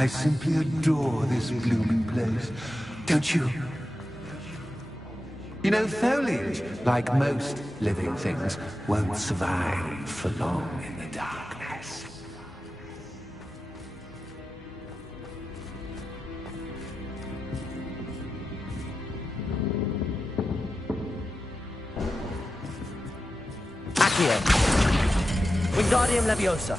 I simply adore this blooming place. Don't you? You know, foliage, like most living things, won't survive for long in the darkness. Accio. Wingardium Leviosa.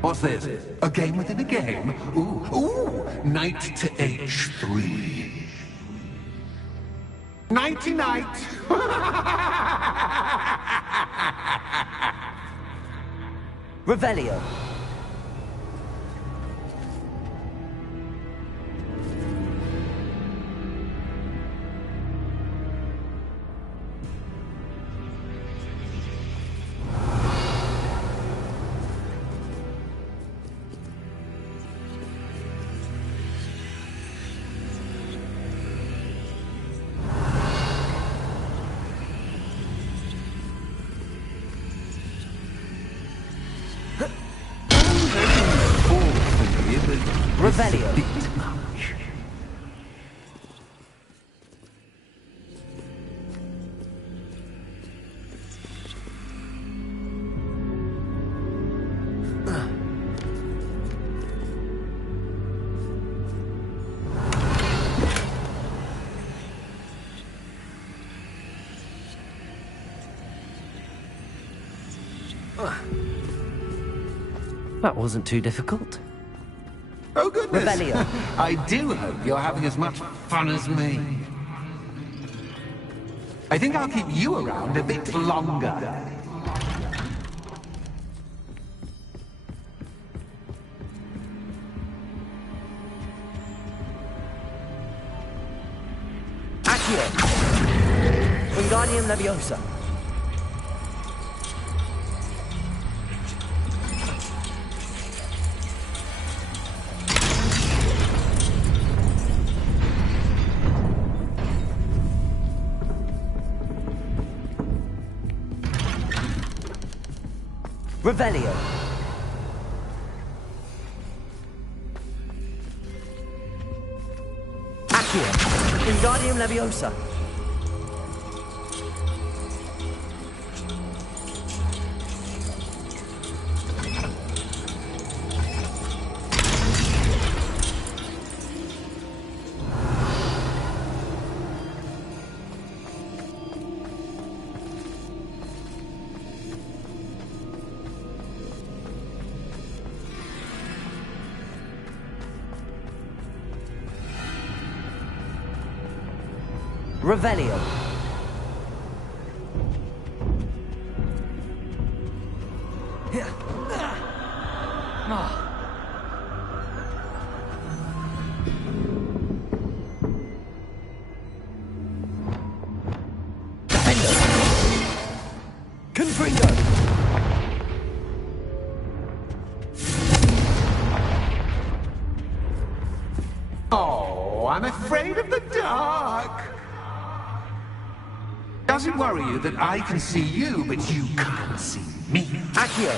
What's this? A game within a game? Ooh, knight to h3. Nighty-night! Revelio. Revelio. That wasn't too difficult. Oh, goodness! Revelio. I do hope you're having as much fun as me. I think I'll keep you around a bit longer. Accio. Wingardium Leviosa. Revelio. Accio. Wingardium Leviosa. Revelio. Defendo. Confringo. Oh, I'm afraid of the dark. Does it worry you that I can see you, but you can't see me? Accio.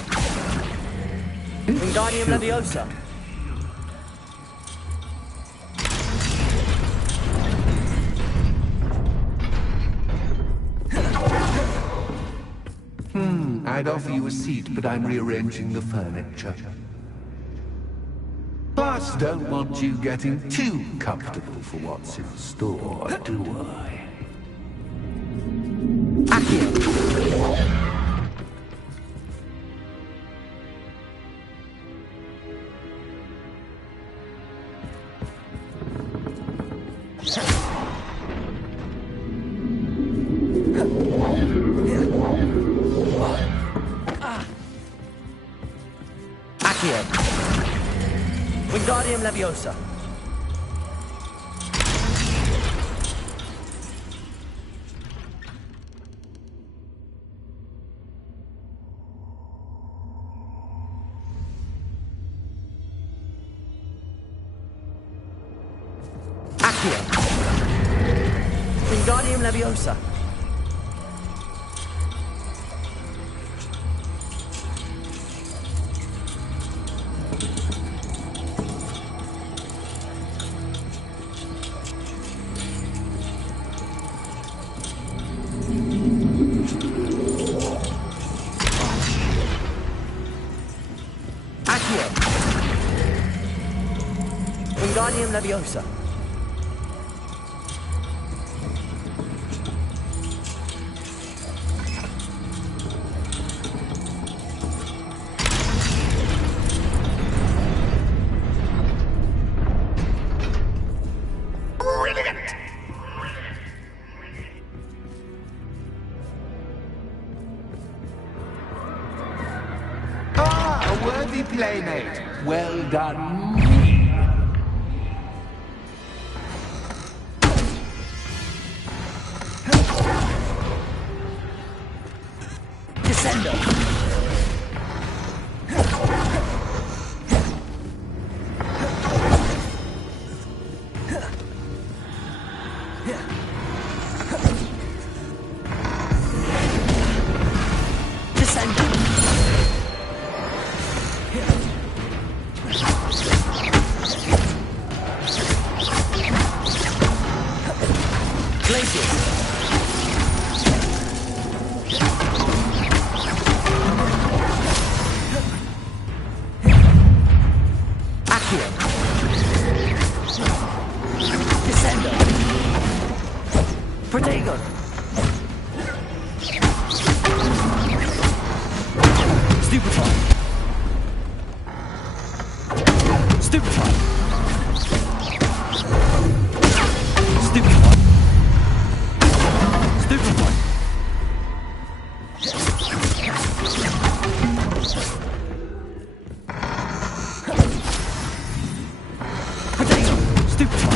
Wingardium Leviosa. I'd offer you a seat, but I'm rearranging the furniture. Plus, don't want you getting too comfortable for what's in store, do I? Accio. Wingardium Leviosa. Accio. Wingardium Leviosa. Accio. Wingardium Leviosa. Ah, a worthy playmate. Well done, me. Descendo. Descendo. Glacius. Accio. Descendo. Protego. Stupefy. Stupefy. Stupefy. Stupefy. Protego. Stupefy.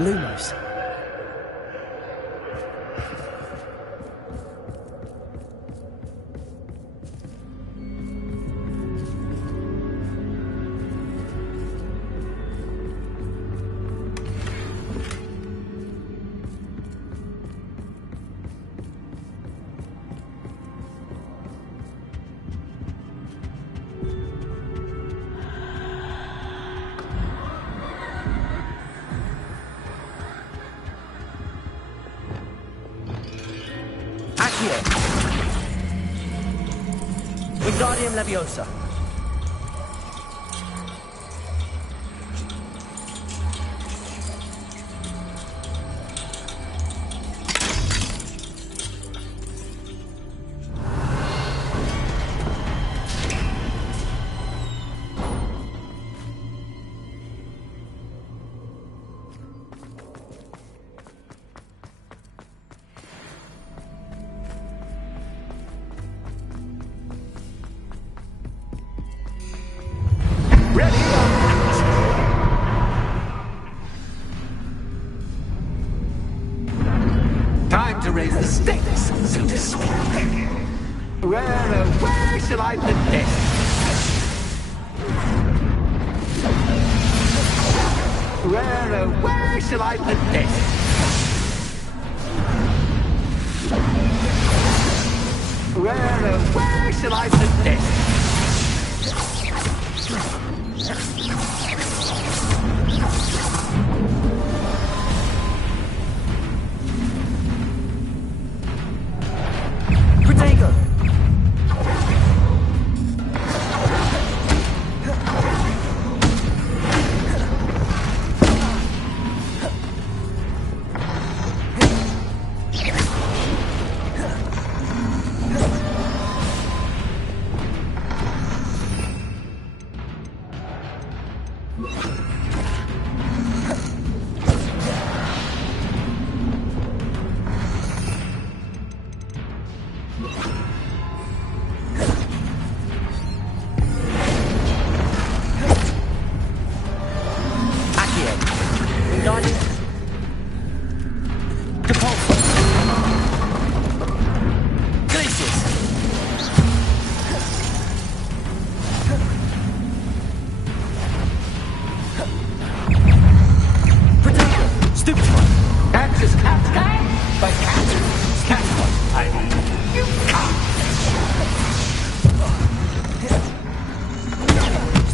Lumos. Accio. Wingardium Leviosa. Ready or not. Time to raise the stakes, so to speak. Where shall I put this? Where shall I put this? Where shall I put this? Protego.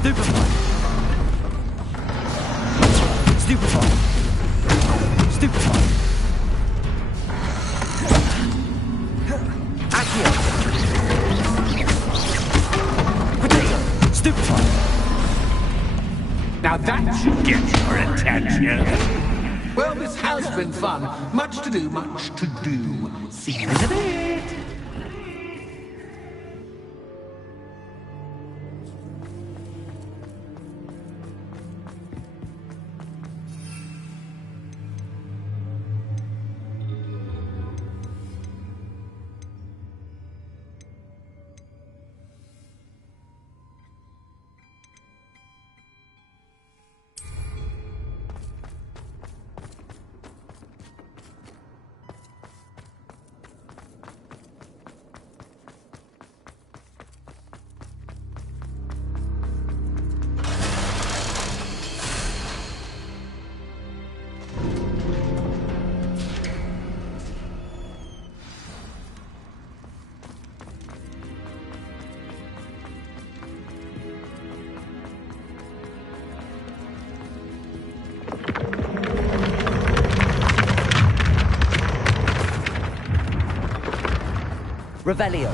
Stupefy. Stupefy. Stupefy. Accio. Potato. Stupefy. Now that should get your attention. Well, this has been fun. Much to do, much to do. See you in a bit. Revelio.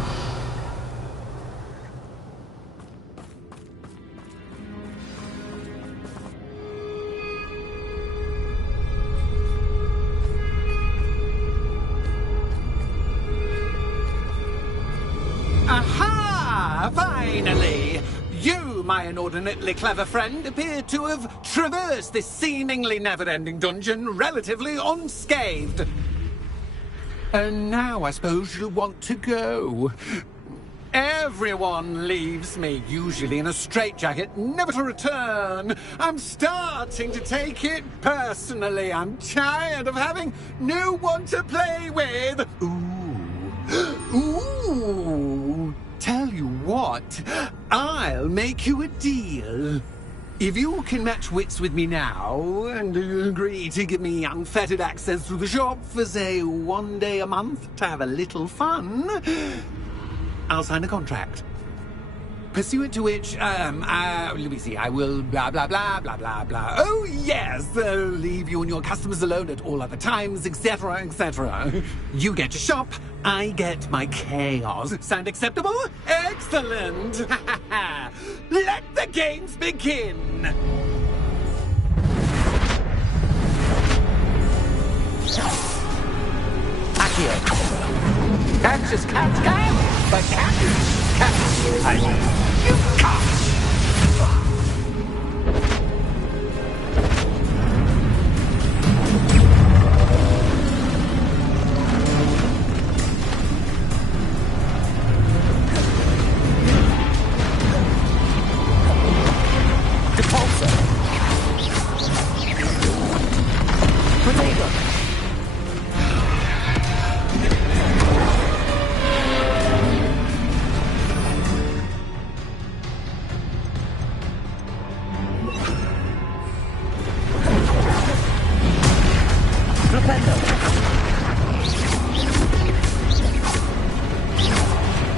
Aha! Finally! You, my inordinately clever friend, appear to have traversed this seemingly never-ending dungeon relatively unscathed. And now I suppose you want to go. Everyone leaves me, usually in a straitjacket, never to return. I'm starting to take it personally. I'm tired of having no one to play with. Ooh. Tell you what, I'll make you a deal. If you can match wits with me now, and agree to give me unfettered access to the shop for, say, 1 day a month to have a little fun, I'll sign a contract. Pursuant to which, let me see, I will blah, blah, blah, blah, blah, blah. Oh, yes, leave you and your customers alone at all other times, etc., etc. You get your shop, I get my chaos. Sound acceptable? Excellent! Let the games begin! Accio. Can't just catch, but catch, you can't!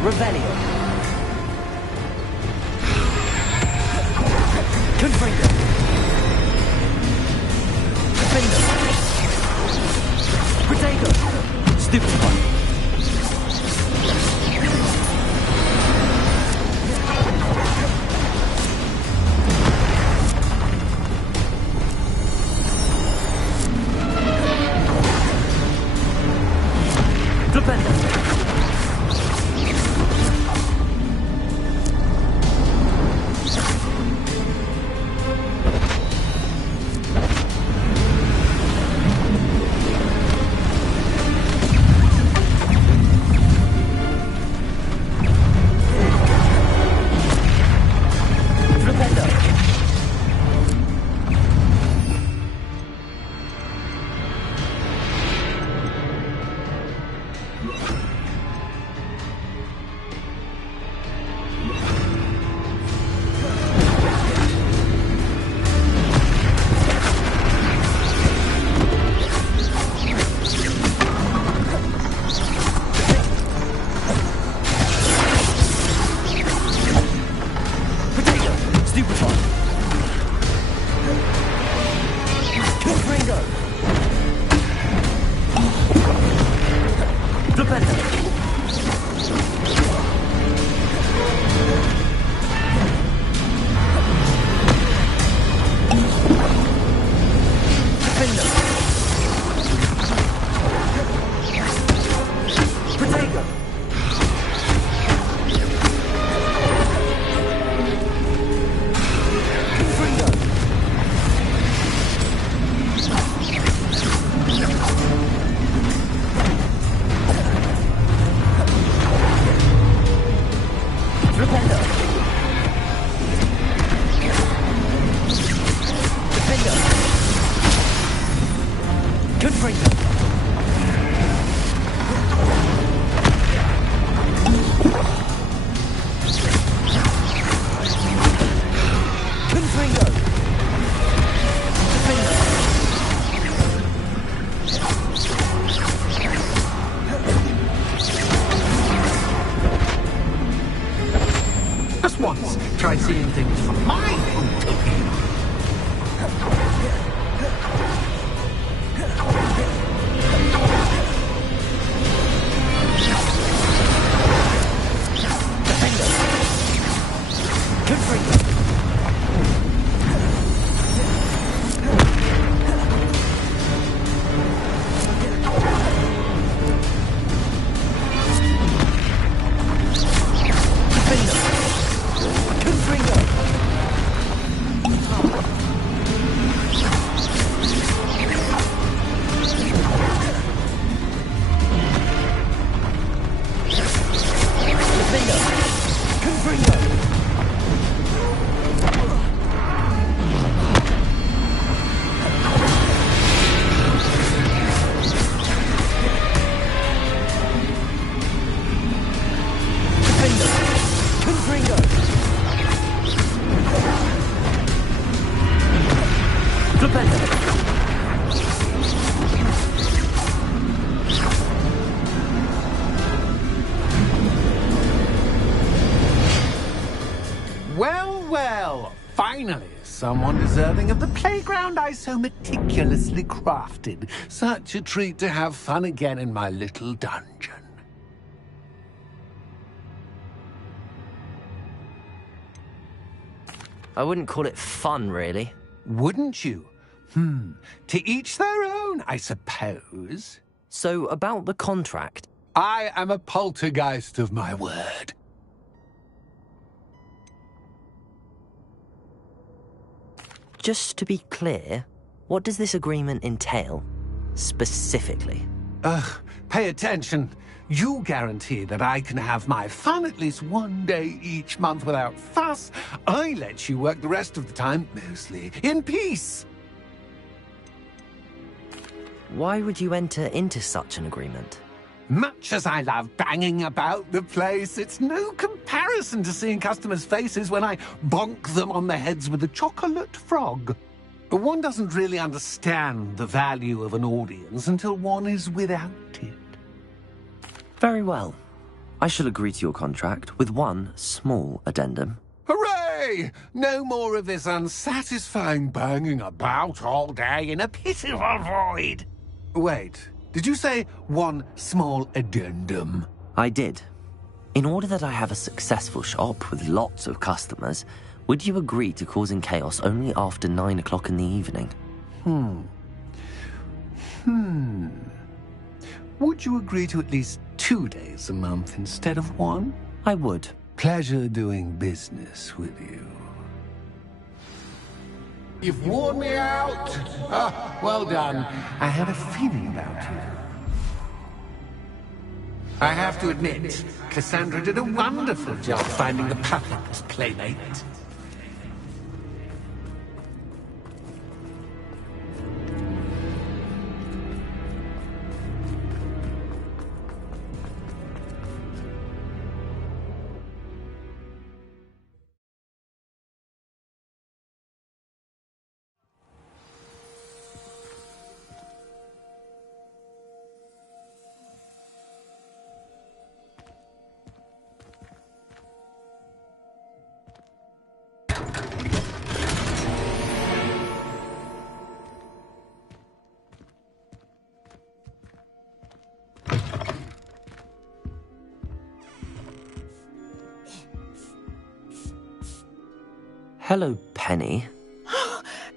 Revelio. Confringo. Finger. Potato. Stupefy. Just once, try seeing things from my point of view. Well, well, finally, someone deserving of the playground I so meticulously crafted. Such a treat to have fun again in my little dungeon. I wouldn't call it fun, really. Wouldn't you? To each their own, I suppose. So, about the contract. I am a poltergeist of my word. Just to be clear, what does this agreement entail, specifically? Pay attention. You guarantee that I can have my fun at least one day each month without fuss. I let you work the rest of the time, mostly in peace. Why would you enter into such an agreement? Much as I love banging about the place, it's no comparison to seeing customers' faces when I bonk them on the heads with a chocolate frog. One doesn't really understand the value of an audience until one is without it. Very well. I shall agree to your contract with one small addendum. Hooray! No more of this unsatisfying banging about all day in a pitiful void. Wait, did you say one small addendum? I did. In order that I have a successful shop with lots of customers, would you agree to causing chaos only after 9 o'clock in the evening? Would you agree to at least 2 days a month instead of one? I would. Pleasure doing business with you. You've worn me out. Ah, well done. I had a feeling about you. I have to admit, Cassandra did a wonderful job finding the perfect playmate. Hello, Penny.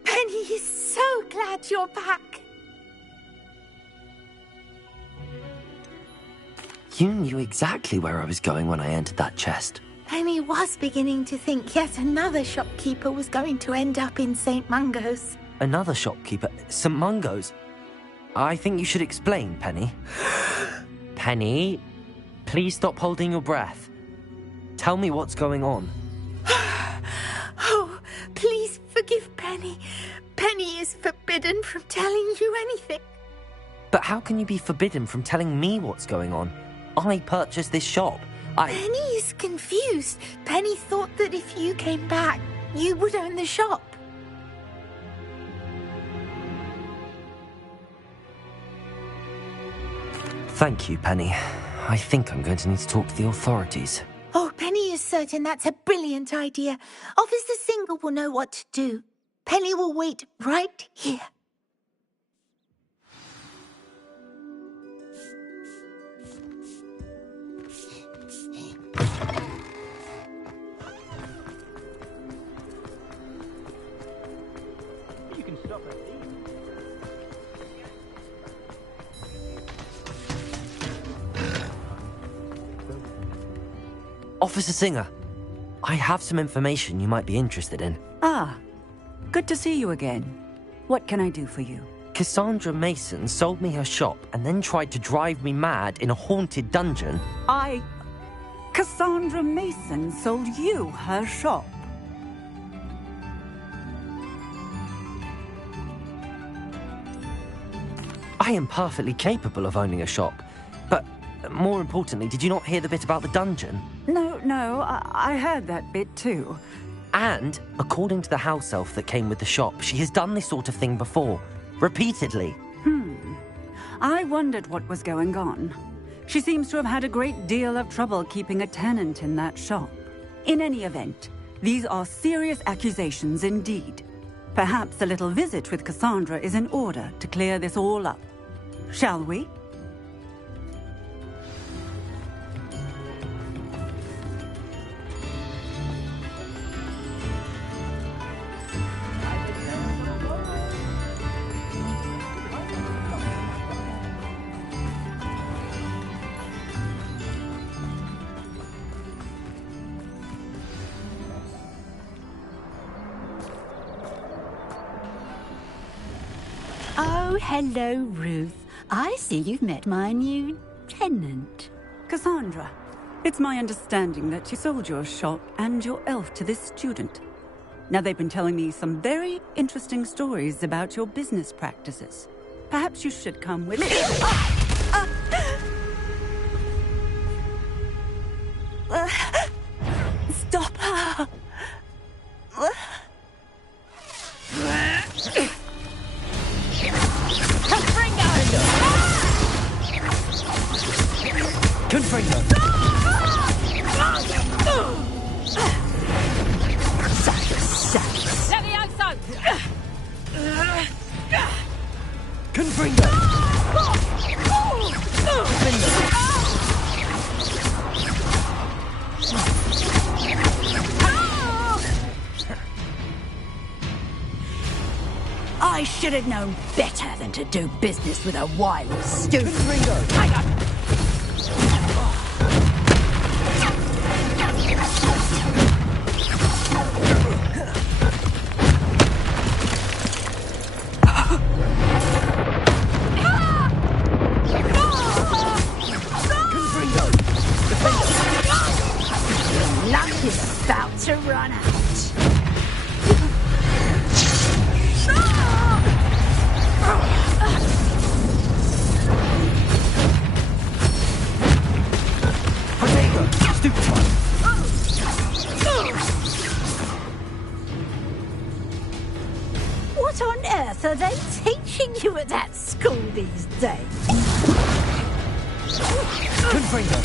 Penny is so glad you're back. You knew exactly where I was going when I entered that chest. Penny was beginning to think yet another shopkeeper was going to end up in St. Mungo's. Another shopkeeper? St. Mungo's? I think you should explain, Penny. Penny, please stop holding your breath. Tell me what's going on. Oh, please forgive Penny. Penny is forbidden from telling you anything. But how can you be forbidden from telling me what's going on? I purchased this shop. Penny is confused. Penny thought that if you came back, you would own the shop. Thank you, Penny. I think I'm going to need to talk to the authorities. Oh, Penny is certain that's a brilliant idea. Officer Singer will know what to do. Penny will wait right here. You can stop it. Officer Singer, I have some information you might be interested in. Ah, good to see you again. What can I do for you? Cassandra Mason sold me her shop and then tried to drive me mad in a haunted dungeon. Cassandra Mason sold you her shop. I am perfectly capable of owning a shop, but more importantly, did you not hear the bit about the dungeon? No, I heard that bit too. And, according to the house elf that came with the shop, she has done this sort of thing before. Repeatedly. I wondered what was going on. She seems to have had a great deal of trouble keeping a tenant in that shop. In any event, these are serious accusations indeed. Perhaps a little visit with Cassandra is in order to clear this all up. Shall we? Oh, hello, Ruth. I see you've met my new tenant. Cassandra, it's my understanding that you sold your shop and your elf to this student. Now, they've been telling me some very interesting stories about your business practices. Perhaps you should come with me. Stop her! Confringo! Levioso! Confringo! I should have known better than to do business with a wily student. Confringo! Hang on. Luck is about to run out. What on earth are they teaching you at that school these days? Confringo!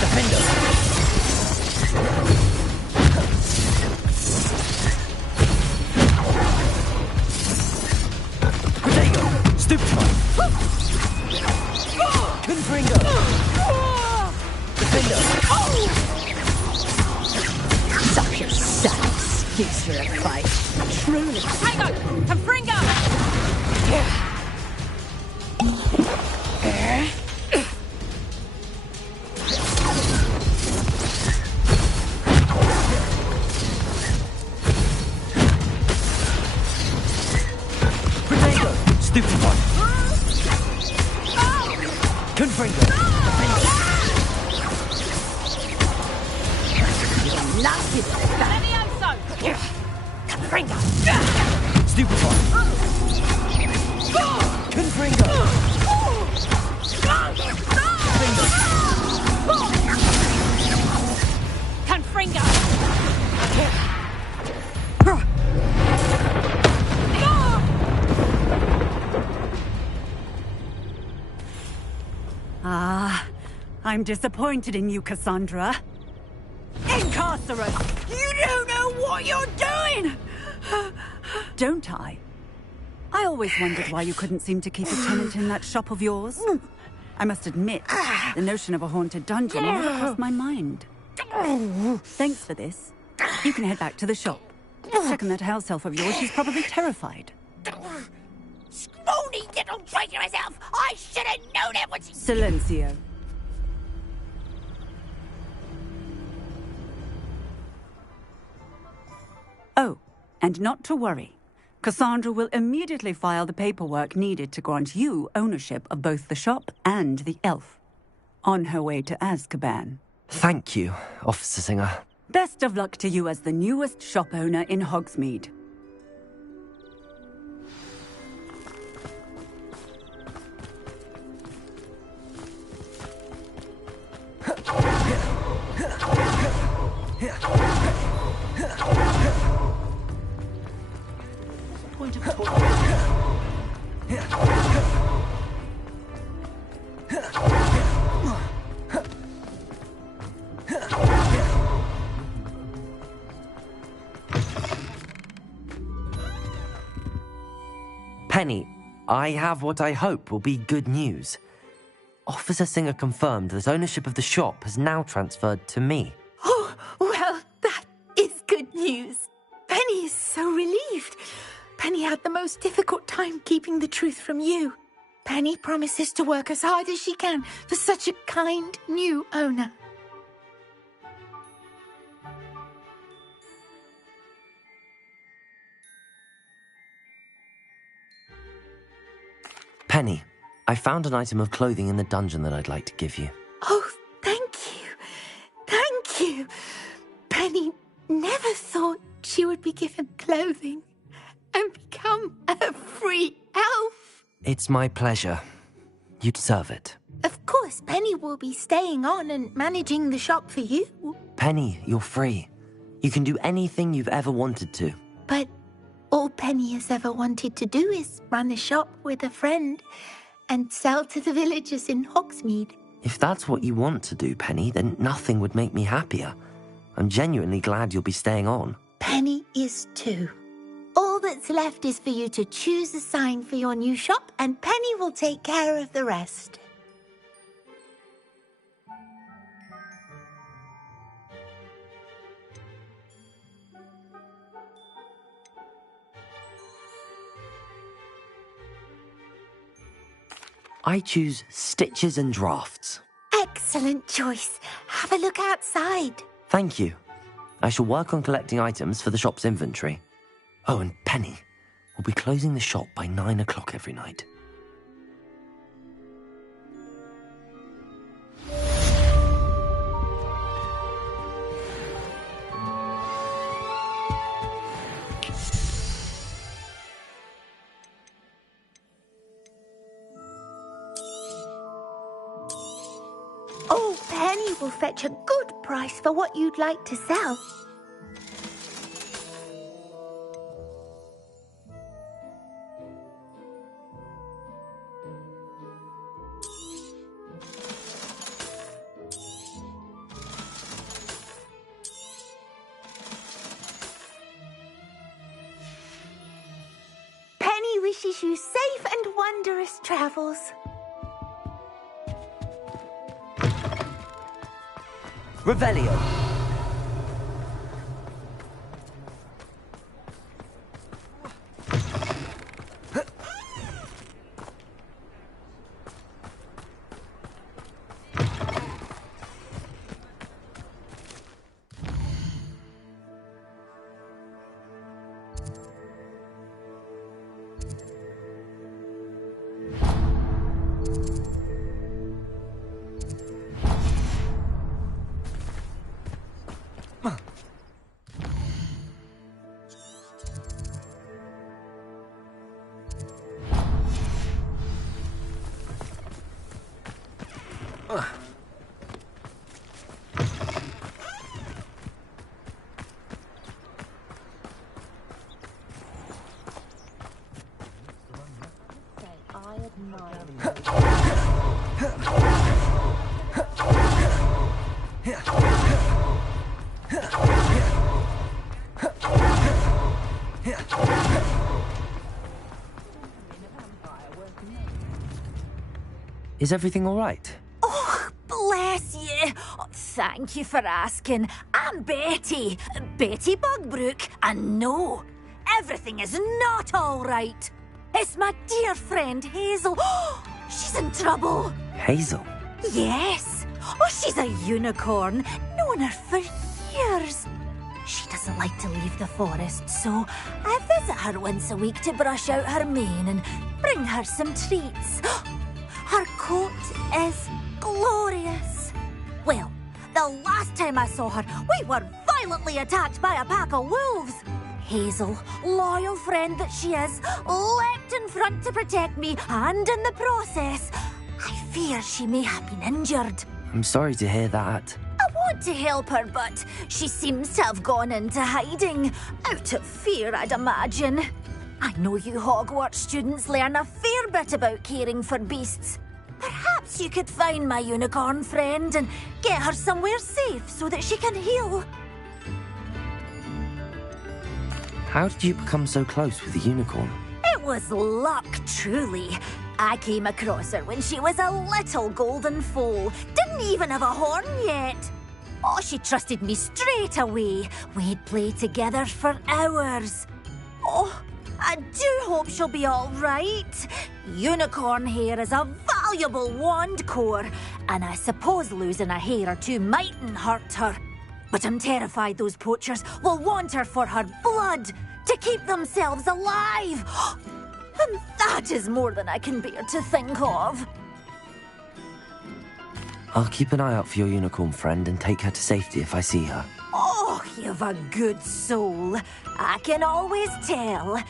Defender! Protego! Stupefy! Confringo! Defender! Such a sad excuse for a fight. Truly. Hang on! Confringo! Protego! Stupefy! Confringo! Defender! Luck is about Levioso! Confringo! Stupefy! Confringo! Confringo! I'm I'm disappointed in you, Cassandra. Incarcerate! You don't know what you're doing! Don't I? I always wondered why you couldn't seem to keep a tenant in that shop of yours. I must admit, the notion of a haunted dungeon never crossed my mind. Thanks for this. You can head back to the shop. Check on that house elf of yours, she's probably terrified. Scrawny little traitor herself! I should have known it was... Silencio. Oh, and not to worry. Cassandra will immediately file the paperwork needed to grant you ownership of both the shop and the elf. On her way to Azkaban. Thank you, Officer Singer. Best of luck to you as the newest shop owner in Hogsmeade. Penny, I have what I hope will be good news. Officer Singer confirmed that ownership of the shop has now transferred to me. Oh, well, that is good news. Penny is so relieved. Penny had the most difficult time keeping the truth from you. Penny promises to work as hard as she can for such a kind new owner. Penny, I found an item of clothing in the dungeon that I'd like to give you. Oh, thank you. Thank you. Penny never thought she would be given clothing and become a free elf. It's my pleasure. You deserve it. Of course, Penny will be staying on and managing the shop for you. Penny, you're free. You can do anything you've ever wanted to. But all Penny has ever wanted to do is run a shop with a friend and sell to the villagers in Hogsmeade. If that's what you want to do, Penny, then nothing would make me happier. I'm genuinely glad you'll be staying on. Penny is too. All that's left is for you to choose a sign for your new shop, and Penny will take care of the rest. I choose stitches and drafts. Excellent choice. Have a look outside. Thank you. I shall work on collecting items for the shop's inventory. Oh, and Penny, we'll be closing the shop by 9 o'clock every night. Oh, Penny will fetch a good price for what you'd like to sell. Penny wishes you safe and wondrous travels. Revelio. Is everything all right? Oh, bless you. Oh, thank you for asking. I'm Betty. Betty Bugbrook. And no, everything is not all right. It's my dear friend Hazel. She's in trouble. Hazel? Yes. Oh, she's a unicorn. Known her for years. She doesn't like to leave the forest, so I visit her once a week to brush out her mane and bring her some treats. Her coat is glorious. Well, the last time I saw her, we were violently attacked by a pack of wolves. Hazel, loyal friend that she is, leapt in front to protect me, and in the process, I fear she may have been injured. I'm sorry to hear that. I want to help her, but she seems to have gone into hiding. Out of fear, I'd imagine. I know you Hogwarts students learn a fair bit about caring for beasts. Perhaps you could find my unicorn friend and get her somewhere safe so that she can heal. How did you become so close with the unicorn? It was luck, truly. I came across her when she was a little golden foal. Didn't even have a horn yet. Oh, she trusted me straight away. We'd play together for hours. Oh, I do hope she'll be all right. Unicorn hair is a valuable wand core, and I suppose losing a hair or two mightn't hurt her. But I'm terrified those poachers will want her for her blood, to keep themselves alive. And that is more than I can bear to think of. I'll keep an eye out for your unicorn friend and take her to safety if I see her. Oh, you've a good soul. I can always tell.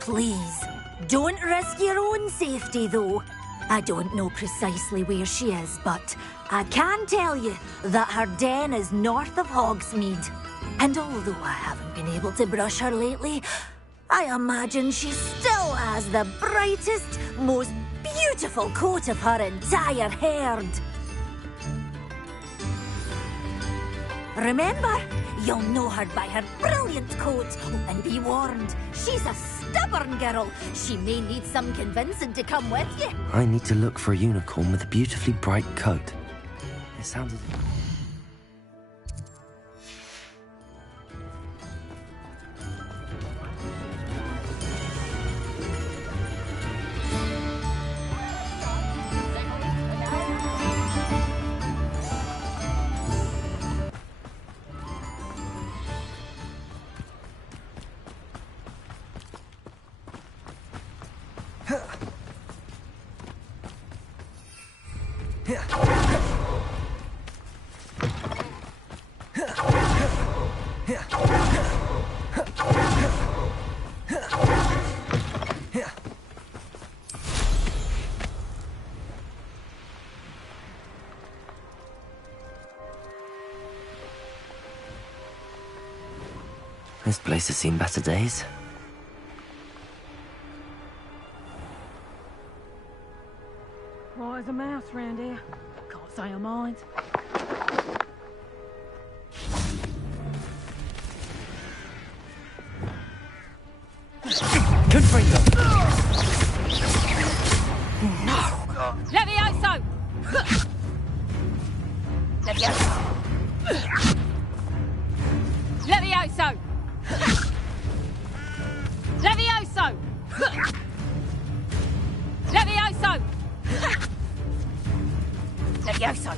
Please, don't risk your own safety, though. I don't know precisely where she is, but I can tell you that her den is north of Hogsmeade. And although I haven't been able to brush her lately, I imagine she still has the brightest, most beautiful coat of her entire herd. Remember, you'll know her by her brilliant coat. And be warned, she's a stubborn girl. She may need some convincing to come with you. I need to look for a unicorn with a beautifully bright coat. It sounded... This place has seen better days. Why is a mouse round here? Can't say I mind. Confringo! Levioso! Levioso! Levioso! Levioso! Levioso! Levioso!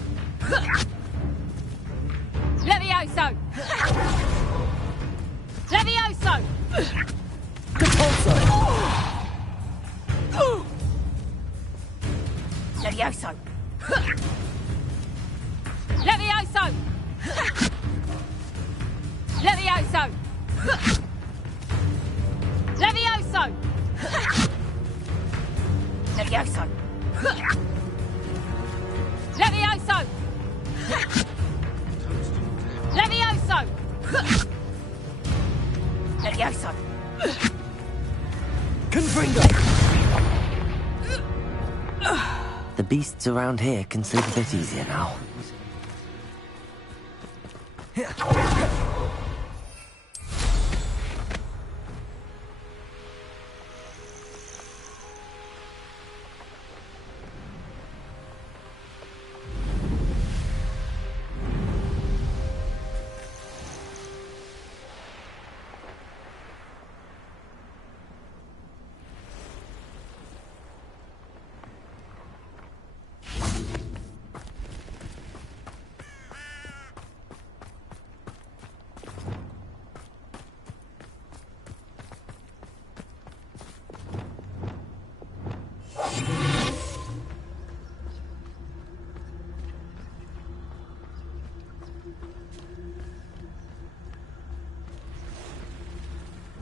Levioso! Levioso! Repulso! Levioso! Levioso! Levioso! Levioso! Levioso! Levioso! Levioso! Levioso! Confringo! The beasts around here can sleep a bit easier now.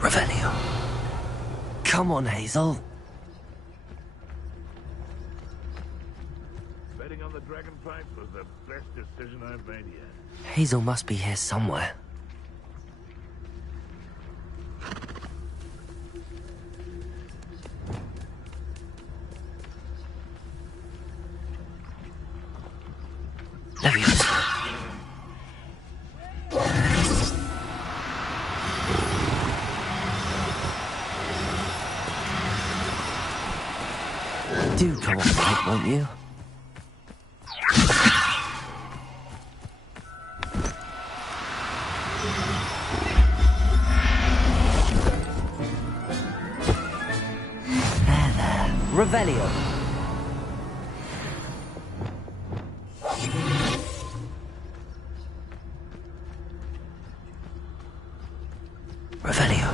Revelio. Come on, Hazel. Betting on the dragon fight was the best decision I've made yet. Hazel must be here somewhere. Leviosa. Do cooperate, won't you? There. Revelio. Revelio.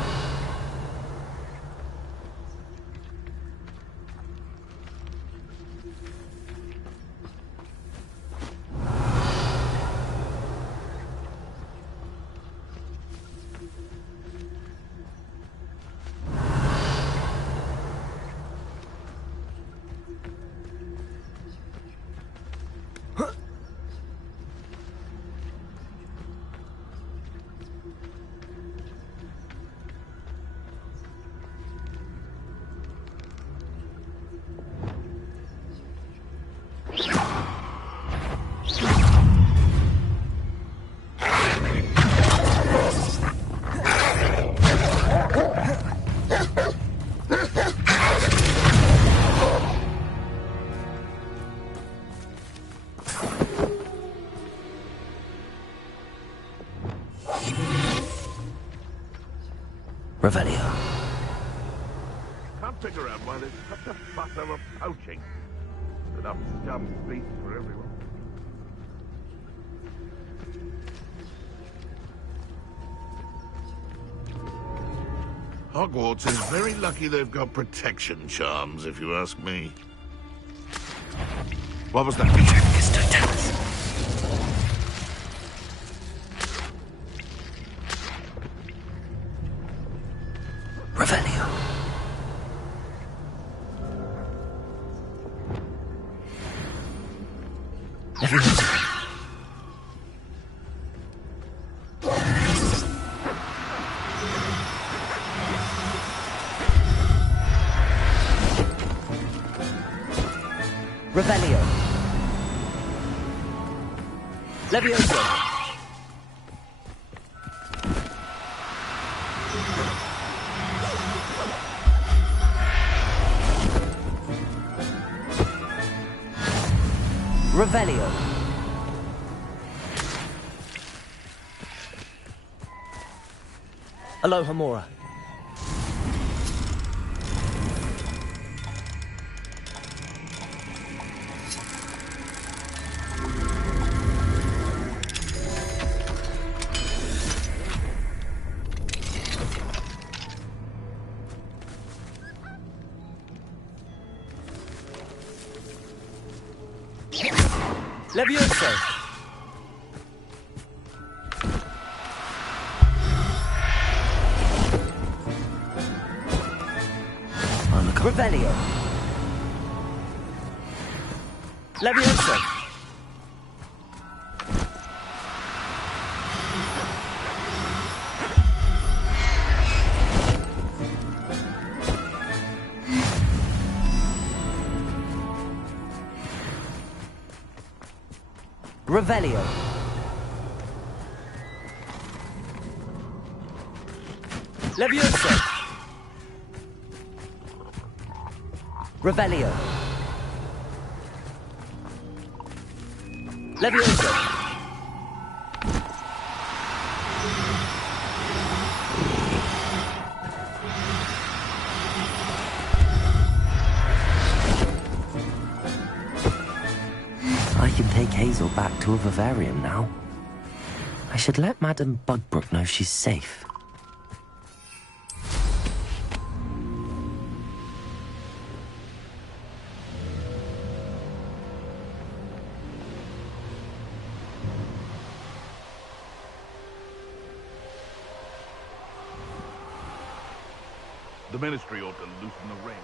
Revelio. Can't figure out why there's such a fuss over poaching. Enough scum beef for everyone. Hogwarts is very lucky they've got protection charms, if you ask me. What was that? Revelio. Leviosa. Revelio. Leviosa. Revelio. Aloha Mora. Leviosa. Revelio. Leviosa. Revelio. Leviosa. Revelio. Leviosa. I can take Hazel back to a vivarium now. I should let Madame Bugbrook know she's safe. The Ministry ought to loosen the reins.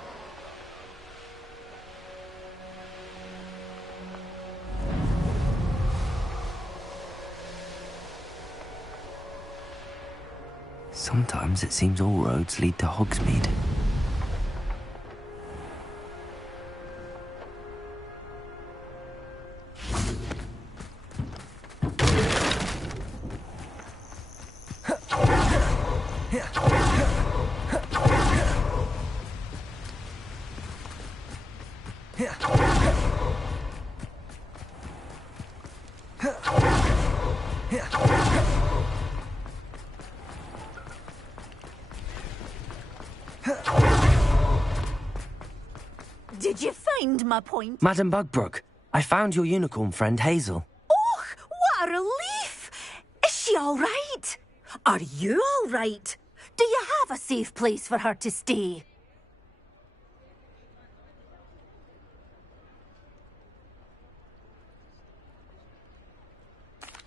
Sometimes it seems all roads lead to Hogsmeade. Did you find my point? Madam Bugbrook, I found your unicorn friend Hazel. Oh, what a relief! Is she all right? Are you all right? Do you have a safe place for her to stay?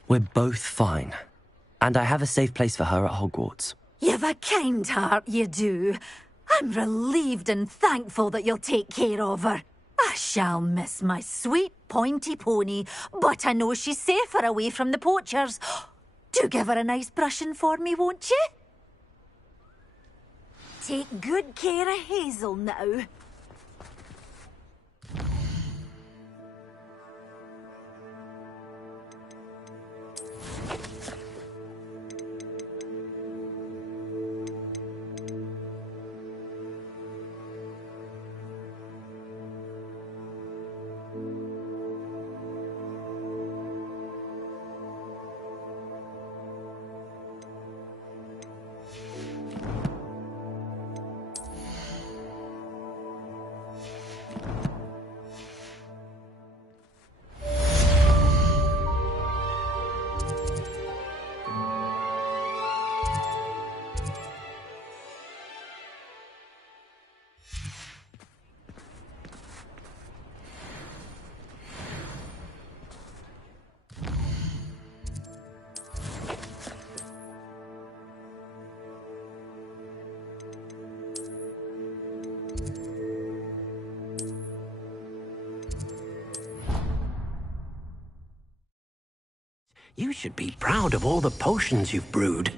We're both fine. And I have a safe place for her at Hogwarts. You've a kind heart, you do. I'm relieved and thankful that you'll take care of her. I shall miss my sweet pointy pony, but I know she's safer away from the poachers. Do give her a nice brushing for me, won't you? Take good care of Hazel now. You should be proud of all the potions you've brewed.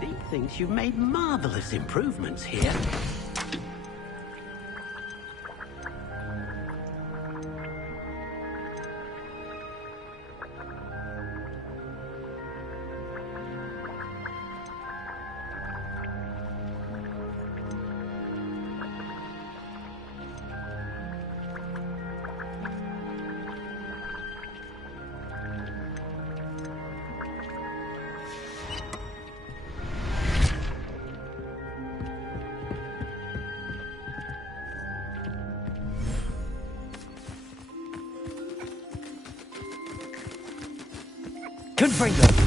He thinks you've made marvelous improvements here. Confringo!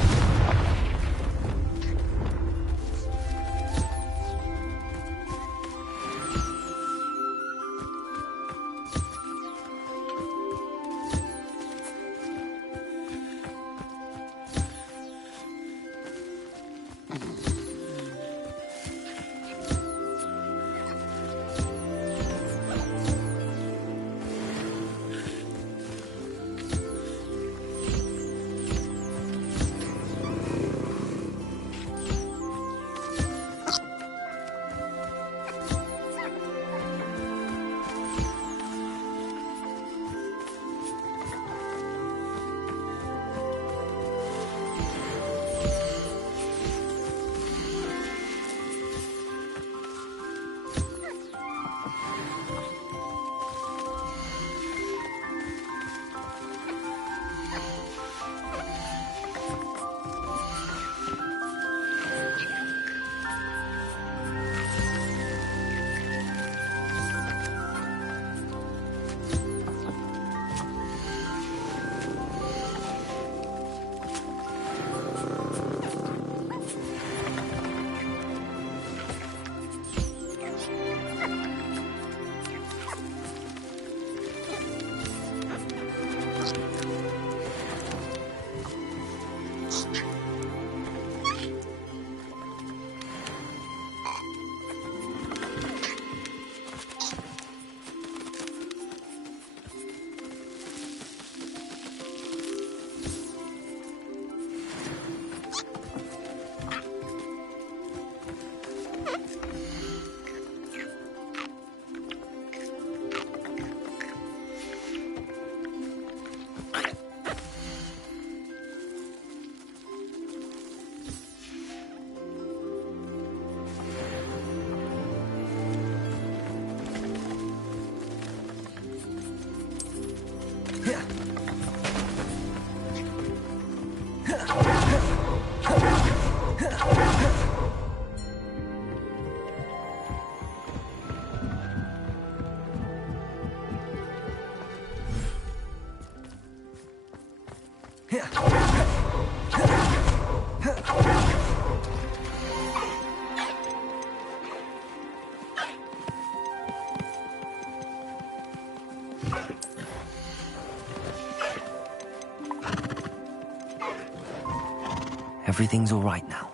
Everything's all right now.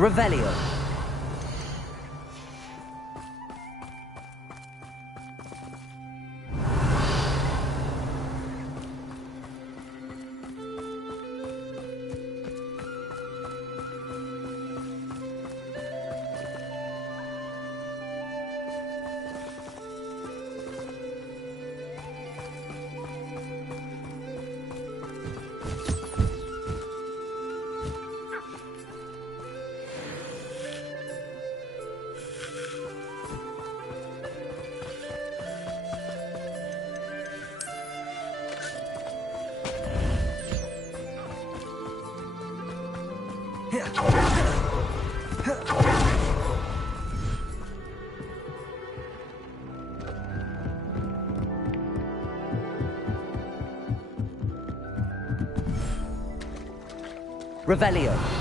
Revelio. Revelio.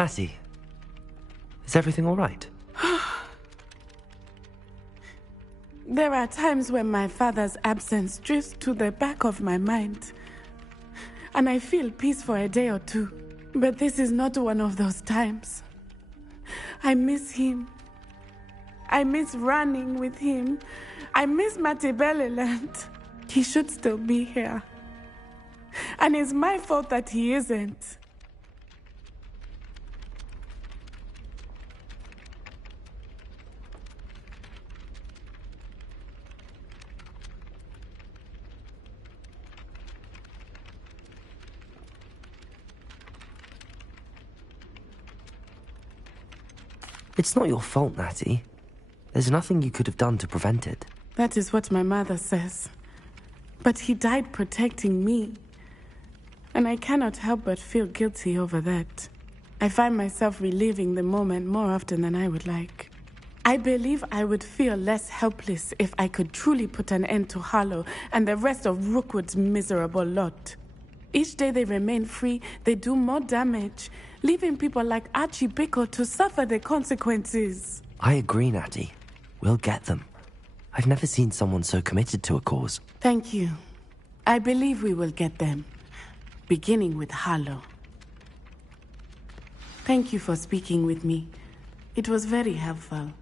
Lassie, is everything all right? There are times when my father's absence drifts to the back of my mind, and I feel peace for a day or two. But this is not one of those times. I miss him. I miss running with him. I miss Matibeleland. He should still be here. And it's my fault that he isn't. It's not your fault, Natty. There's nothing you could have done to prevent it. That is what my mother says. But he died protecting me. And I cannot help but feel guilty over that. I find myself reliving the moment more often than I would like. I believe I would feel less helpless if I could truly put an end to Harlow and the rest of Rookwood's miserable lot. Each day they remain free, they do more damage, leaving people like Archie Bickle to suffer the consequences. I agree, Natty. We'll get them. I've never seen someone so committed to a cause. Thank you. I believe we will get them, beginning with Harlow. Thank you for speaking with me. It was very helpful.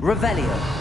Revelio.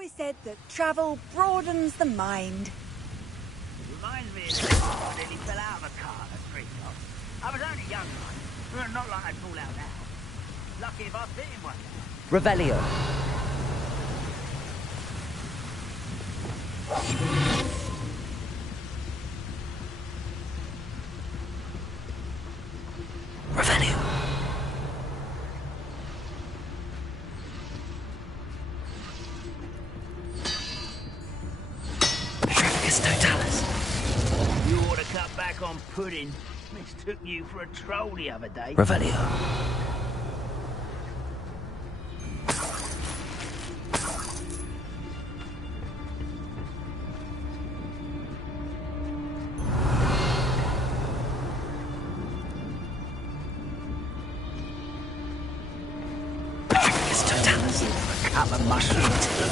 always said that travel broadens the mind. Reminds me of the time I nearly fell out of a car at a street stop. I was only young, like. Not like I'd fall out now. Lucky if I fit in one. Revelio. Revelio. Petrificus totalis. You ought to cut back on pudding. Mistook you for a troll the other day. Revelio. Petrificus totalis. A cup of mushroom tea.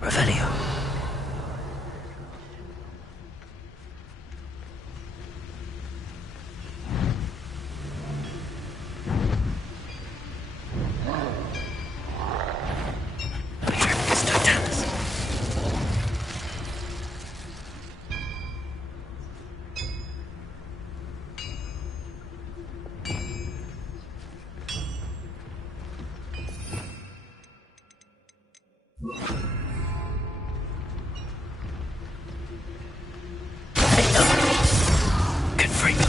Revelio. Petrificus totalis. Confringo.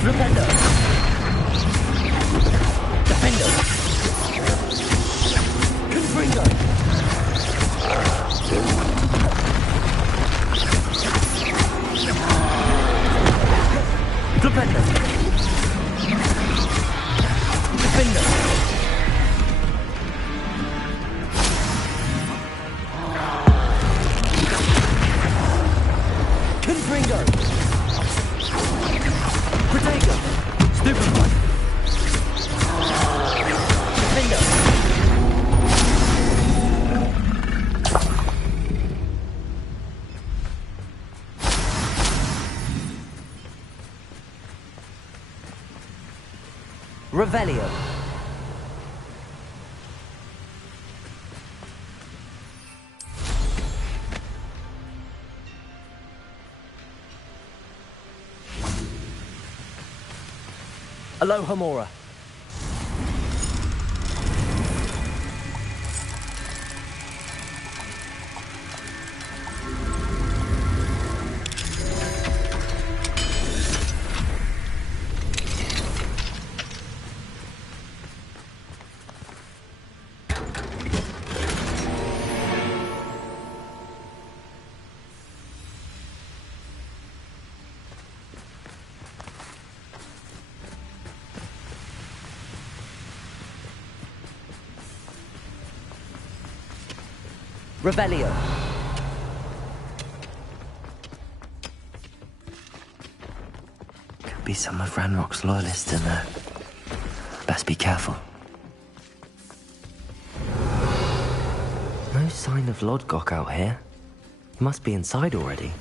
Flipendo. Defendo. Confringo. Flipendo. Defendo. Confringo. Protego. Stupefy. Defendo. Revelio. Alohomora. Revelio. Could be some of Ranrock's loyalists in there. Best be careful. No sign of Lodgok out here. He must be inside already.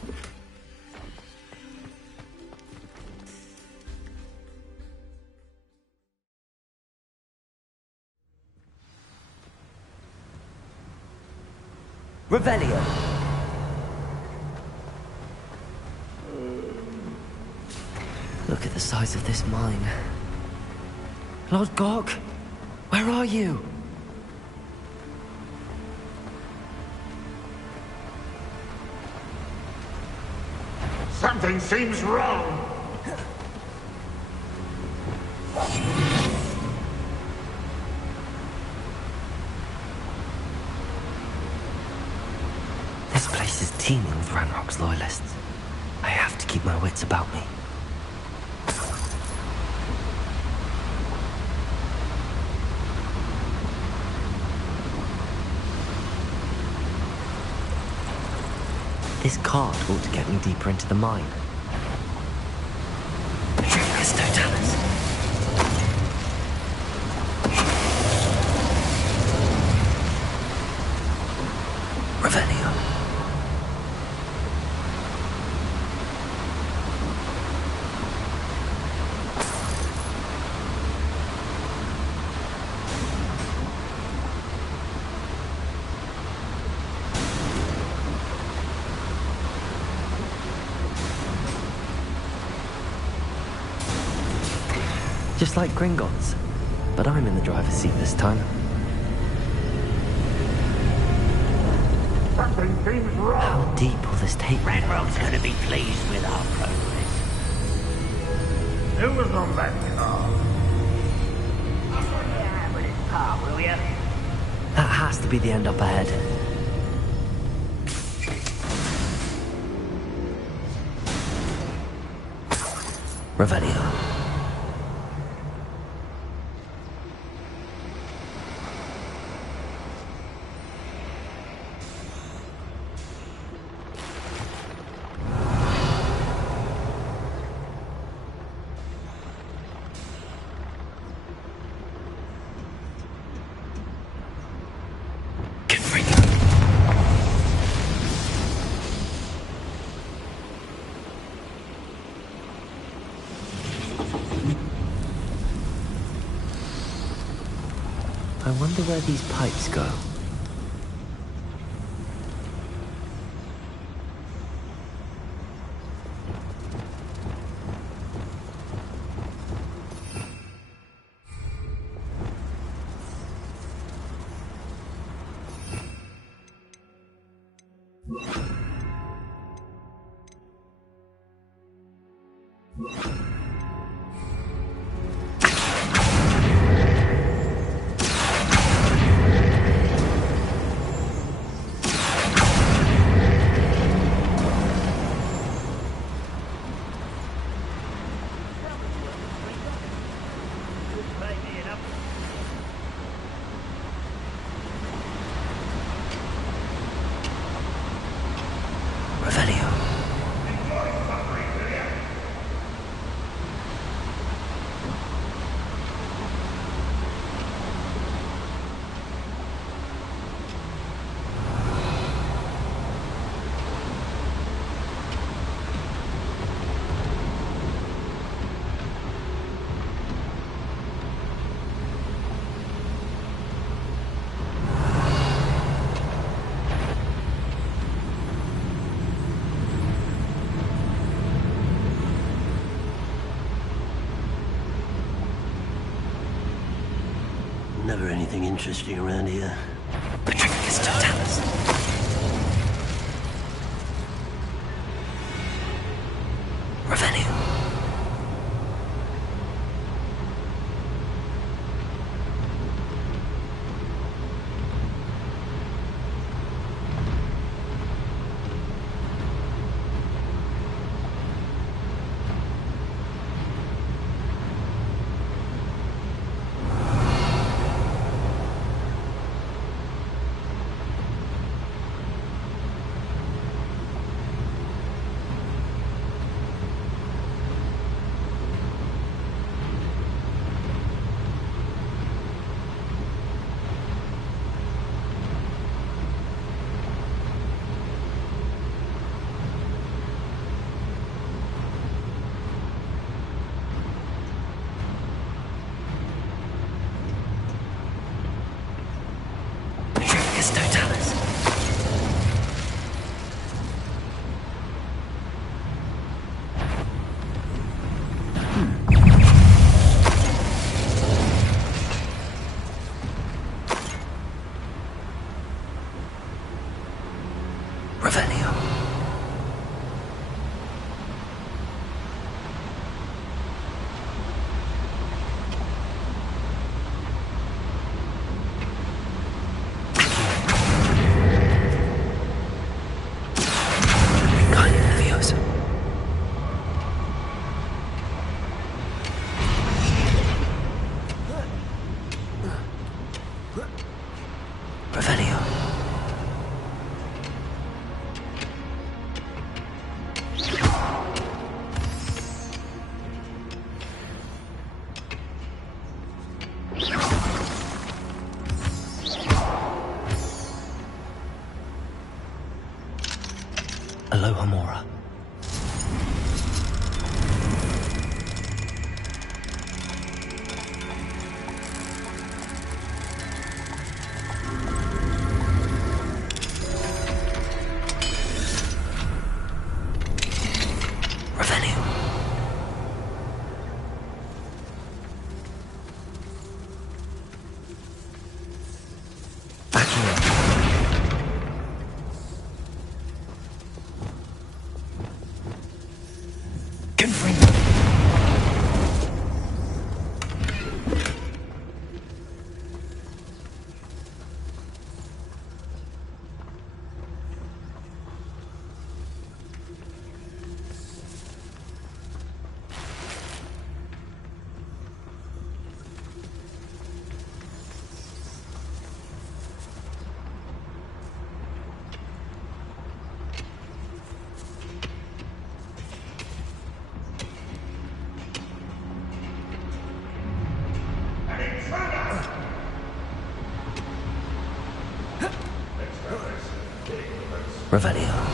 Revelio. Look at the size of this mine. Lodgok, where are you? Something seems wrong. This place is teeming with Ranrock's loyalists. I have to keep my wits about me. This cart ought to get me deeper into the mine. Patricus Totalis. Revelio. Just like Gringotts, but I'm in the driver's seat this time. Something seems wrong. How deep will this take me? Redrock's going to be pleased with our progress. Who was on that car? Yeah, with his car, will ya? That has to be the end up ahead. Revelio. I wonder where these pipes go. Revelio. Never anything interesting around here. Patricus Totalis. Revelio. Amora. Revelio.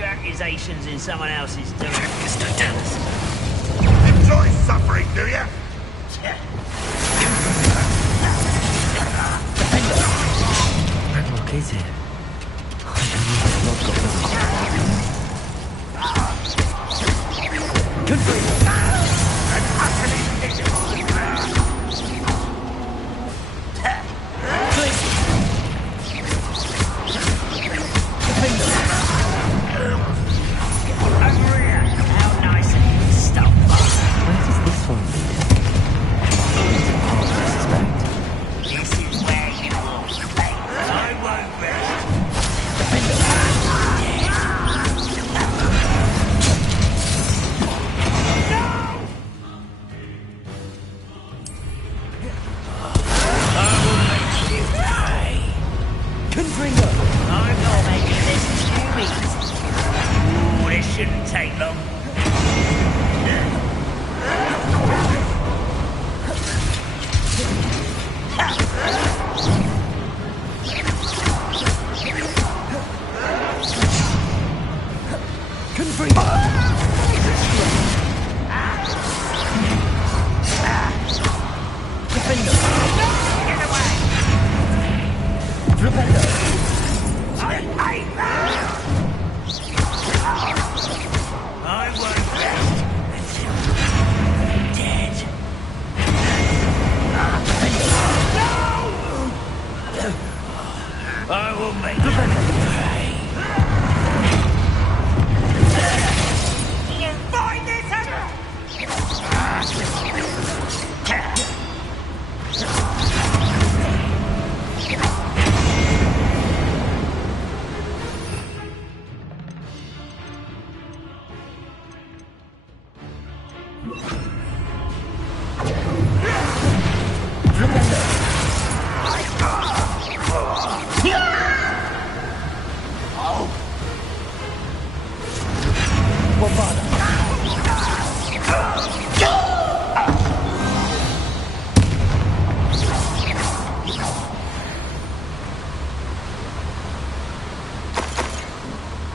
Accusations in someone else's doing. Enjoy suffering, do you? Look, is it? Good for you. I won't Confringo! I'm not making this too easy. Ooh, this shouldn't take long. Confringo! Defender! Get away! Repender! I won't rest until dead. No! I will make you pray. You find this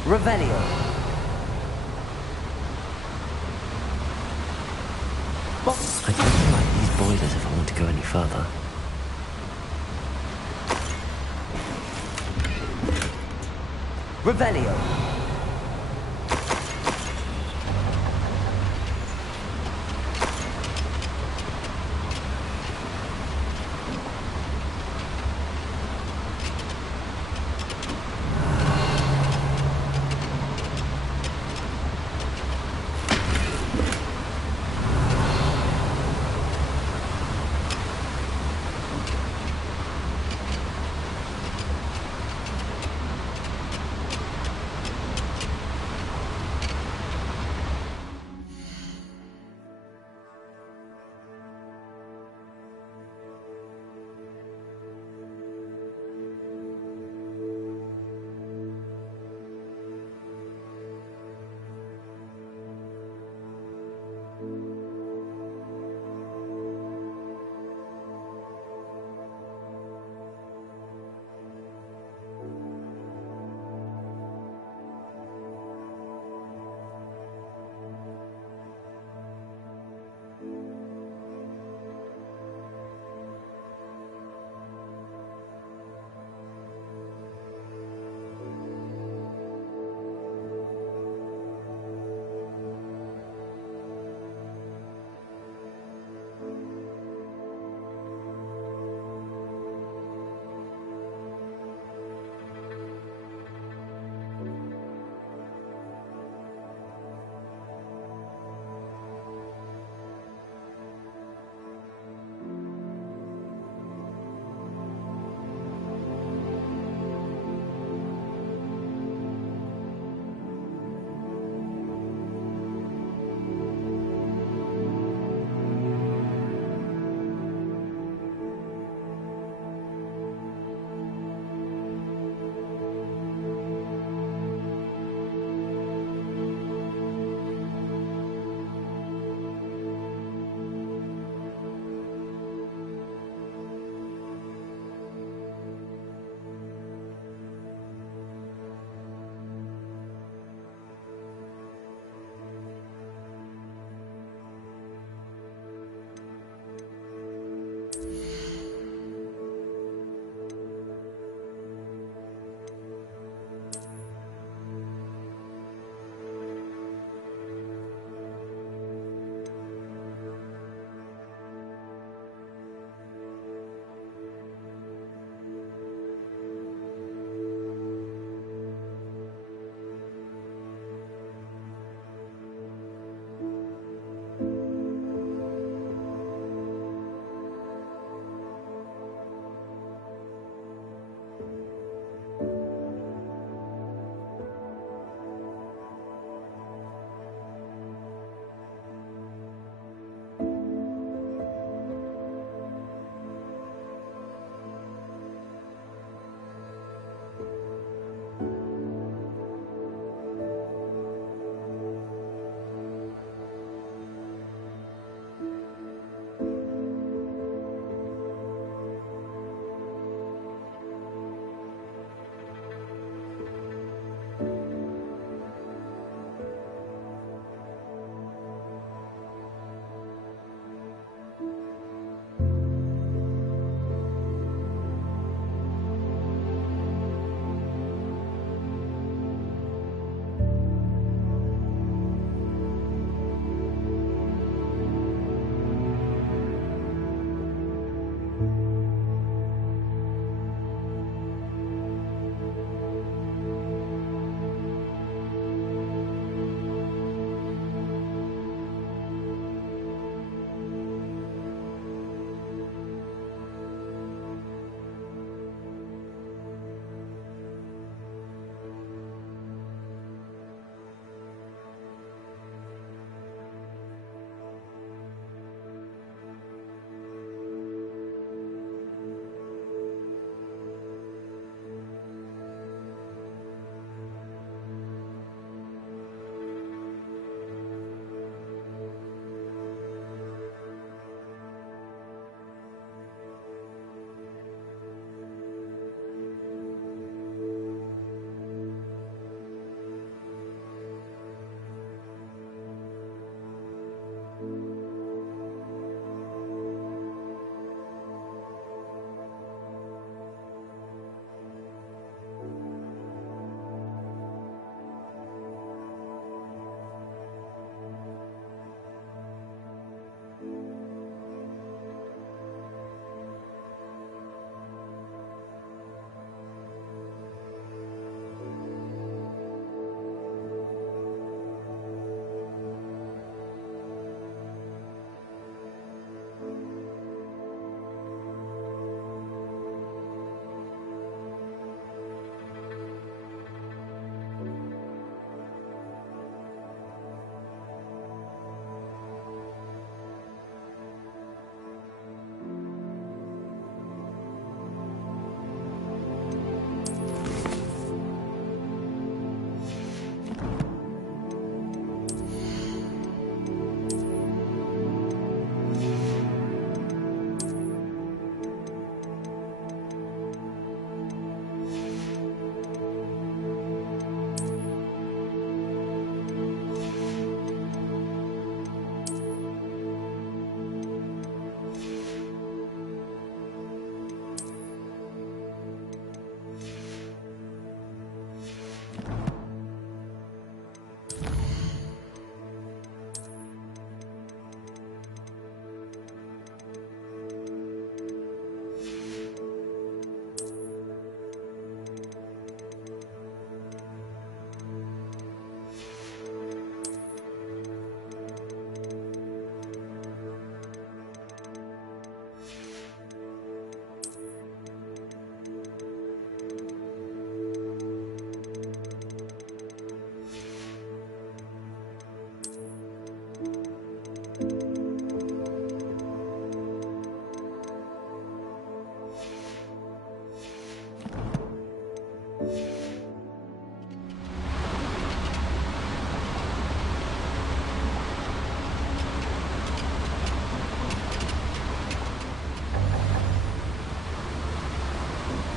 Revelio! I don't like these boilers if I want to go any further. Revelio!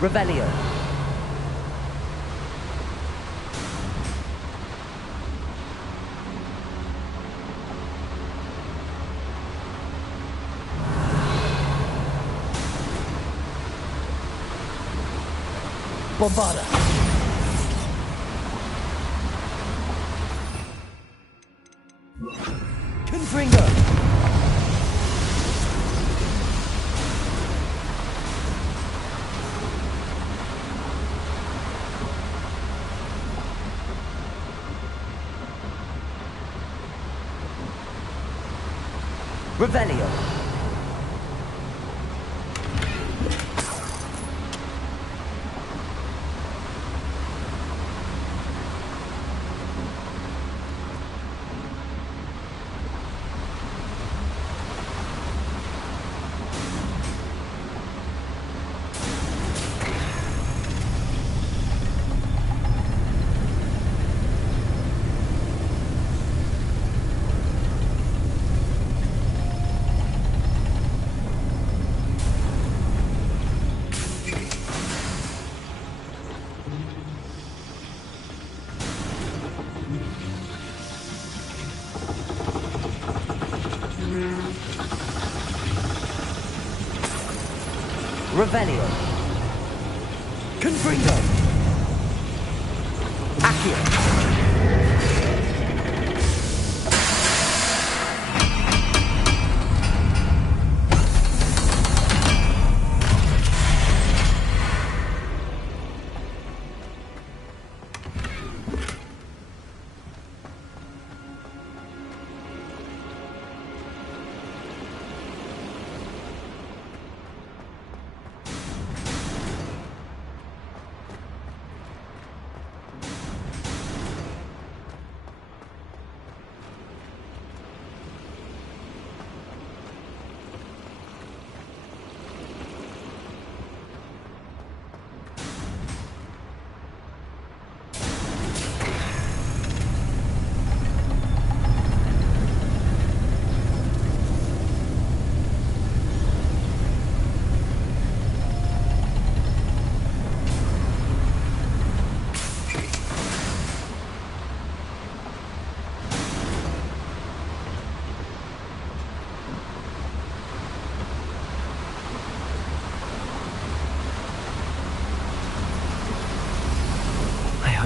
Revelio. Bombarda. Confringo. Revelio. Revelio. Confringo. Accio.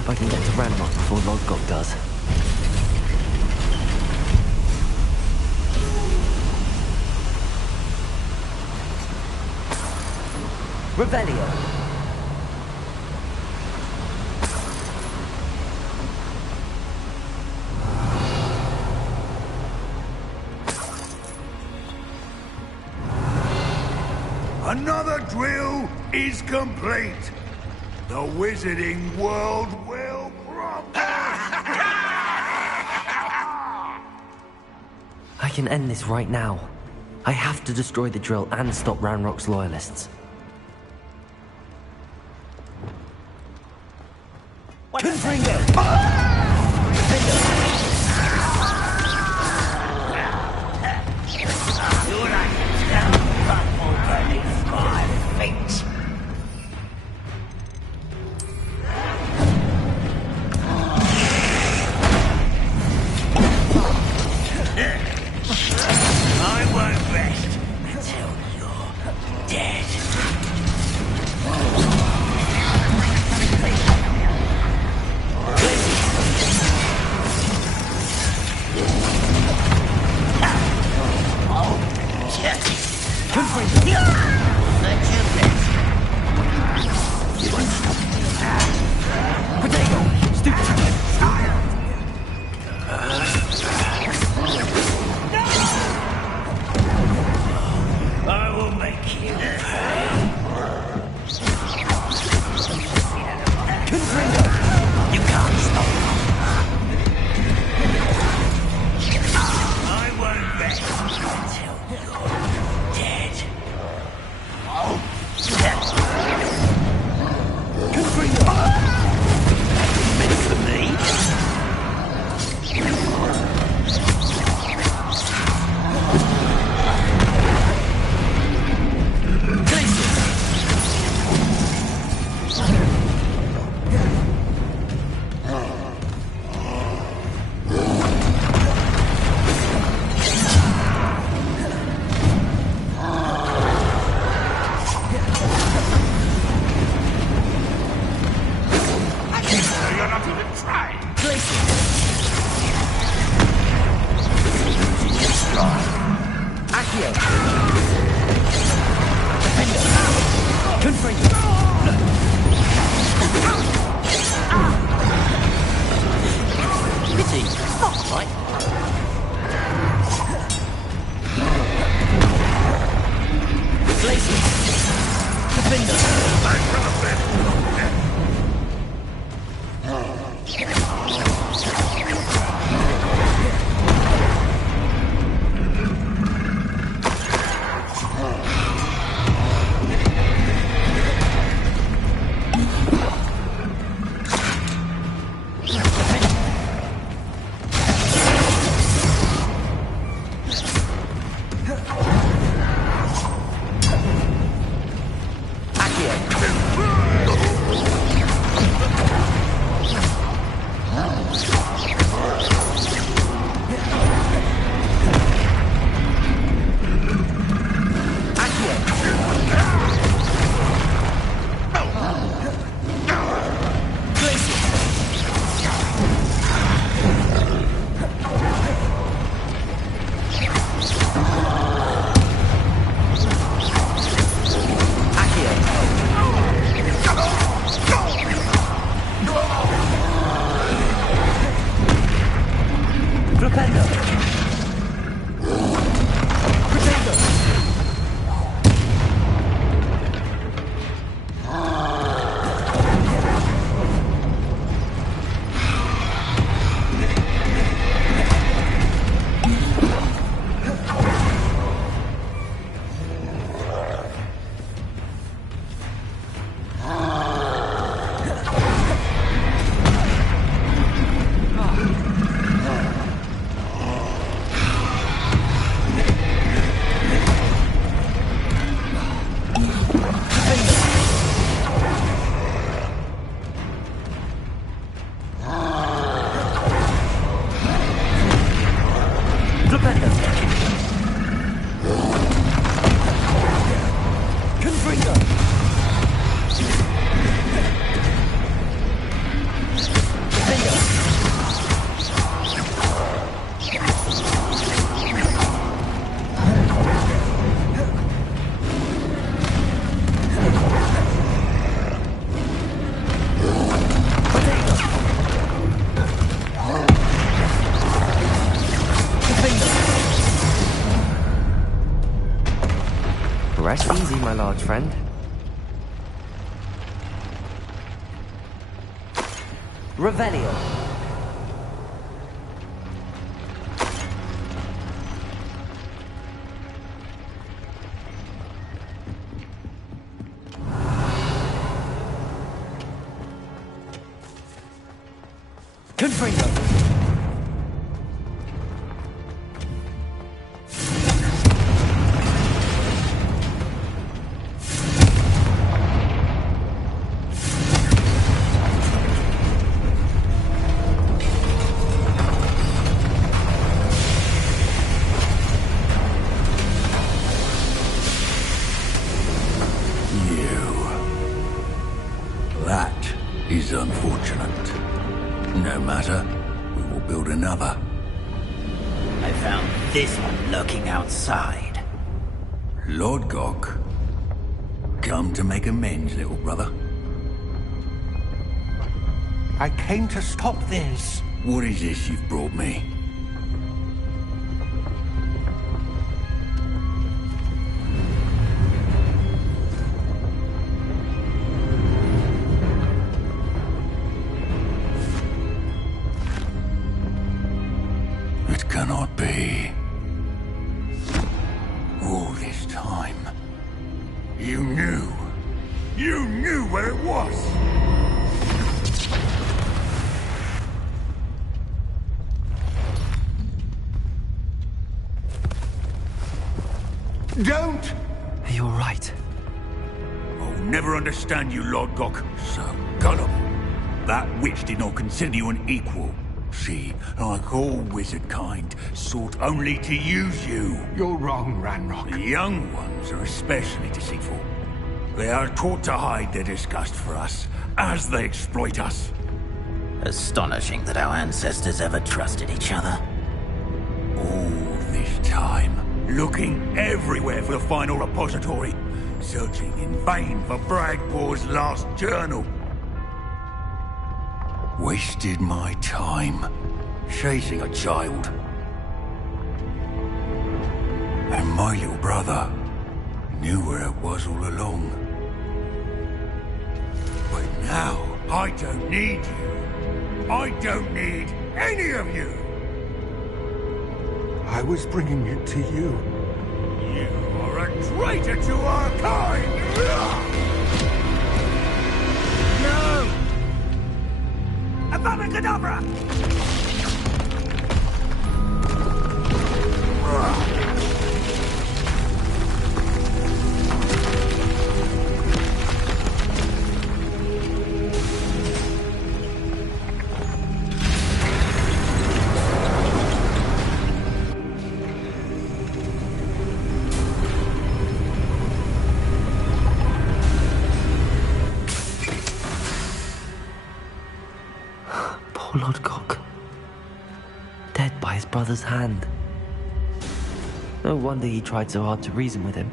I can get to Ranrock before Lodgok does. Revelio. Another drill is complete. The wizarding world will prosper. I can end this right now. I have to destroy the drill and stop Ranrock's loyalists. Confringo. Confringo! not even try. Accio! Defender! Confringo! Pity! Not right! Blazing! Defender! Rest easy, my large friend. Revelio. Confringo. That is unfortunate. No matter, we will build another. I found this one lurking outside. Lord Gok, come to make amends, little brother. I came to stop this. What is this you've brought me? It cannot be. All this time, you knew. You knew where it was. Don't! Are you all right? I'll never understand you, Lord Gok. So gullible. That witch did not consider you an equal. She, like all wizard kind, sought only to use you. You're wrong, Ranrock. The young ones are especially deceitful. They are taught to hide their disgust for us, as they exploit us. Astonishing that our ancestors ever trusted each other. All this time, looking everywhere for the final repository, searching in vain for Bragbor's last journal. Wasted my time, chasing a child. And my little brother knew where it was all along. But now, I don't need you. I don't need any of you! I was bringing it to you. You are a traitor to our kind! No! Avada Kedavra! Poor Lodgok. Dead by his brother's hand. No wonder he tried so hard to reason with him.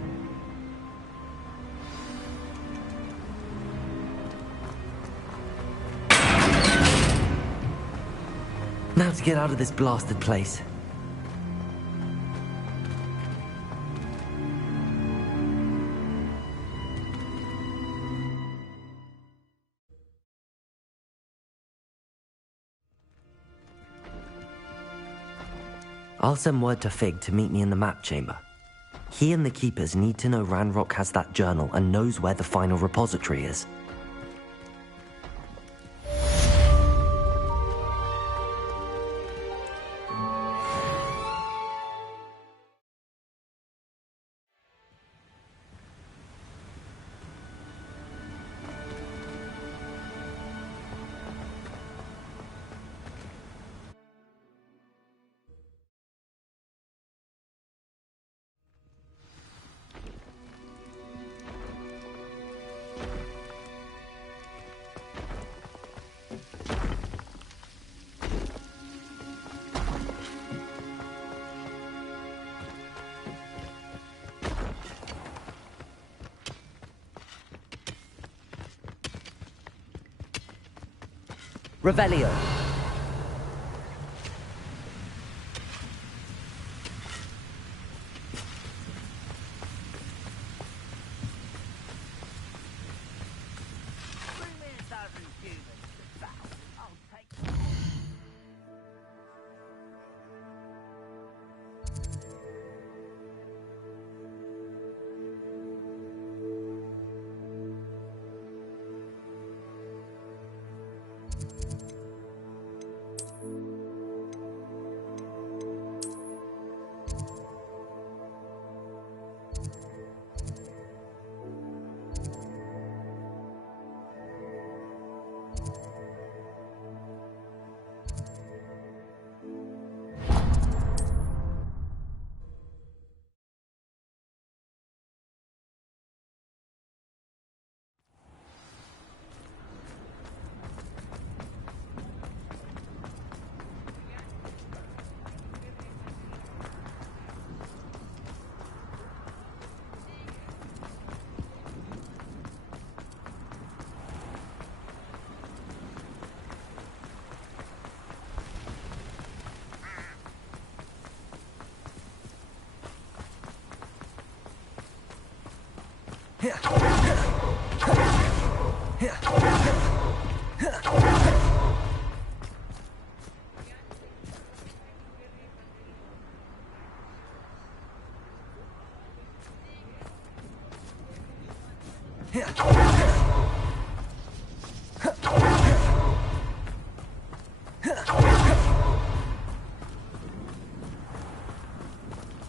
Now to get out of this blasted place. I'll send word to Fig to meet me in the map chamber. He and the Keepers need to know Ranrock has that journal and knows where the final repository is. Revelio.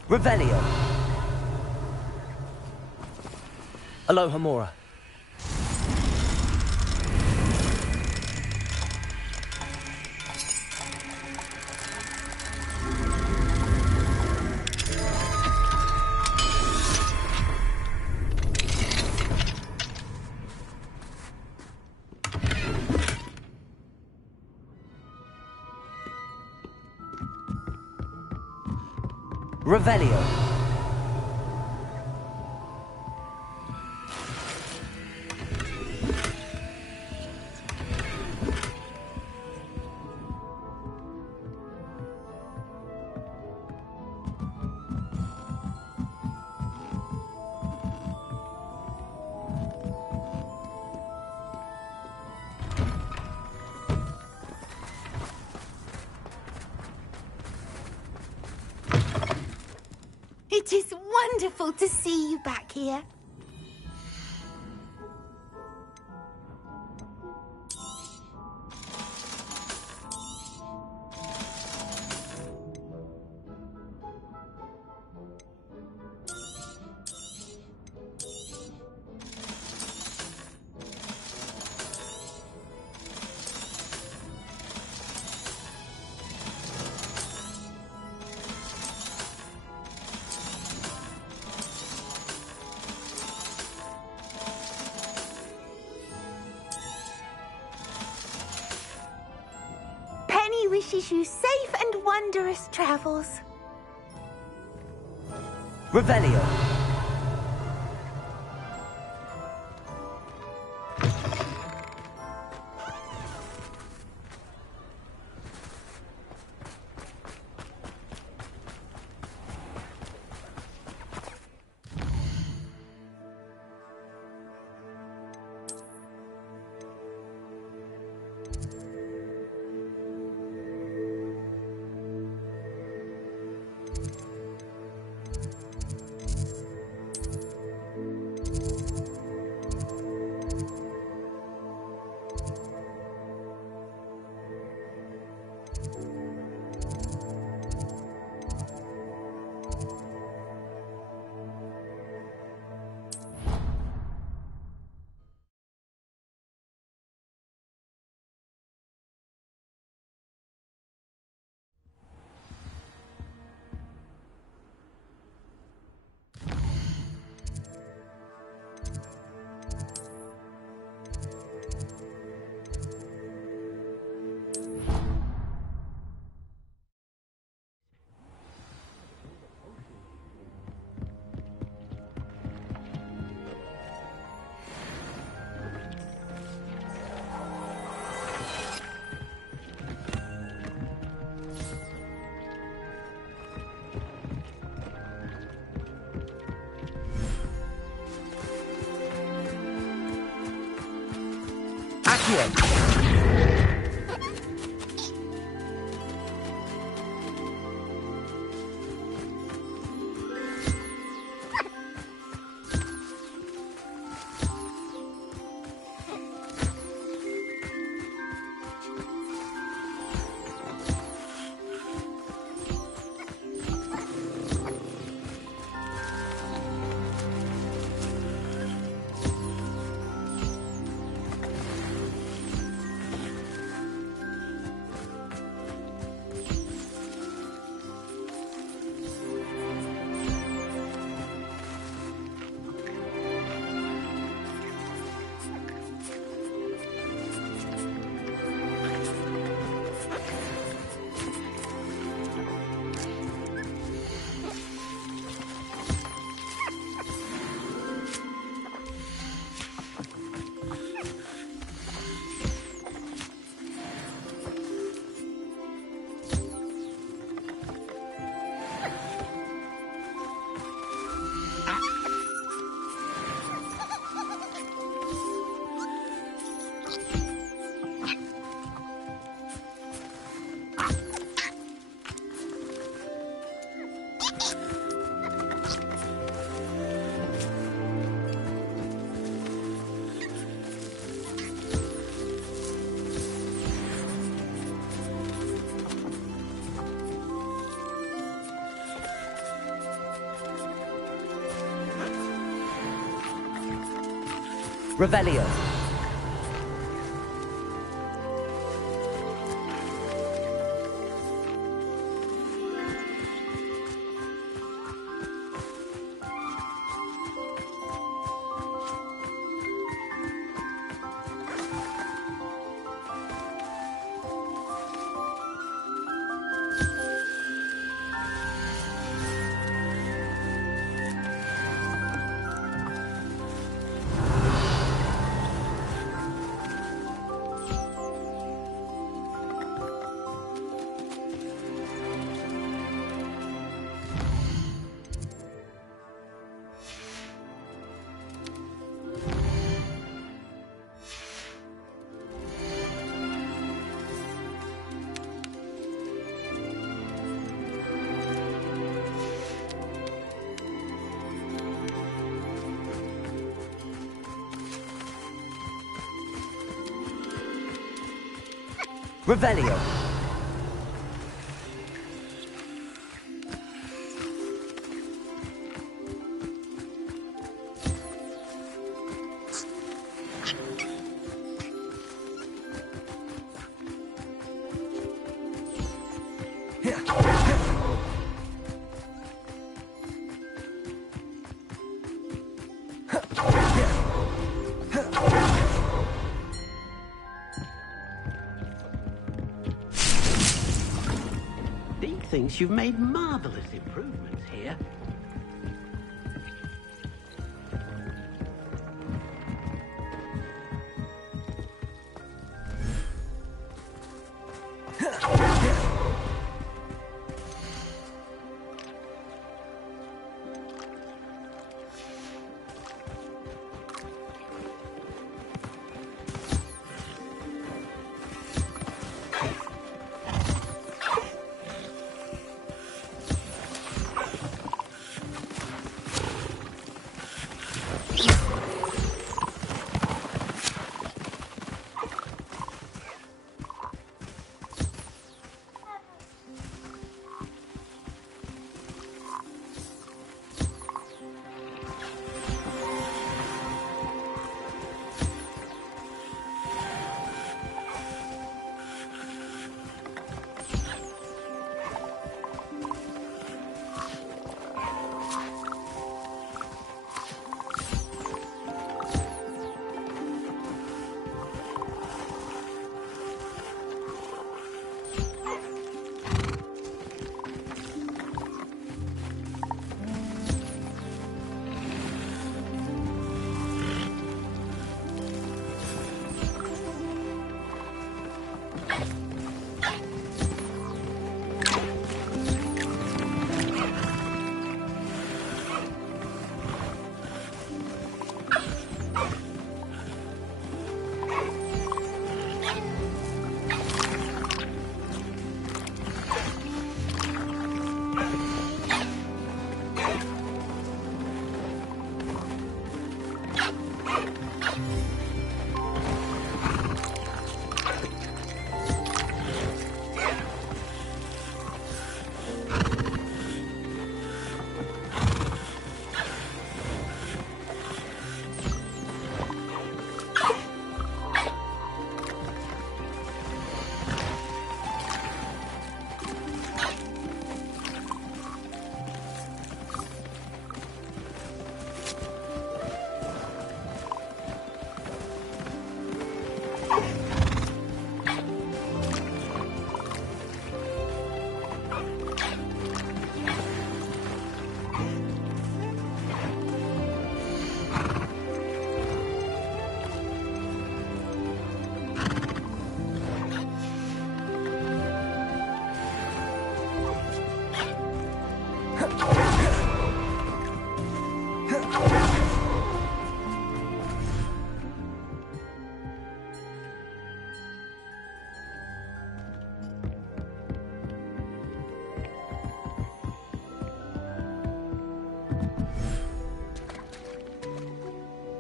Revelio. Aloha Mora. Revelio. It is wonderful to see you back here. Penny wishes you safe and wondrous travels. Revelio. Accio. Revelio. Revelio. Deke thinks you've made marvelous improvements here.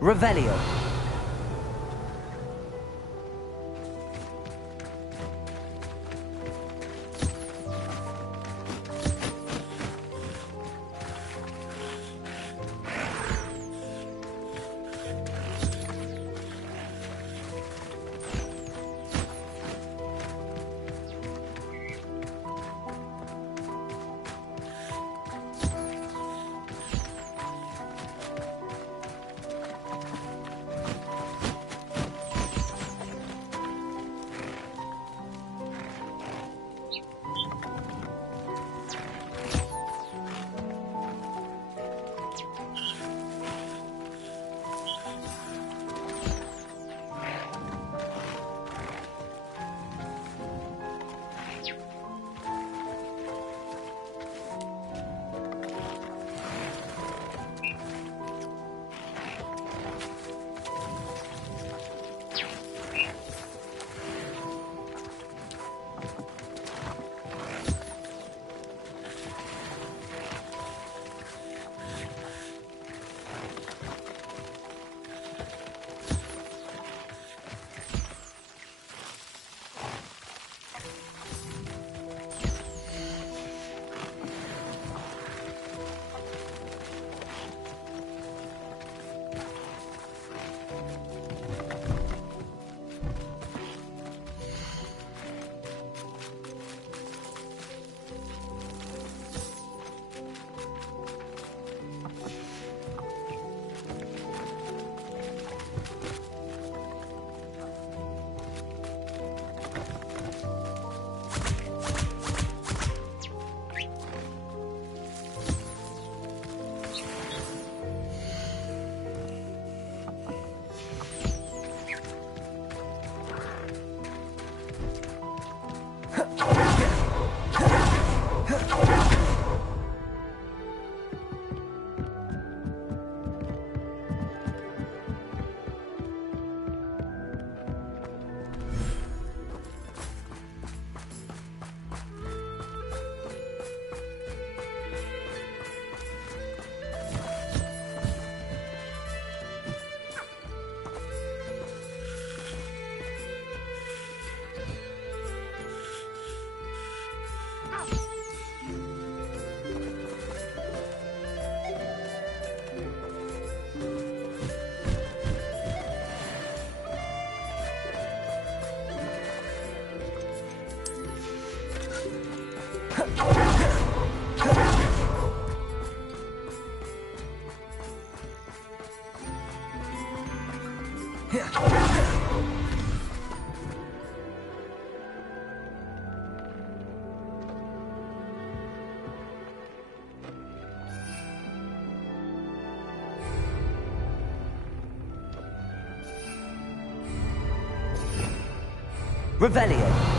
Revelio. Revelio.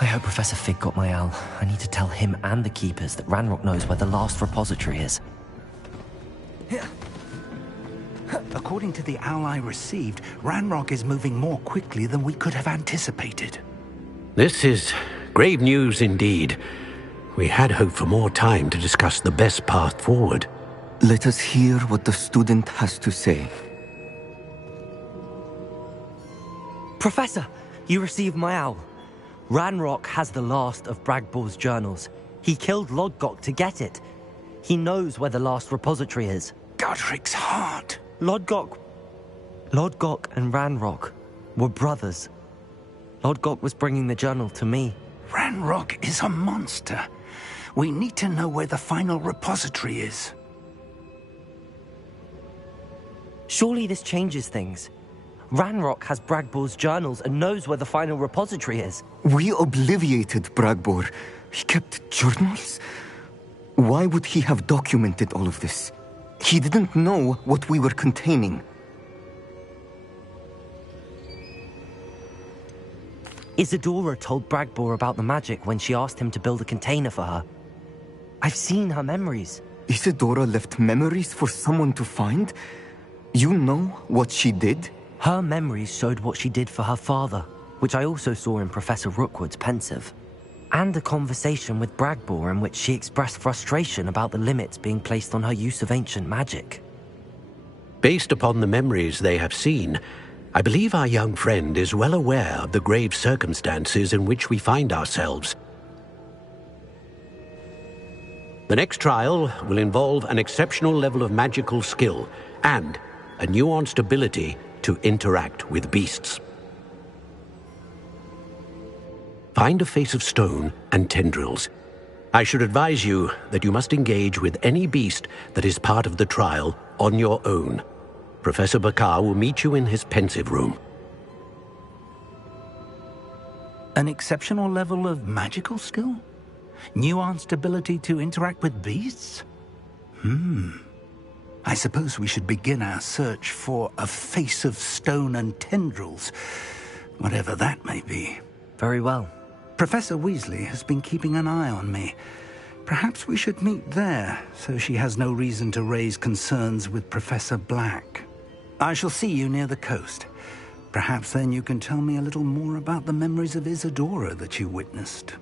I hope Professor Fig got my owl. I need to tell him and the Keepers that Ranrock knows where the last repository is. According to the owl I received, Ranrock is moving more quickly than we could have anticipated. This is grave news indeed. We had hoped for more time to discuss the best path forward. Let us hear what the student has to say. Professor, you received my owl. Ranrock has the last of Bragbor's journals. He killed Lodgok to get it. He knows where the last repository is. Godric's heart. Lodgok and Ranrock were brothers. Lodgok was bringing the journal to me. Ranrock is a monster. We need to know where the final repository is. Surely this changes things. Ranrock has Bragbor's journals and knows where the final repository is. We obliviated Bragbor. He kept journals? Why would he have documented all of this? He didn't know what we were containing. Isadora told Bragbor about the magic when she asked him to build a container for her. I've seen her memories. Isadora left memories for someone to find? You know what she did? Her memories showed what she did for her father, which I also saw in Professor Rookwood's pensive. And a conversation with Bragbor in which she expressed frustration about the limits being placed on her use of ancient magic. Based upon the memories they have seen, I believe our young friend is well aware of the grave circumstances in which we find ourselves. The next trial will involve an exceptional level of magical skill and a nuanced ability to interact with beasts. Find a face of stone and tendrils. I should advise you that you must engage with any beast that is part of the trial on your own. Professor Bakar will meet you in his pensive room. An exceptional level of magical skill? Nuanced ability to interact with beasts? I suppose we should begin our search for a face of stone and tendrils, whatever that may be. Very well. Professor Weasley has been keeping an eye on me. Perhaps we should meet there, so she has no reason to raise concerns with Professor Black. I shall see you near the coast. Perhaps then you can tell me a little more about the memories of Isadora that you witnessed.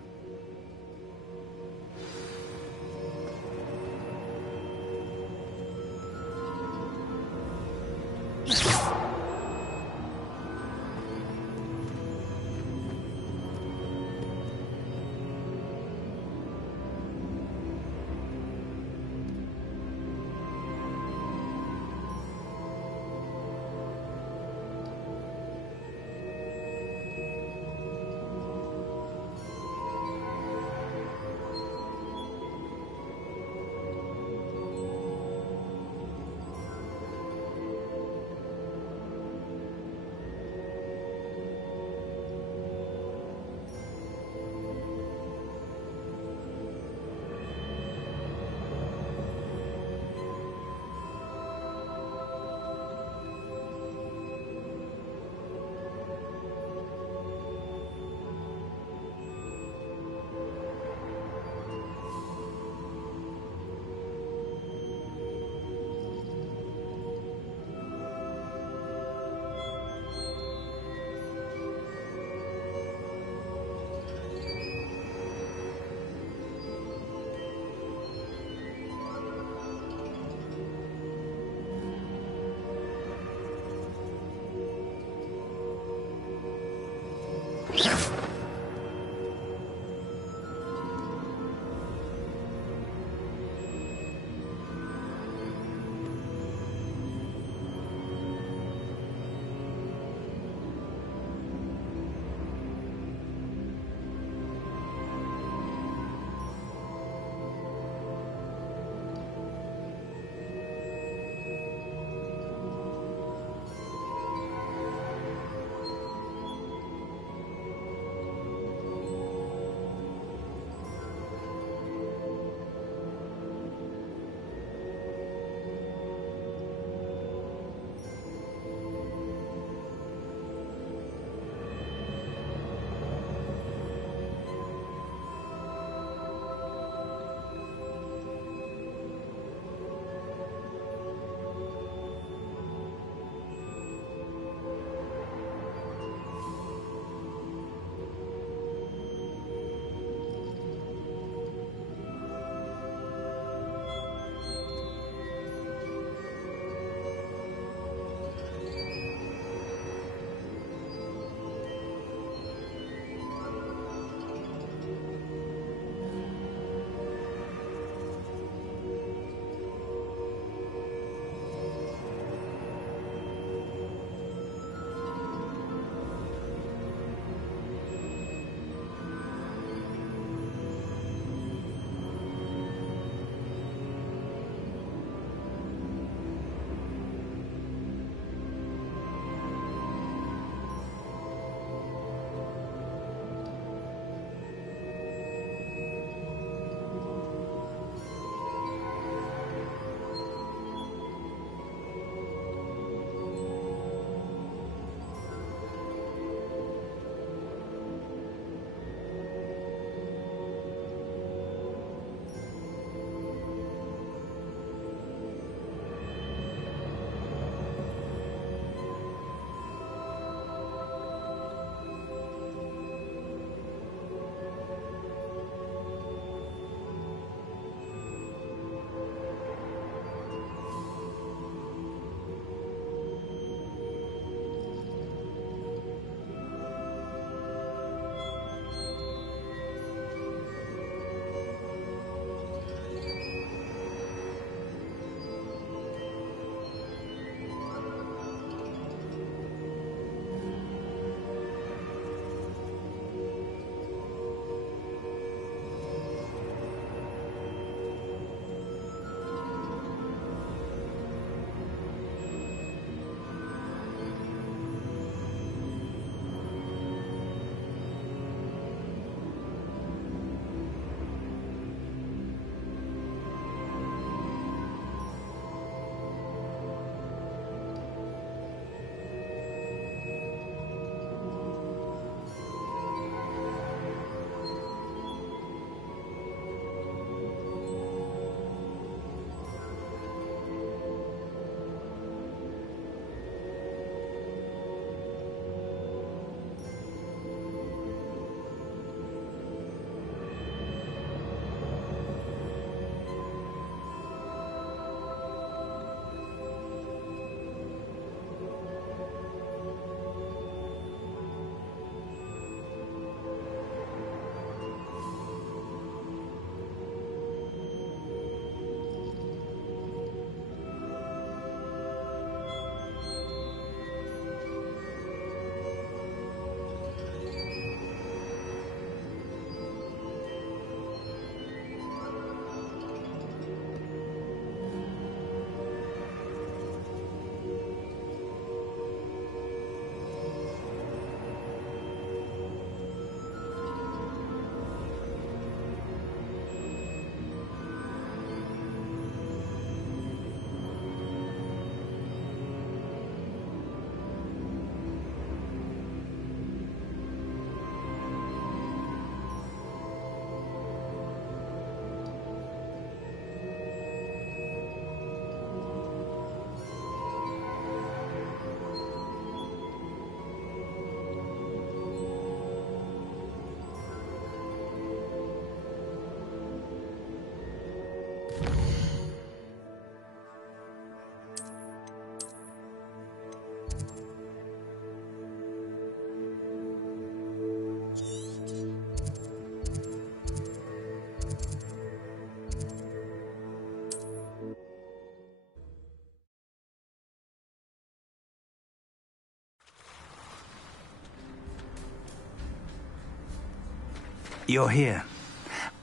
You're here.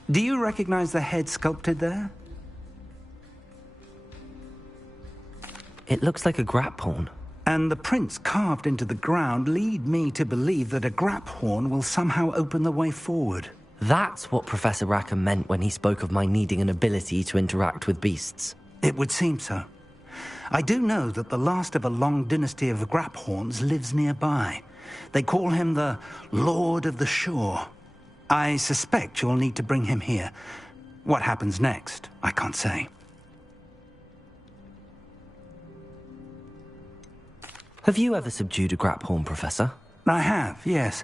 Do you recognize the head sculpted there? It looks like a grap horn. And the prints carved into the ground lead me to believe that a grap horn will somehow open the way forward. That's what Professor Rackham meant when he spoke of my needing an ability to interact with beasts. It would seem so. I do know that the last of a long dynasty of grap horns lives nearby. They call him the Lord of the Shore. I suspect you'll need to bring him here. What happens next, I can't say. Have you ever subdued a grap horn, Professor? I have, yes.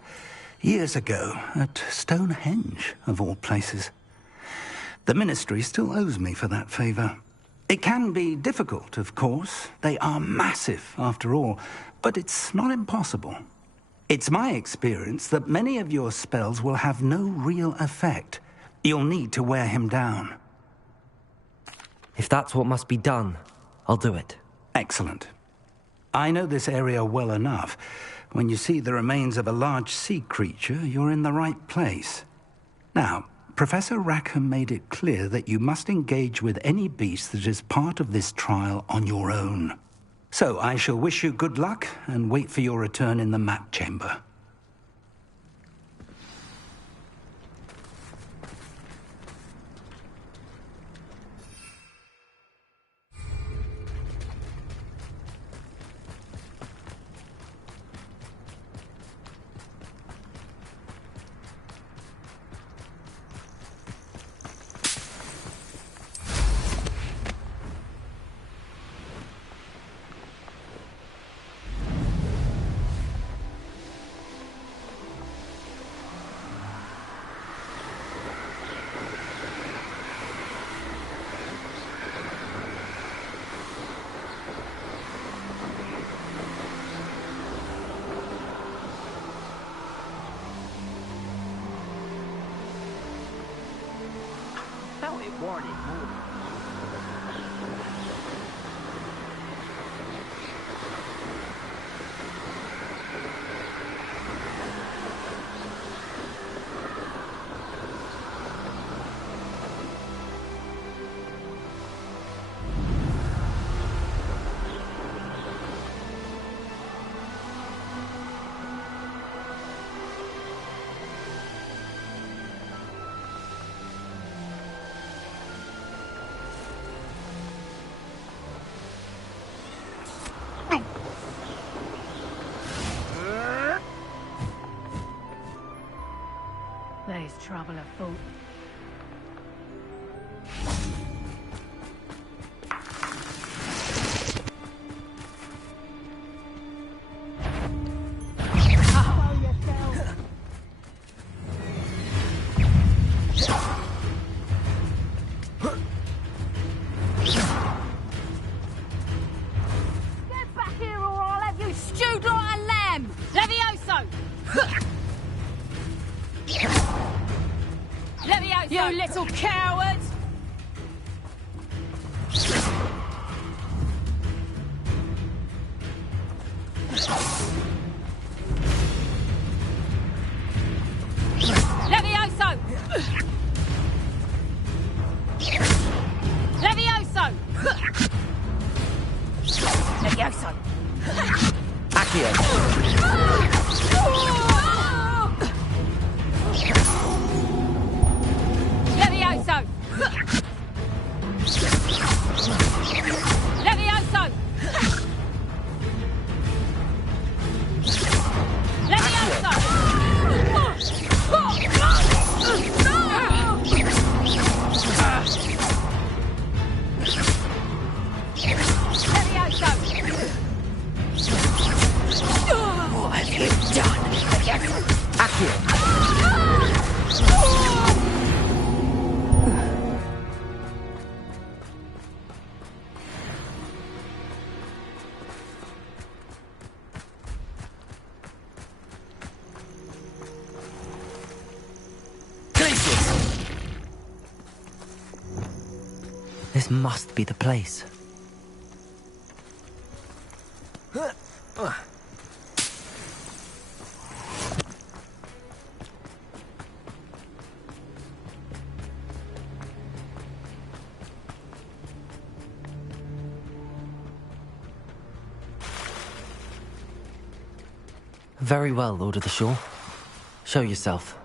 Years ago, at Stonehenge, of all places. The Ministry still owes me for that favor. It can be difficult, of course. They are massive, after all, but it's not impossible. It's my experience that many of your spells will have no real effect. You'll need to wear him down. If that's what must be done, I'll do it. Excellent. I know this area well enough. When you see the remains of a large sea creature, you're in the right place. Now, Professor Rackham made it clear that you must engage with any beast that is part of this trial on your own. So I shall wish you good luck and wait for your return in the map chamber. There's trouble afoot. Get back here or I'll have you stewed like a lamb! Levioso! Levioso! You little coward! Levioso! Levioso! Levioso! Accio! Levioso! Levioso! Levioso! What have you done? Accio! This must be the place. Very well, Lord of the Shore. Show yourself.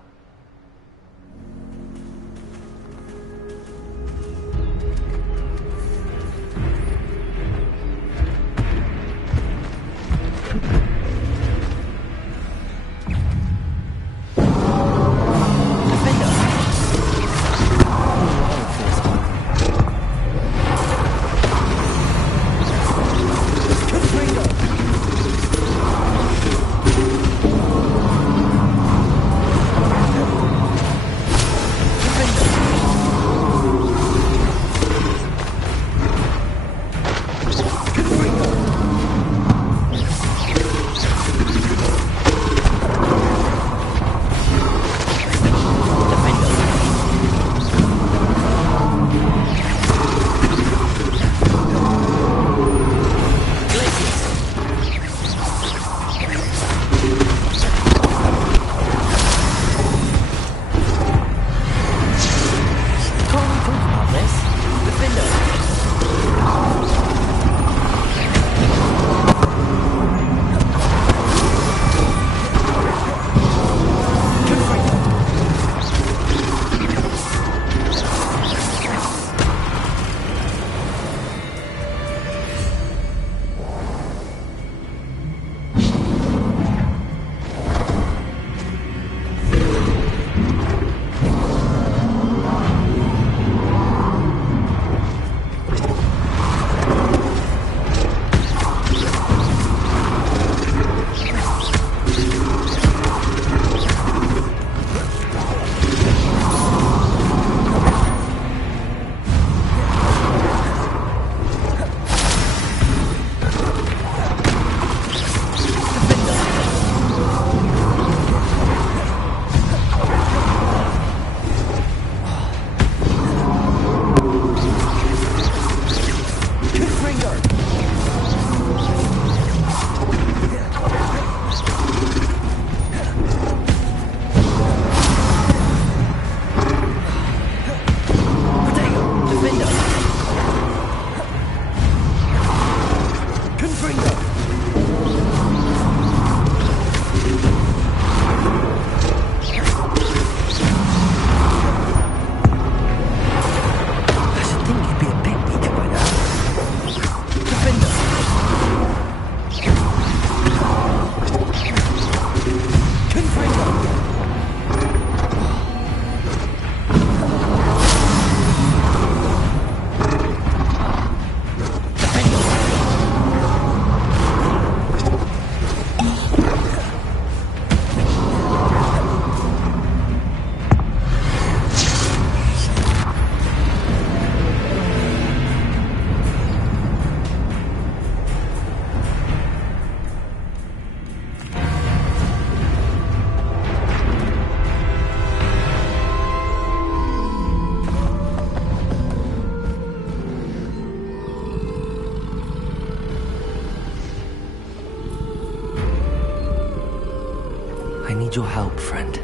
I need your help, friend.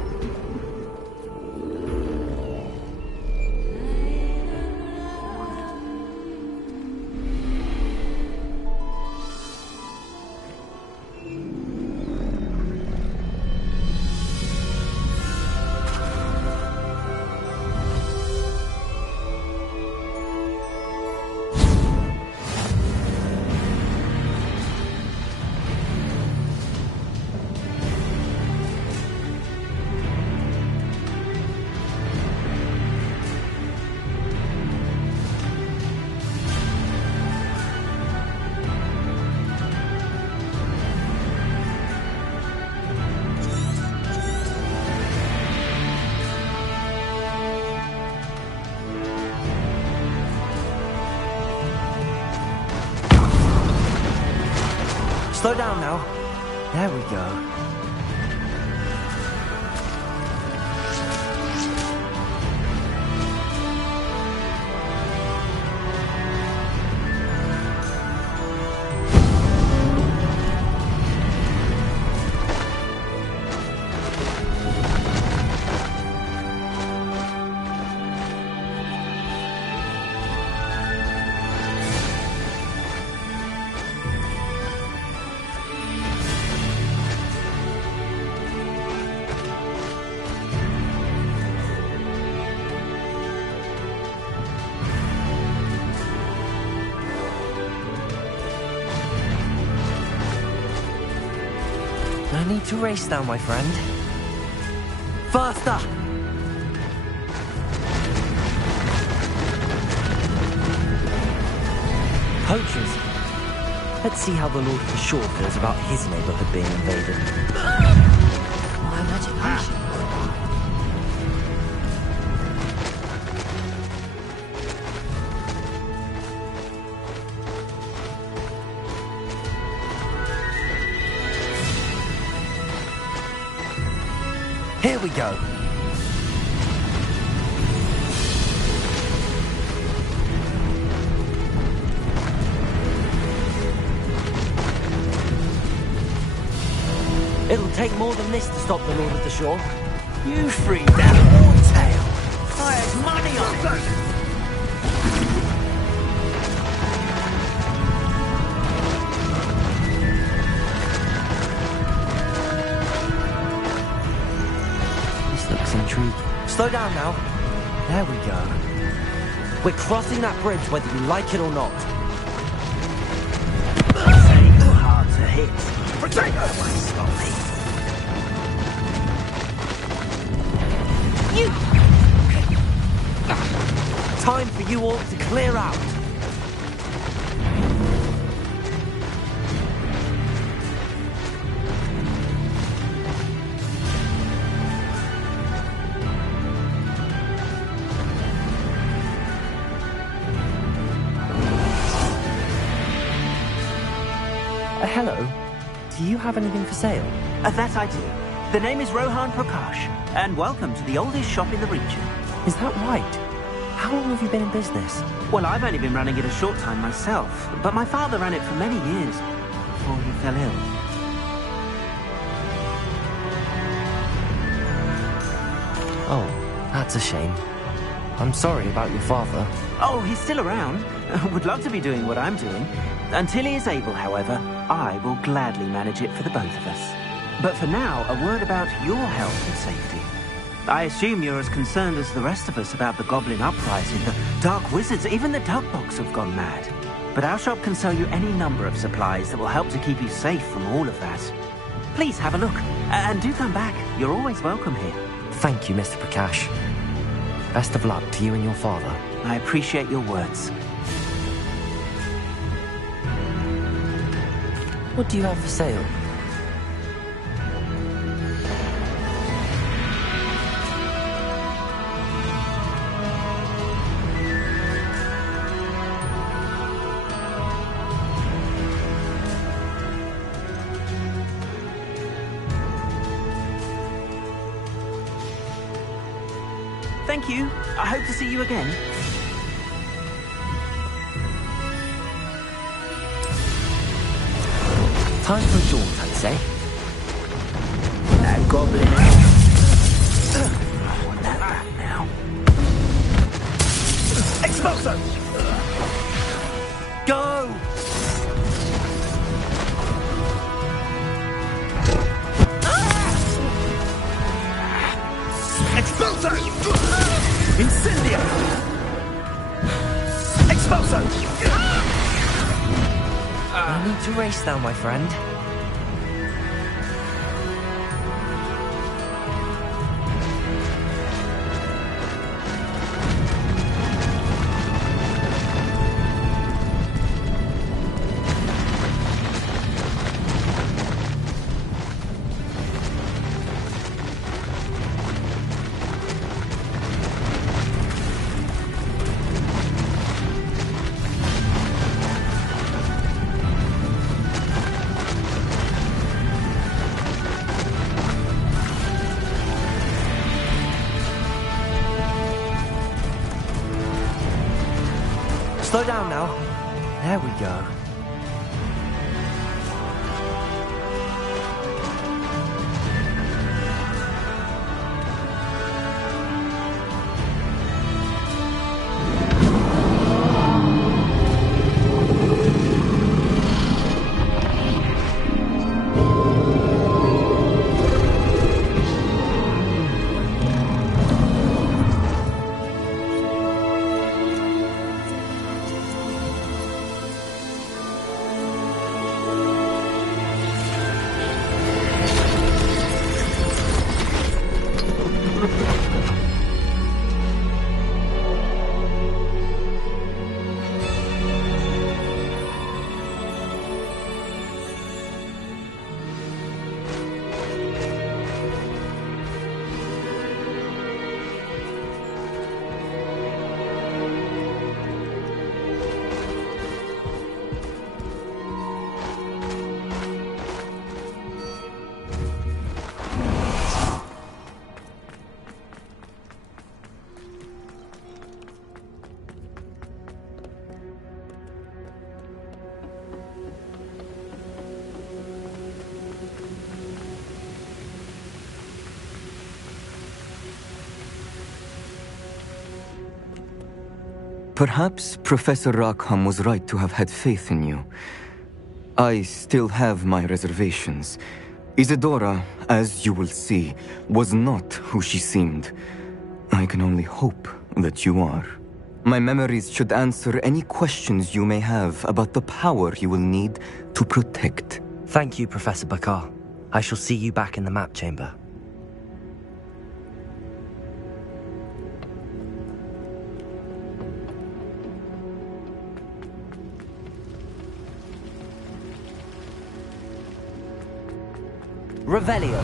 Slow down now. There we go. I need to race now, my friend. Faster! Poachers. Let's see how the Lord for sure feels about his neighborhood being invaded. My imagination. Here we go. It'll take more than this to stop the Lord of the Shore. You freed that wartail. I had money on it. This looks intriguing. Slow down now. There we go. We're crossing that bridge whether you like it or not. You're hard to hit. Protect us, my slowly. You! Time for you all to clear out. Hello. Do you have anything for sale? That I do. The name is Rohan Prakash, and welcome to the oldest shop in the region. Is that right? How long have you been in business? Well, I've only been running it a short time myself, but my father ran it for many years before he fell ill. Oh, that's a shame. I'm sorry about your father. Oh, he's still around. Would love to be doing what I'm doing. Until he is able, however, I will gladly manage it for the both of us. But for now, a word about your health and safety. I assume you're as concerned as the rest of us about the Goblin Uprising, the Dark Wizards, even the Dugbogs have gone mad. But our shop can sell you any number of supplies that will help to keep you safe from all of that. Please have a look, and do come back. You're always welcome here. Thank you, Mr. Prakash. Best of luck to you and your father. I appreciate your words. What do you have for sale? Thank you. I hope to see you again. Time for a jaunt, I'd say. That goblin. I want that back now. Expulso! Go! Expulso! Incendio! Expulso! I need to race now, my friend. Slow down now. There we go. Perhaps Professor Rackham was right to have had faith in you. I still have my reservations. Isadora, as you will see, was not who she seemed. I can only hope that you are. My memories should answer any questions you may have about the power you will need to protect. Thank you, Professor Bakar. I shall see you back in the map chamber. Revelio.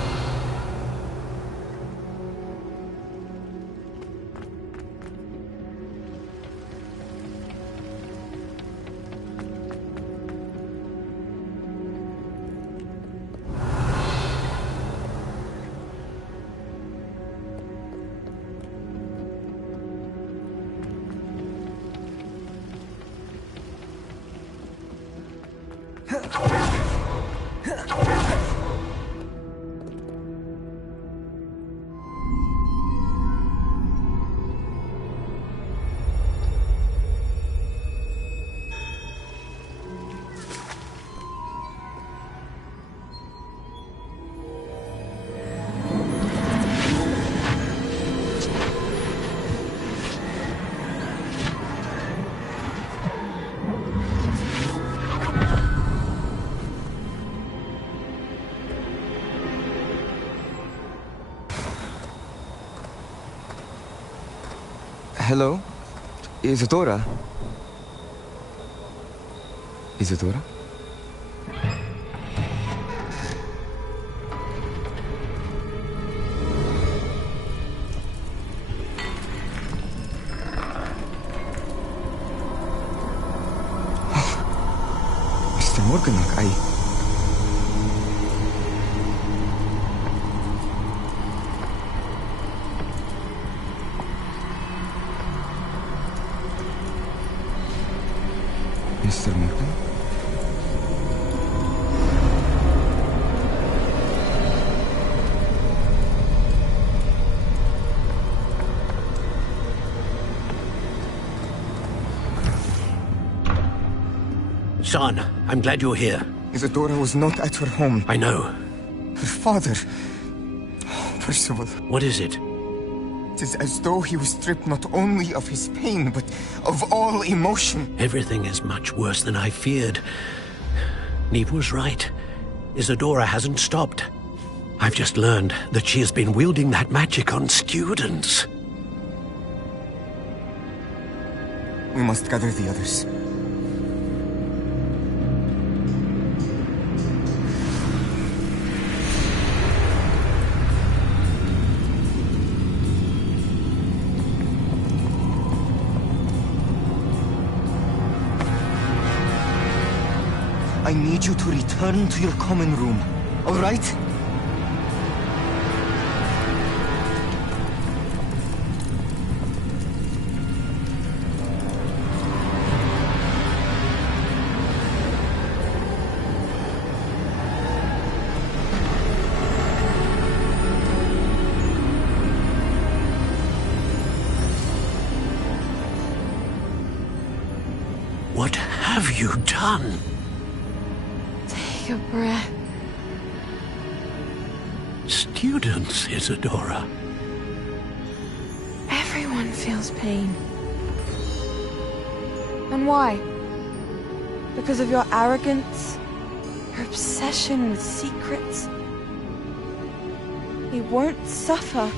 Hello? Isadora? Isadora? Mr. Morganach, Mr. Morgan? Son, I'm glad you're here. Isadora was not at her home. I know. Her father... Percival. What is it? It is as though he was stripped not only of his pain, but of all emotion. Everything is much worse than I feared. Neve was right. Isadora hasn't stopped. I've just learned that she has been wielding that magic on students. We must gather the others. I need you to return to your common room, all right? What have you done? Take a breath. Students, Isadora. Everyone feels pain. And why? Because of your arrogance? Your obsession with secrets? He won't suffer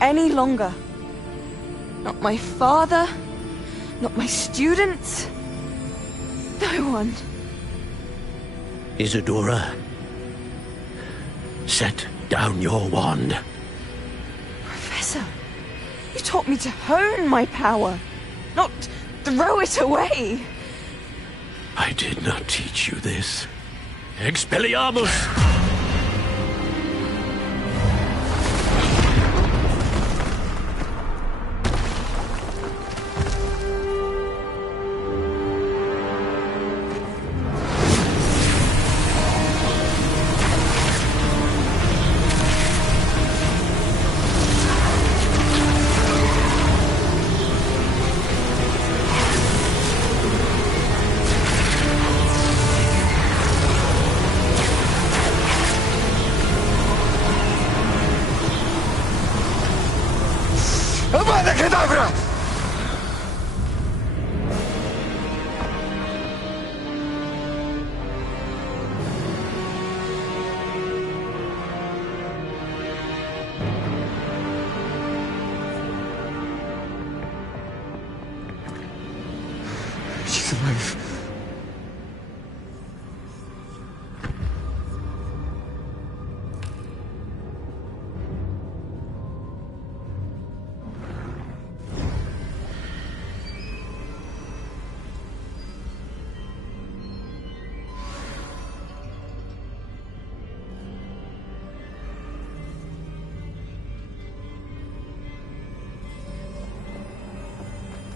any longer. Not my father, not my students, no one. Isadora, set down your wand. Professor, you taught me to hone my power, not throw it away. I did not teach you this. Expelliarmus!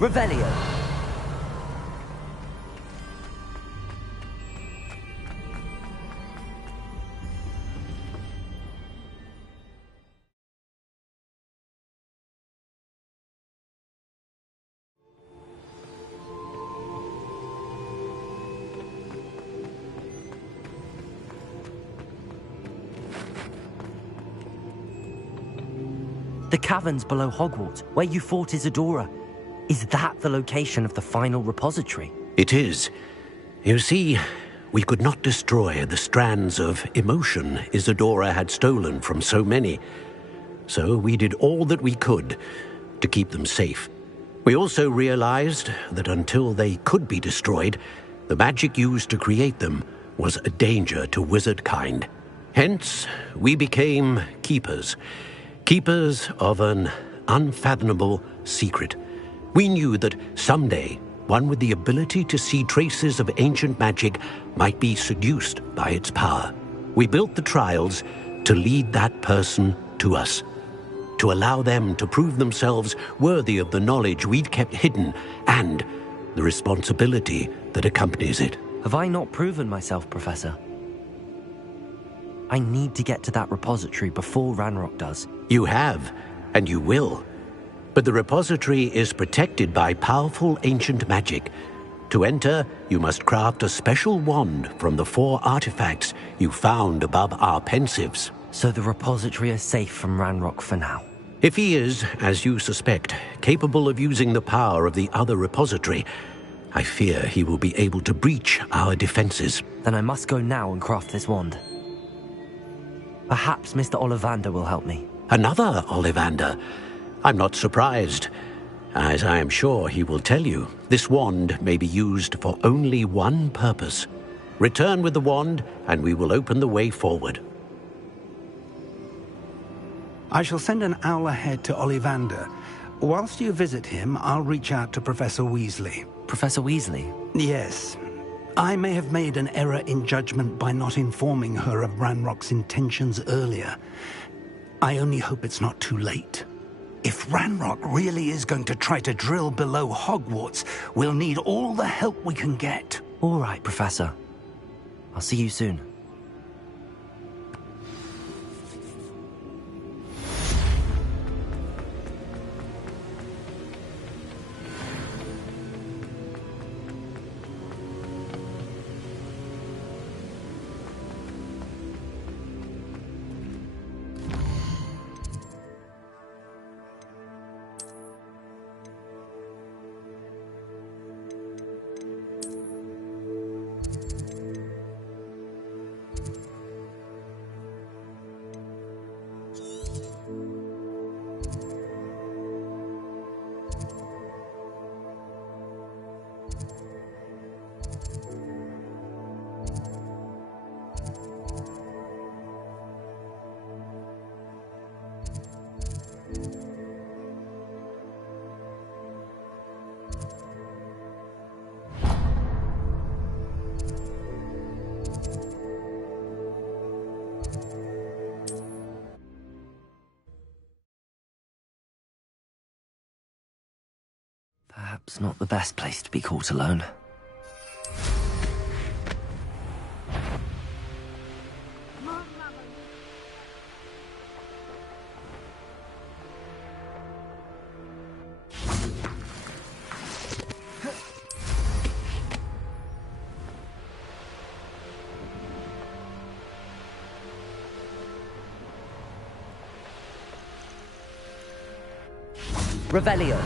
Revelio. The caverns below Hogwarts, where you fought Isadora. Is that the location of the final repository? It is. You see, we could not destroy the strands of emotion Isadora had stolen from so many. So we did all that we could to keep them safe. We also realized that until they could be destroyed, the magic used to create them was a danger to wizard kind. Hence, we became keepers. Keepers of an unfathomable secret. We knew that someday, one with the ability to see traces of ancient magic might be seduced by its power. We built the trials to lead that person to us, to allow them to prove themselves worthy of the knowledge we'd kept hidden and the responsibility that accompanies it. Have I not proven myself, Professor? I need to get to that repository before Ranrock does. You have, and you will. But the repository is protected by powerful ancient magic. To enter, you must craft a special wand from the 4 artifacts you found above our pensives. So the repository is safe from Ranrock for now? If he is, as you suspect, capable of using the power of the other repository, I fear he will be able to breach our defenses. Then I must go now and craft this wand. Perhaps Mr. Ollivander will help me. Another Ollivander? I'm not surprised. As I am sure he will tell you, this wand may be used for only one purpose. Return with the wand, and we will open the way forward. I shall send an owl ahead to Ollivander. Whilst you visit him, I'll reach out to Professor Weasley. Professor Weasley? Yes. I may have made an error in judgment by not informing her of Ranrock's intentions earlier. I only hope it's not too late. If Ranrock really is going to try to drill below Hogwarts, we'll need all the help we can get. All right, Professor. I'll see you soon. Perhaps not the best place to be caught alone. Revelio.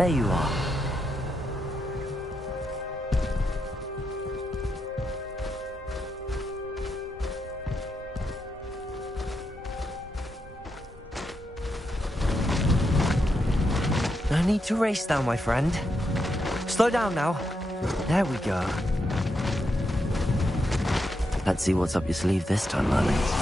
There you are. No need to race now, my friend. Slow down now. There we go. Let's see what's up your sleeve this time, Merlin.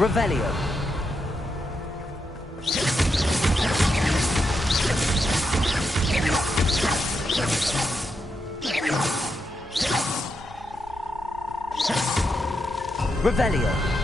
Revelio. Revelio.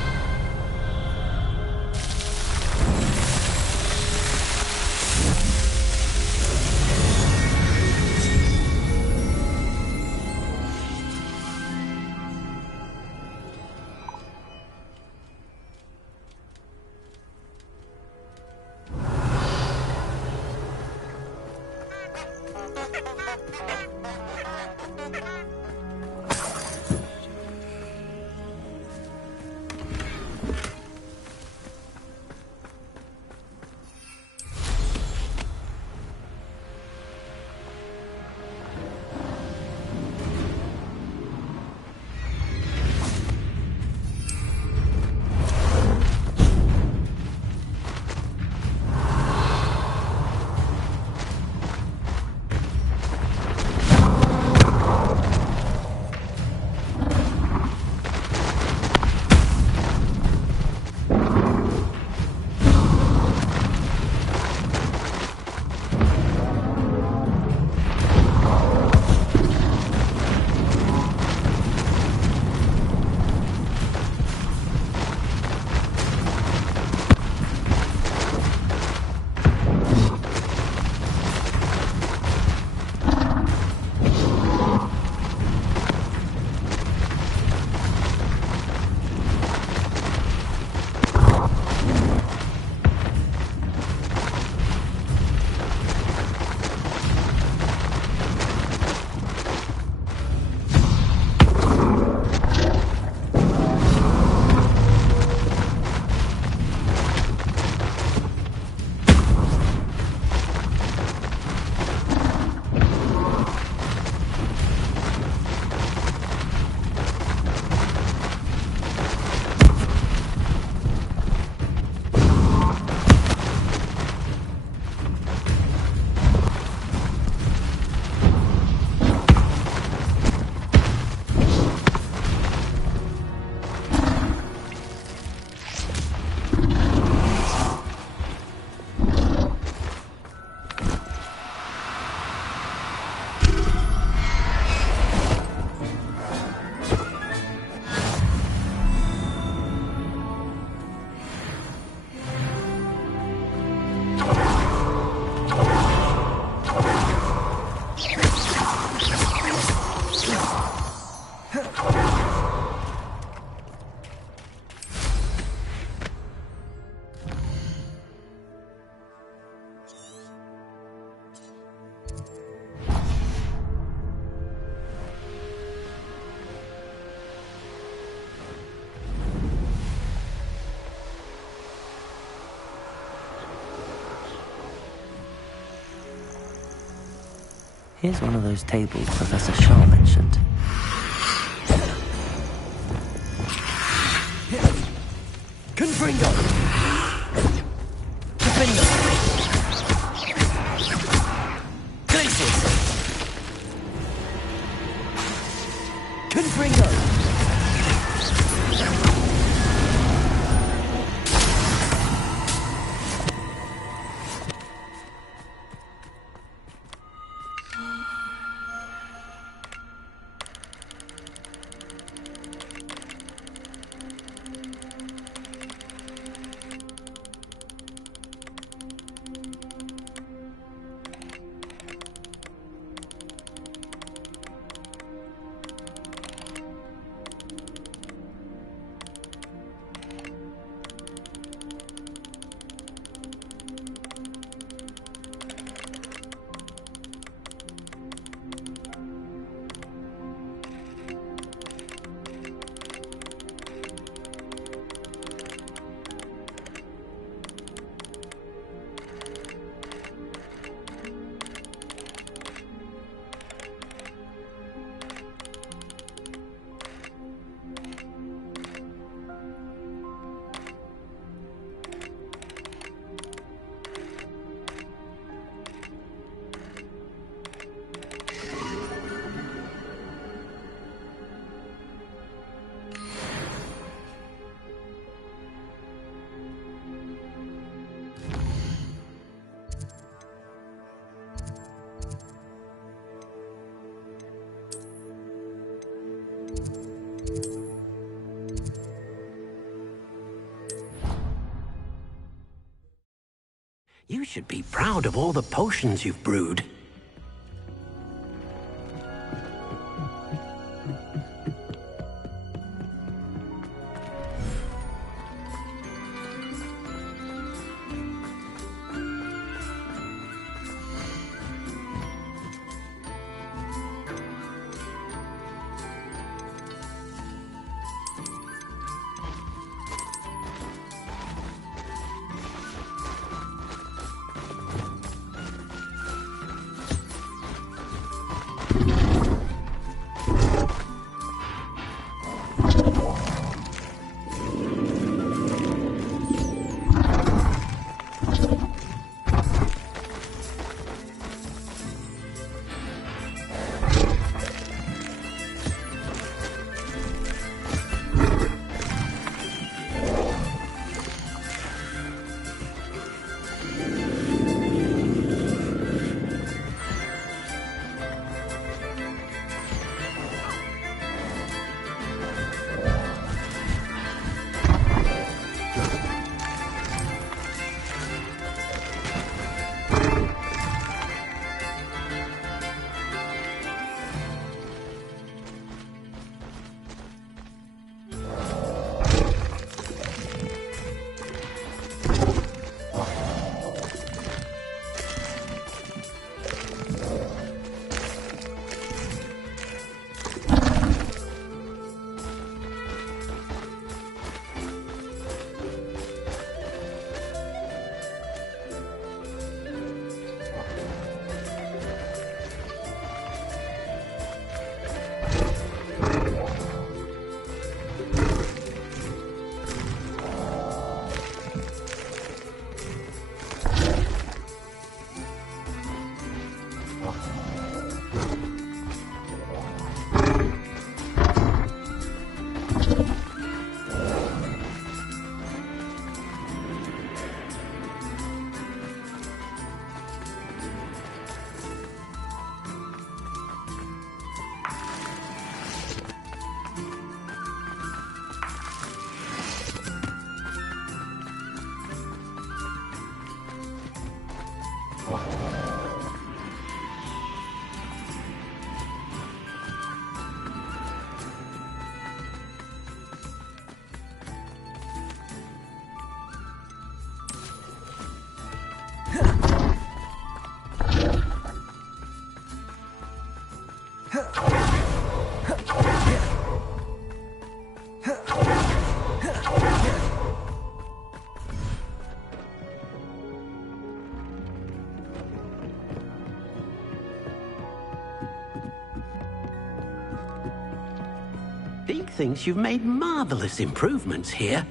Here's one of those tables Professor Shaw mentioned. Confringo! Confringo! Glacius! Confringo! should be proud of all the potions you've brewed. Deke thinks you've made marvelous improvements here.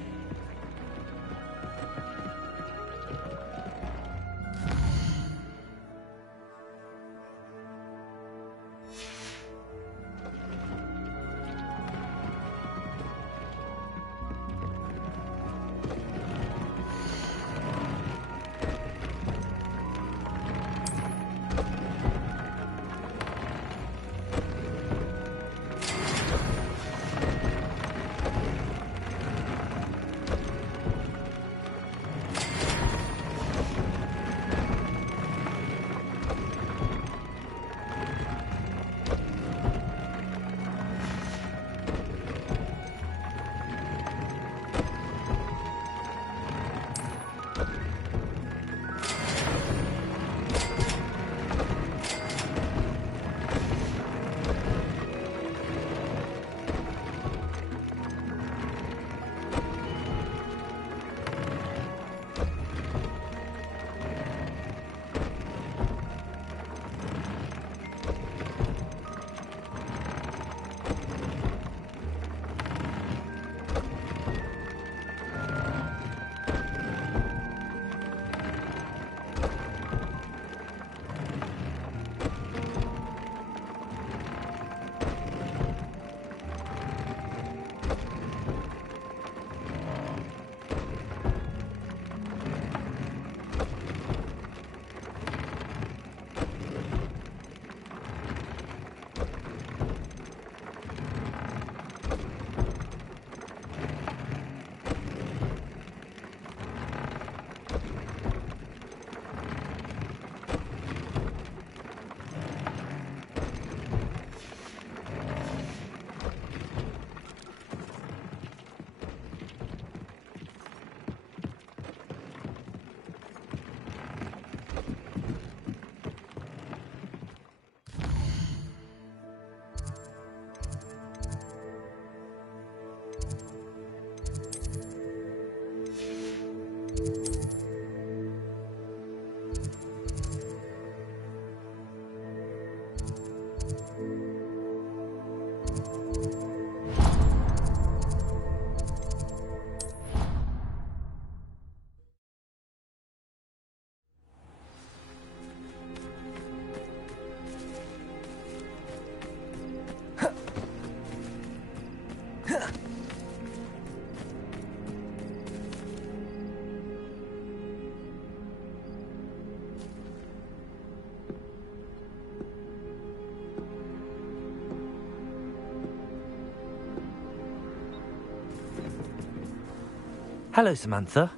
Hello, Samantha.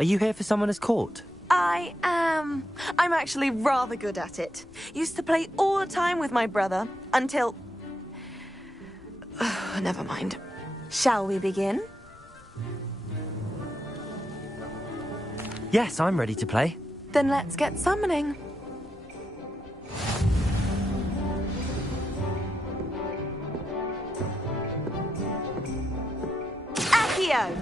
Are you here for Summoner's Court? I am. I'm actually rather good at it. Used to play all the time with my brother, until... Never mind. Shall we begin? Yes, I'm ready to play. Then let's get summoning. Accio!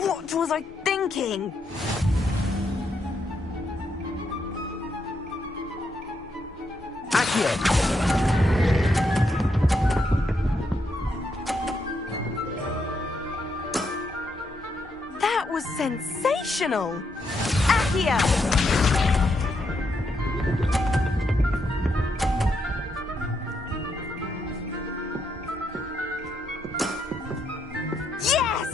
What was I thinking? Accio! That was sensational! Accio! Yes!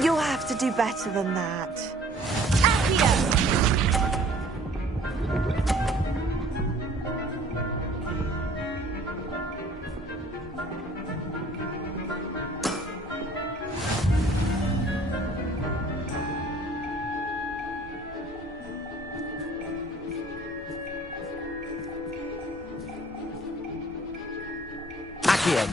You'll have to do better than that. Accio! Accio!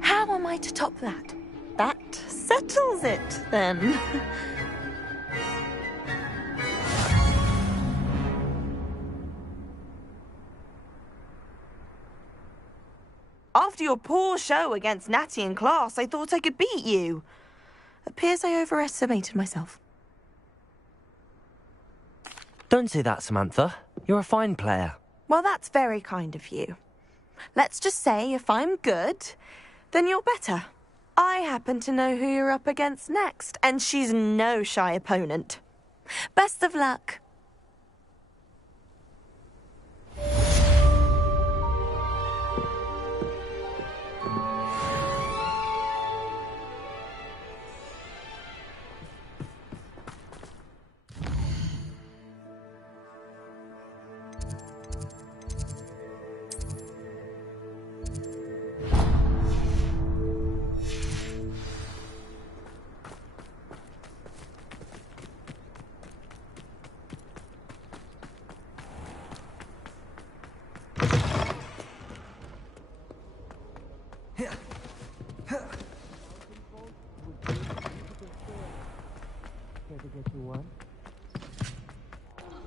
How am I to top that? That settles it, then. After your poor show against Natty in class, I thought I could beat you. Appears I overestimated myself. Don't say that, Samantha. You're a fine player. Well, that's very kind of you. Let's just say if I'm good, then you're better. I happen to know who you're up against next, and she's no shy opponent. Best of luck.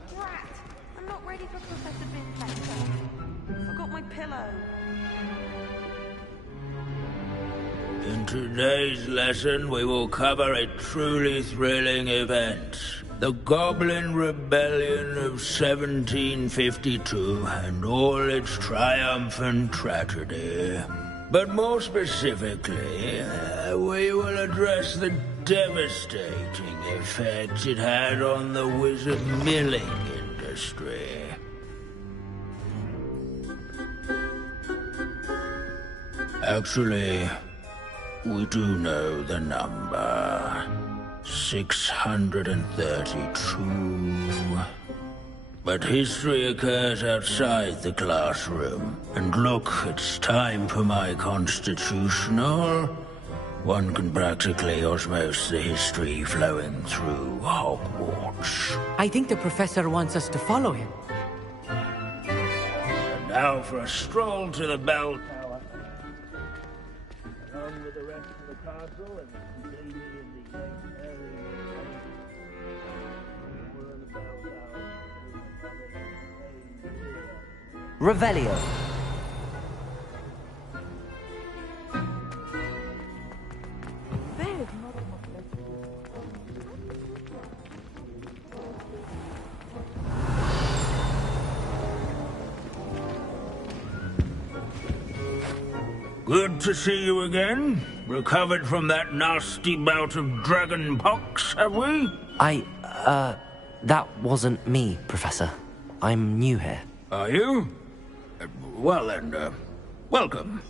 Drat! I'm not ready for Professor Binfector. Forgot my pillow. In today's lesson, we will cover a truly thrilling event. The Goblin Rebellion of 1752 and all its triumphant tragedy. But more specifically, we will address the devastating effect it had on the wizard milling industry. Actually, we do know the number. 632. But history occurs outside the classroom. And look, it's time for my constitutional. One can practically osmose the history flowing through Hogwarts. I think the professor wants us to follow him. And now for a stroll to the bell tower. Along with the rest of the castle and completed in the early Revelio. Good to see you again. Recovered from that nasty bout of dragon pox, have we? That wasn't me, Professor. I'm new here. Are you? Well then, welcome.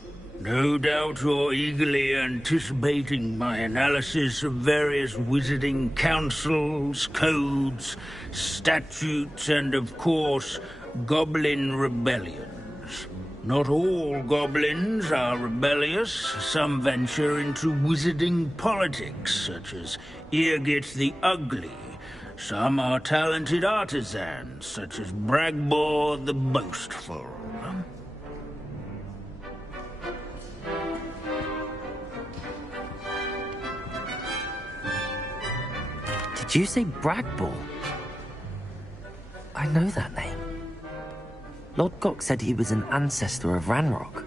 No doubt you're eagerly anticipating my analysis of various wizarding councils, codes, statutes, and of course, goblin rebellions. Not all goblins are rebellious. Some venture into wizarding politics, such as Irgit the Ugly. Some are talented artisans, such as Bragbor the Boastful. Did you say Bragbor? I know that name. Lord Gok said he was an ancestor of Ranrock.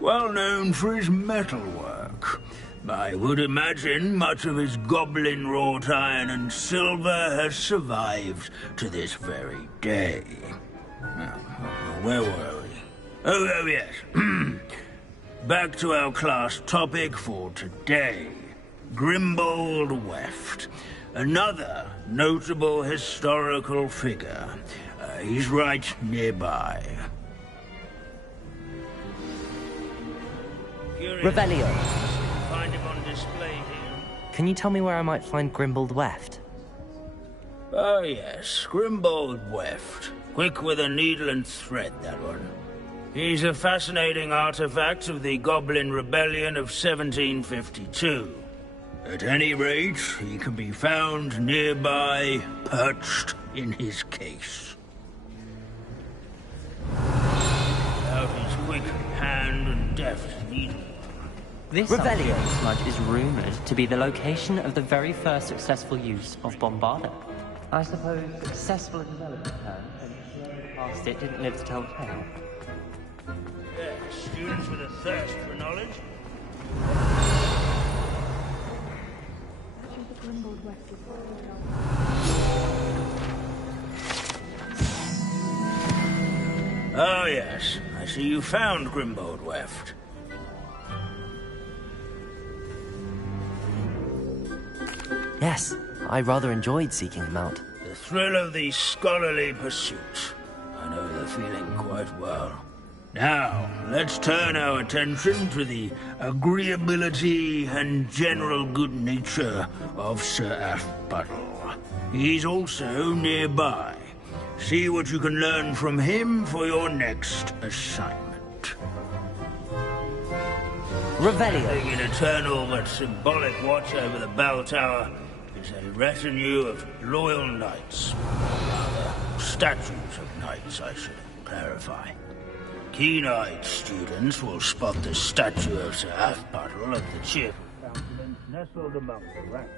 Well known for his metalwork. I would imagine much of his goblin-wrought iron and silver has survived to this very day. Now, where were we? Oh yes. Back to our class topic for today. Grimbold Weft. Another notable historical figure. He's right nearby. Revelio. Find him on display here. Can you tell me where I might find Grimbold Weft? Oh yes, Grimbold Weft. Quick with a needle and thread, that one. He's a fascinating artifact of the Goblin Rebellion of 1752. At any rate, he can be found nearby, perched in his case. Out his quick hand and deft needle. This Revelio smudge is rumored to be the location of the very first successful use of Bombarda. I suppose successful in development terms, and whoever passed it didn't live to tell the tale. Yes, students with a thirst for knowledge. Oh yes, I see you found Grimbold Weft. Yes, I rather enjoyed seeking him out. The thrill of the scholarly pursuit. I know the feeling quite well. Now, let's turn our attention to the agreeability and general good nature of Sir Athpuddle. He's also nearby. See what you can learn from him for your next assignment. Revelio. In eternal but symbolic watch over the bell tower is a retinue of loyal knights. Rather, statues of knights, I should clarify. Keen-eyed students will spot the statue of Sir Athpuddle at the cheerful fountain nestled among the ranks.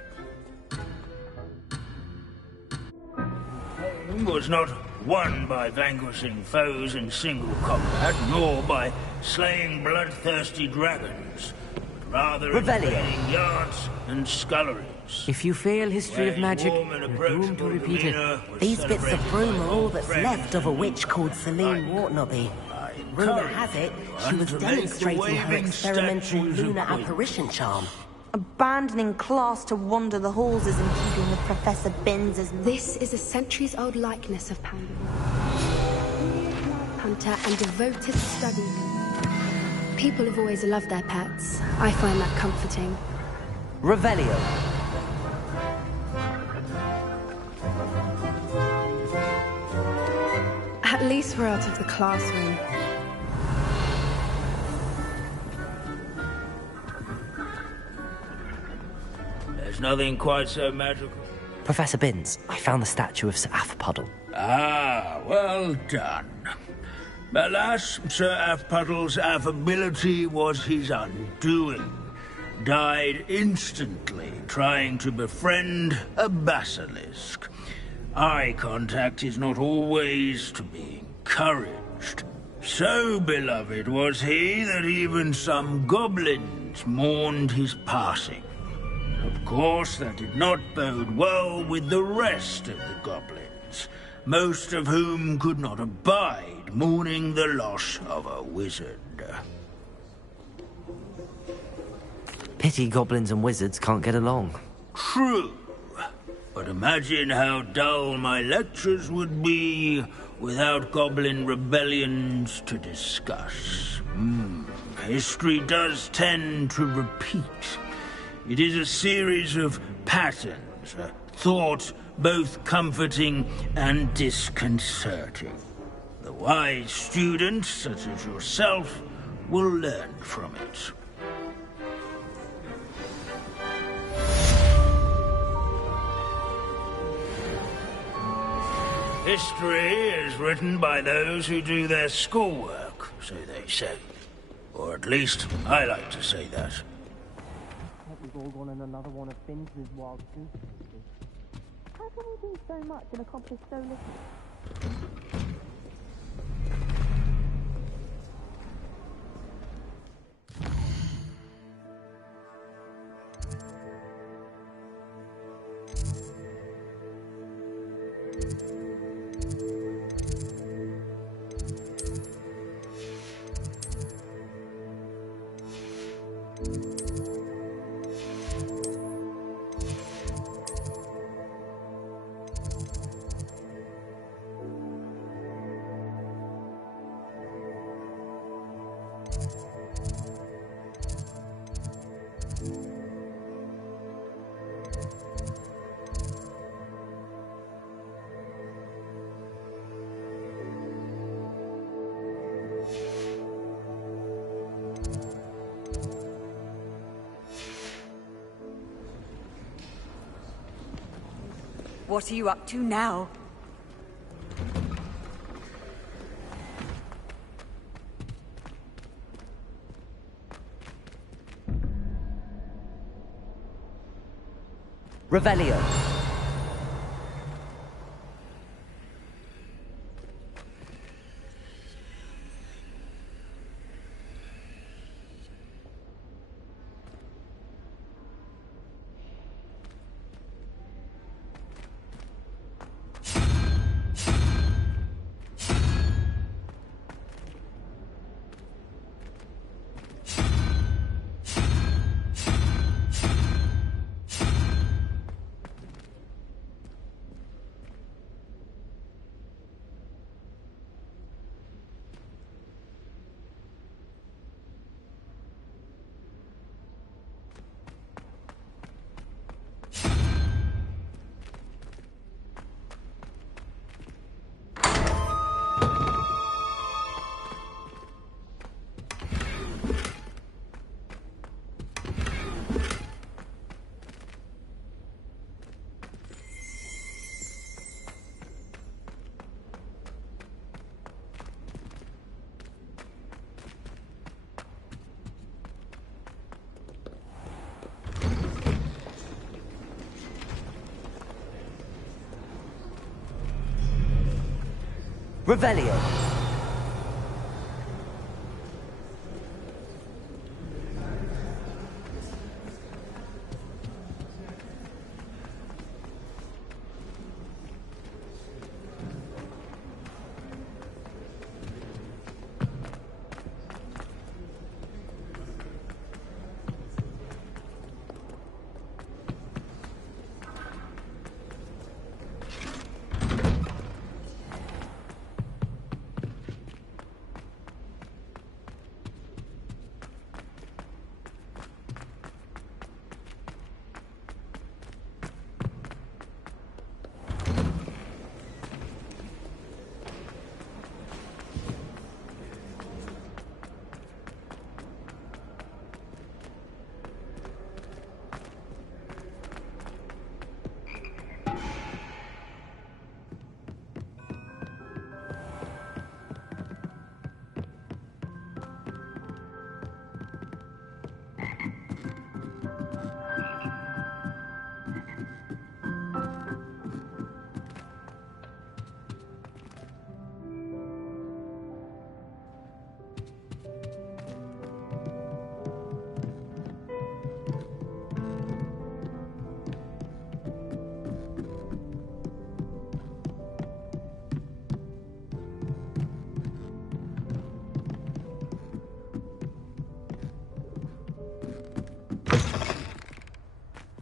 Fame was not won by vanquishing foes in single combat, nor by slaying bloodthirsty dragons, but rather in playing yards and sculleries. If you fail history of magic, you're doomed to repeat it. These bits of broom are all that's left of a witch called Celine Wartnobby. Rumour has it, she was demonstrating her experimental lunar apparition charm. Abandoning class to wander the halls is in keeping with Professor Binns' This is a centuries-old likeness of Panda. Hunter and devoted study. People have always loved their pets. I find that comforting. Revelio. At least we're out of the classroom. There's nothing quite so magical. Professor Binns, I found the statue of Sir Athpuddle. Ah, well done. Alas, Sir Athpuddle's affability was his undoing. Died instantly trying to befriend a basilisk. Eye contact is not always to be encouraged. So beloved was he that even some goblins mourned his passing. Of course, that did not bode well with the rest of the goblins, most of whom could not abide mourning the loss of a wizard. Pity goblins and wizards can't get along. True. But imagine how dull my lectures would be without goblin rebellions to discuss. History does tend to repeat. It is a series of patterns, a thought both comforting and disconcerting. The wise student, such as yourself, will learn from it. History is written by those who do their schoolwork, so they say. Or at least, I like to say that. We've all gone on another one of Finn's wild goose. How can we do so much and accomplish so little? What are you up to now? Revelio. Revelio.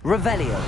Revelio.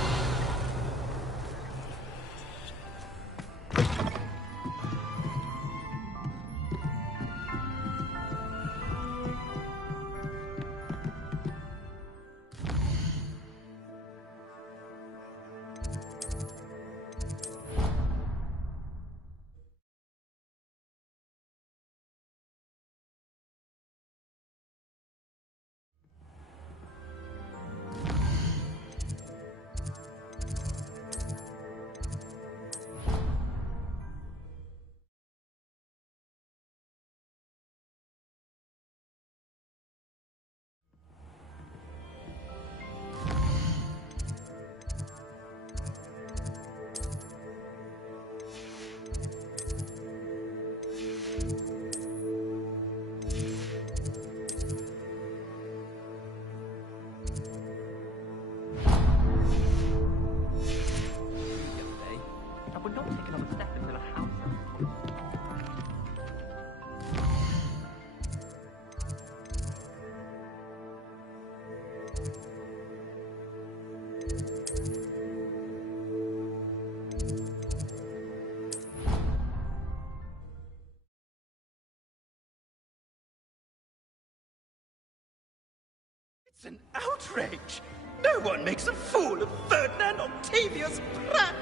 I would not take another step until a house. It's an outrage! No one makes a fool of Ferdinand Octavius Pratt!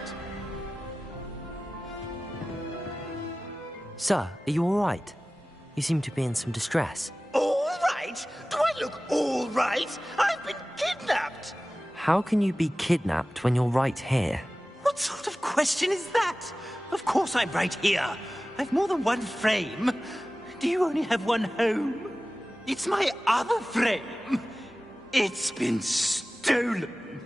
Sir, are you all right? You seem to be in some distress. All right? Do I look all right? I've been kidnapped! How can you be kidnapped when you're right here? What sort of question is that? Of course I'm right here. I've more than one frame. Do you only have one home? It's my other frame. It's been stolen.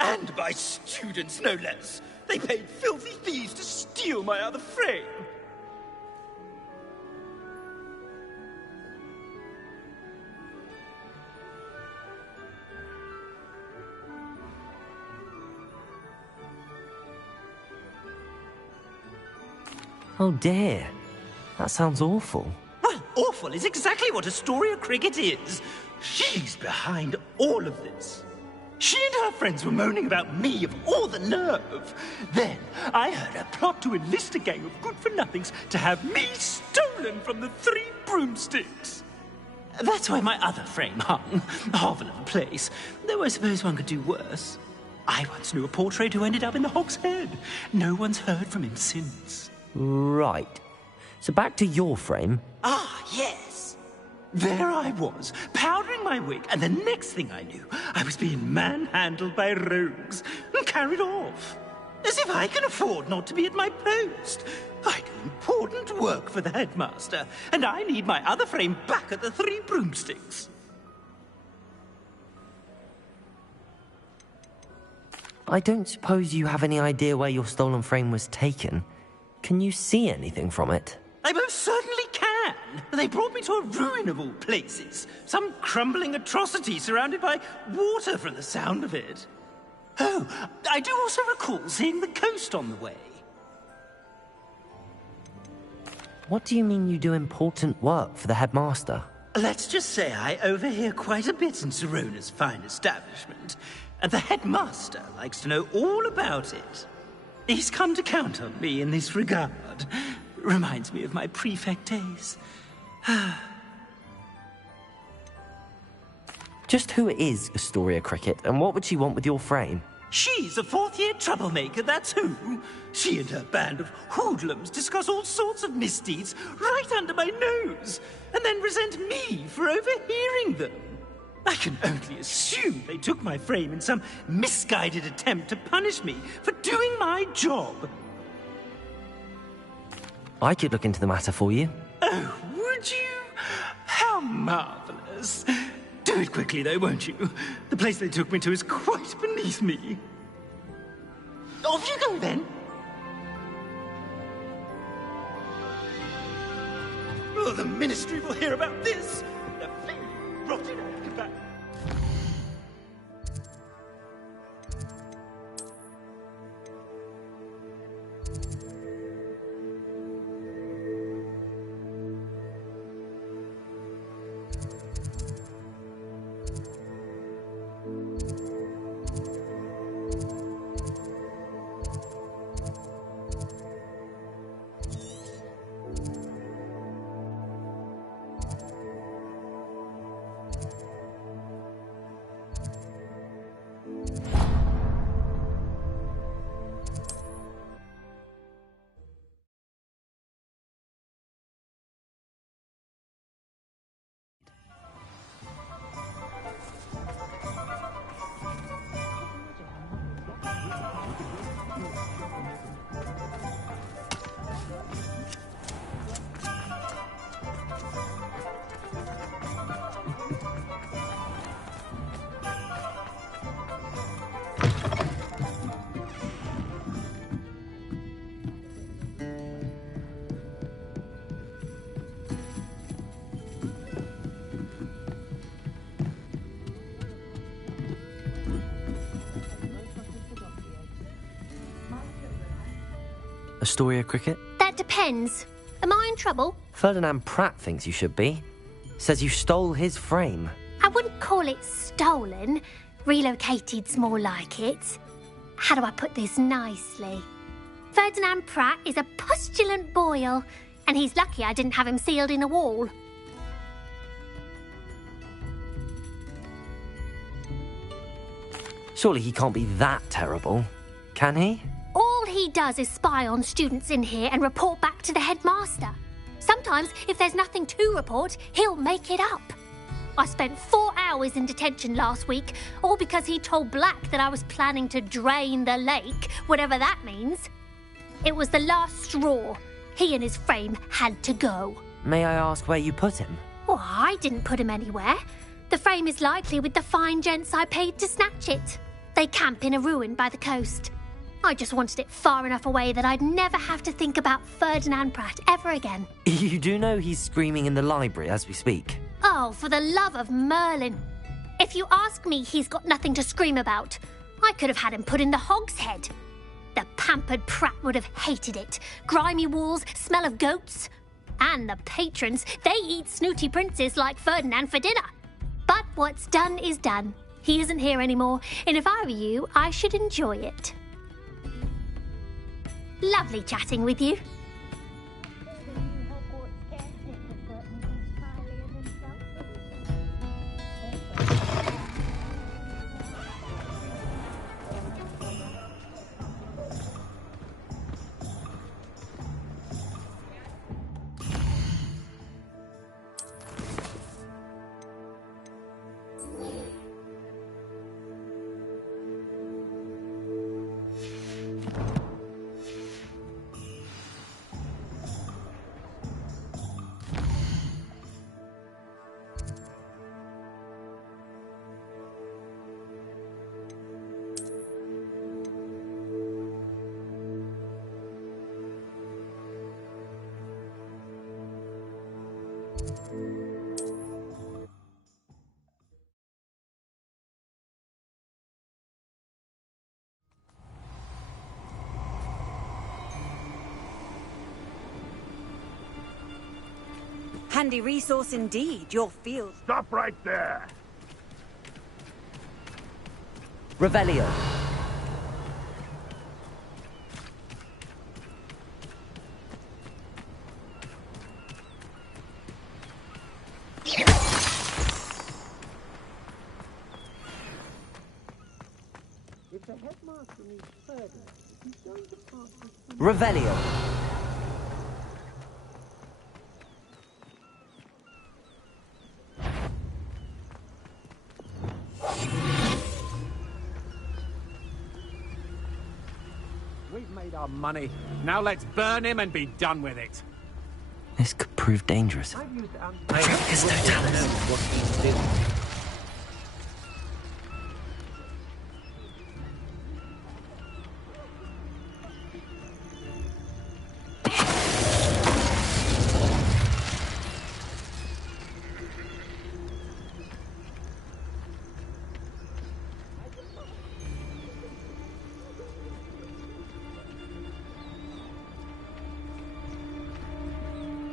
And by students, no less. They paid filthy thieves to steal my other frame. Oh dear. That sounds awful. Well, awful is exactly what Astoria Cricket is. She's behind all of this. She and her friends were moaning about me of all the nerve. Then I heard her plot to enlist a gang of good-for-nothings to have me stolen from the Three Broomsticks. That's where my other frame hung. Half a little place, though I suppose one could do worse. I once knew a portrait who ended up in the Hog's Head. No one's heard from him since. Right. So back to your frame. Ah, yes. There I was, powdering my wig, and the next thing I knew, I was being manhandled by rogues and carried off. As if I can afford not to be at my post. I do important work for the headmaster, and I need my other frame back at the Three Broomsticks. I don't suppose you have any idea where your stolen frame was taken. Can you see anything from it? I most certainly can. They brought me to a ruin of all places. Some crumbling atrocity surrounded by water from the sound of it. Oh, I do also recall seeing the coast on the way. What do you mean you do important work for the headmaster? Let's just say I overhear quite a bit in Sirona's fine establishment, and the headmaster likes to know all about it. He's come to count on me in this regard. Reminds me of my prefect days. Just who is Astoria Cricket, and what would she want with your frame? She's a fourth-year troublemaker, that's who. She and her band of hoodlums discuss all sorts of misdeeds right under my nose, and then resent me for overhearing them. I can only assume they took my frame in some misguided attempt to punish me for doing my job. I could look into the matter for you. Oh, would you? How marvelous. Do it quickly, though, won't you? The place they took me to is quite beneath me. Off you go, then. Oh, the Ministry will hear about this. The thing rotted out of the back. Astoria Cricket? That depends. Am I in trouble? Ferdinand Pratt thinks you should be. Says you stole his frame. I wouldn't call it stolen. Relocated's more like it. How do I put this nicely? Ferdinand Pratt is a postulant boil, and he's lucky I didn't have him sealed in a wall. Surely he can't be that terrible, can he? All he does is spy on students in here and report back to the headmaster. Sometimes, if there's nothing to report, he'll make it up. I spent 4 hours in detention last week, all because he told Black that I was planning to drain the lake, whatever that means. It was the last straw. He and his frame had to go. May I ask where you put him? Well, I didn't put him anywhere. The frame is likely with the fine gents I paid to snatch it. They camp in a ruin by the coast. I just wanted it far enough away that I'd never have to think about Ferdinand Pratt ever again. You do know he's screaming in the library as we speak? Oh, for the love of Merlin. If you ask me, he's got nothing to scream about. I could have had him put in the hogshead. The pampered Pratt would have hated it. Grimy walls, smell of goats. And the patrons, they eat snooty princes like Ferdinand for dinner. But what's done is done. He isn't here anymore, and if I were you, I should enjoy it. Lovely chatting with you. Handy resource indeed, your field. Stop right there! Revelio. If the headmaster needs further, he's going to pass this. Revelio. We've made our money. Now let's burn him and be done with it. This could prove dangerous.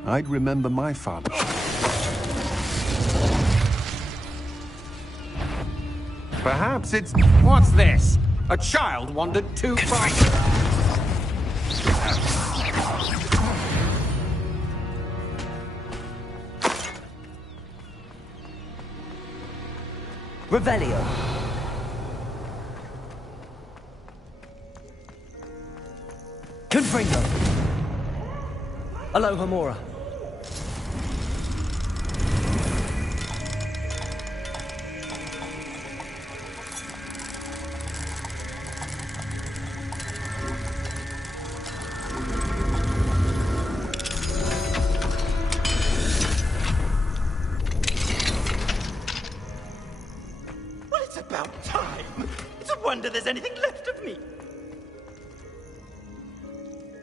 I'd remember my father. Perhaps it's... What's this? A child wandered too far. Revelio. Confringo. Aloha Mora. Well, it's about time. It's a wonder there's anything left of me.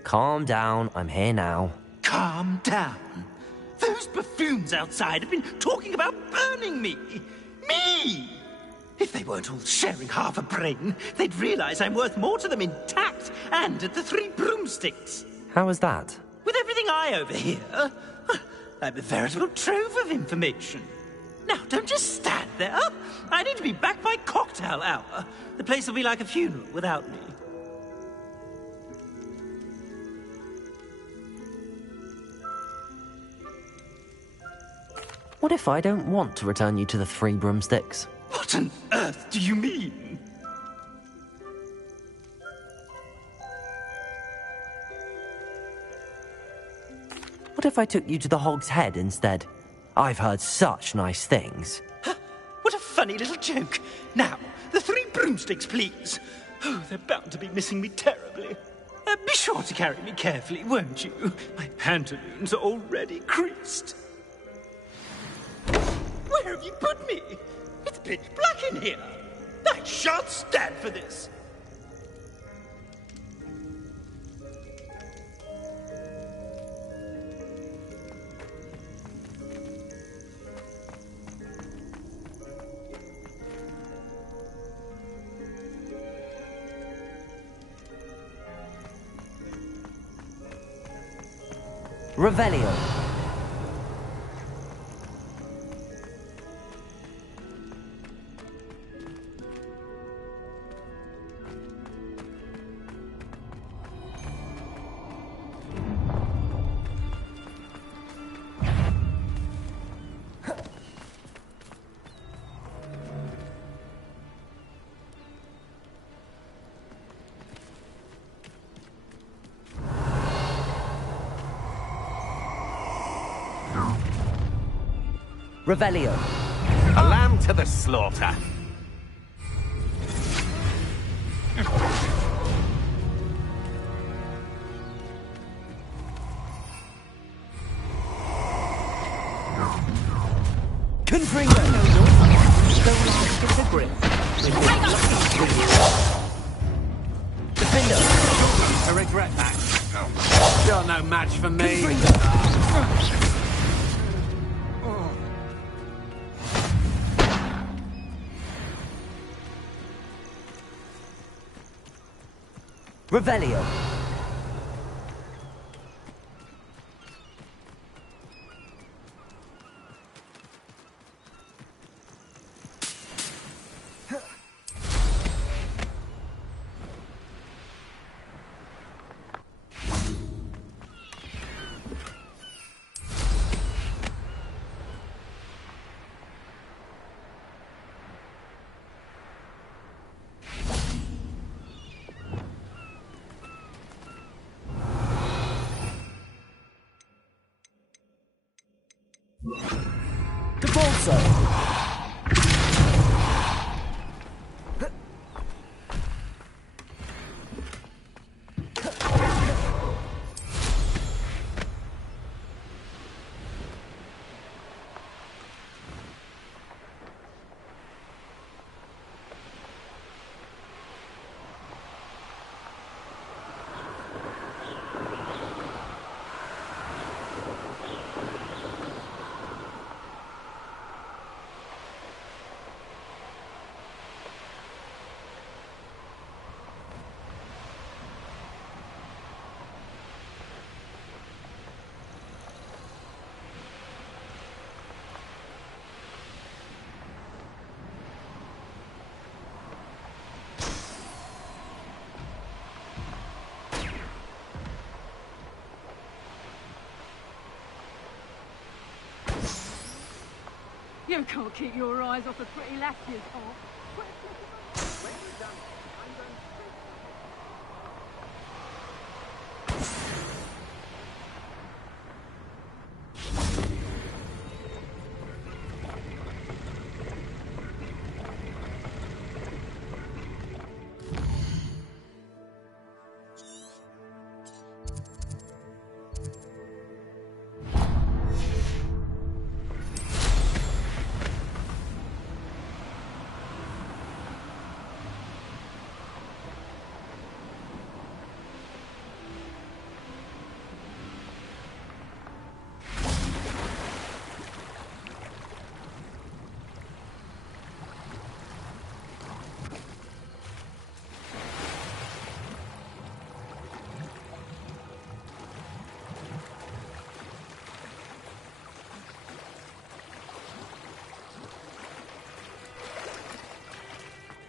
Calm down, I'm here now. Calm down. Those buffoons outside have been talking about burning me. Me! If they weren't all sharing half a brain, they'd realize I'm worth more to them intact and at the 3 broomsticks. How was that? With everything I overhear, I'm a veritable trove of information. Now, don't just stand there. I need to be back by cocktail hour. The place will be like a funeral without me. What if I don't want to return you to the Three Broomsticks? What on earth do you mean? What if I took you to the Hog's Head instead? I've heard such nice things. What a funny little joke. Now, the Three Broomsticks, please. Oh, they're bound to be missing me terribly. Be sure to carry me carefully, won't you? My pantaloons are already creased. Where have you put me? It's pitch black in here. I shan't stand for this. Revelio. Revelio. A lamb to the slaughter. Confringo. Defender. I regret that. You're no match for me. Revelio. You can't keep your eyes off the pretty lassies, Hog.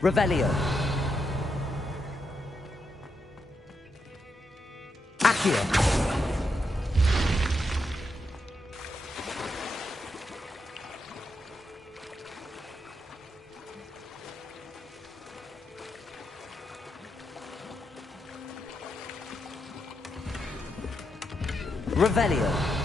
Revelio. Accio. Revelio.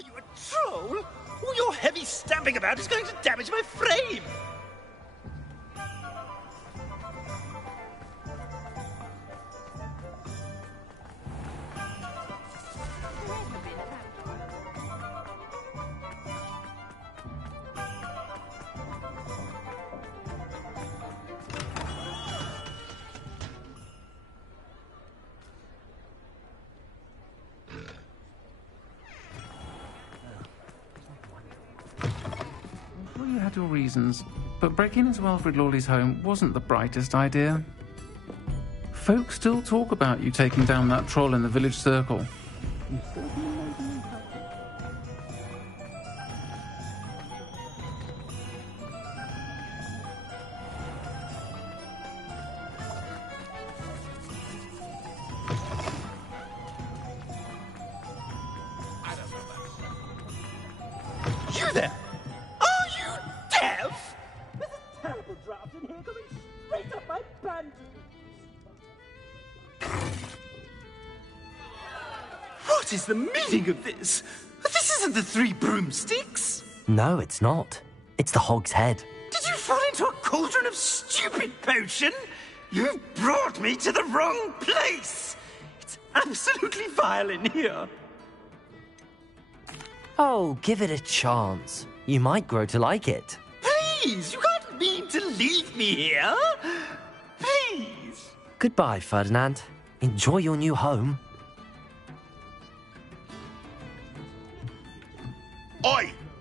Are you a troll? All your heavy stamping about is going to damage my frame! Well, you had your reasons, but breaking into Alfred Lawley's home wasn't the brightest idea. Folk still talk about you taking down that troll in the village circle. You there! Are you deaf? There's a terrible draft in here coming straight up my band. What is the meaning of this? This isn't the Three Broomsticks! No, it's not. It's the Hog's Head. Did you fall into a cauldron of stupid potion? You've brought me to the wrong place! It's absolutely vile in here. Oh, give it a chance. You might grow to like it. Please, you can't mean to leave me here. Please. Goodbye, Ferdinand. Enjoy your new home.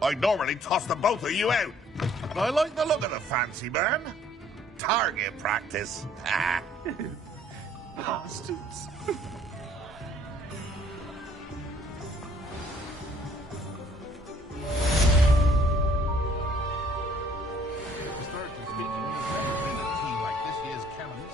I'd normally toss the both of you out. But I like the look of the fancy man. Target practice. Bastards. Historically speaking, you've never been a team like this year's Cannons.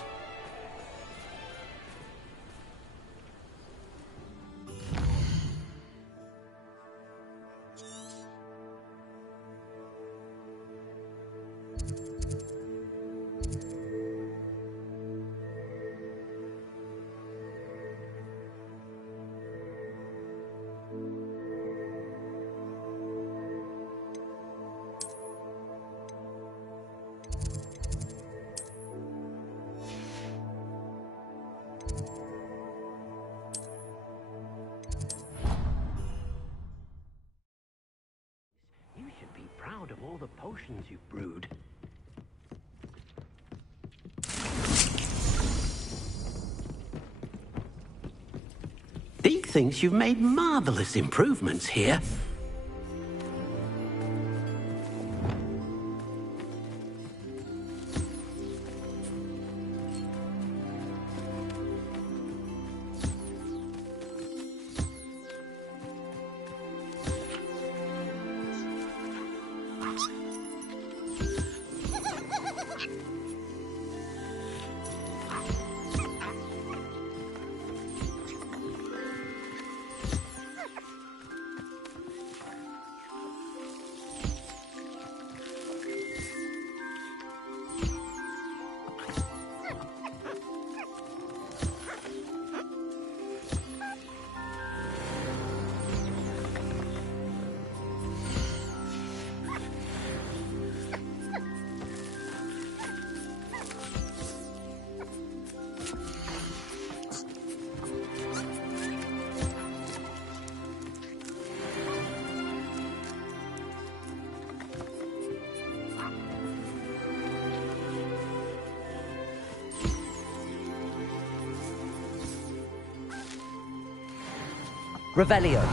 You should be proud of all the potions you've brewed. Deke thinks you've made marvelous improvements here. Revelio.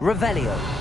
Revelio.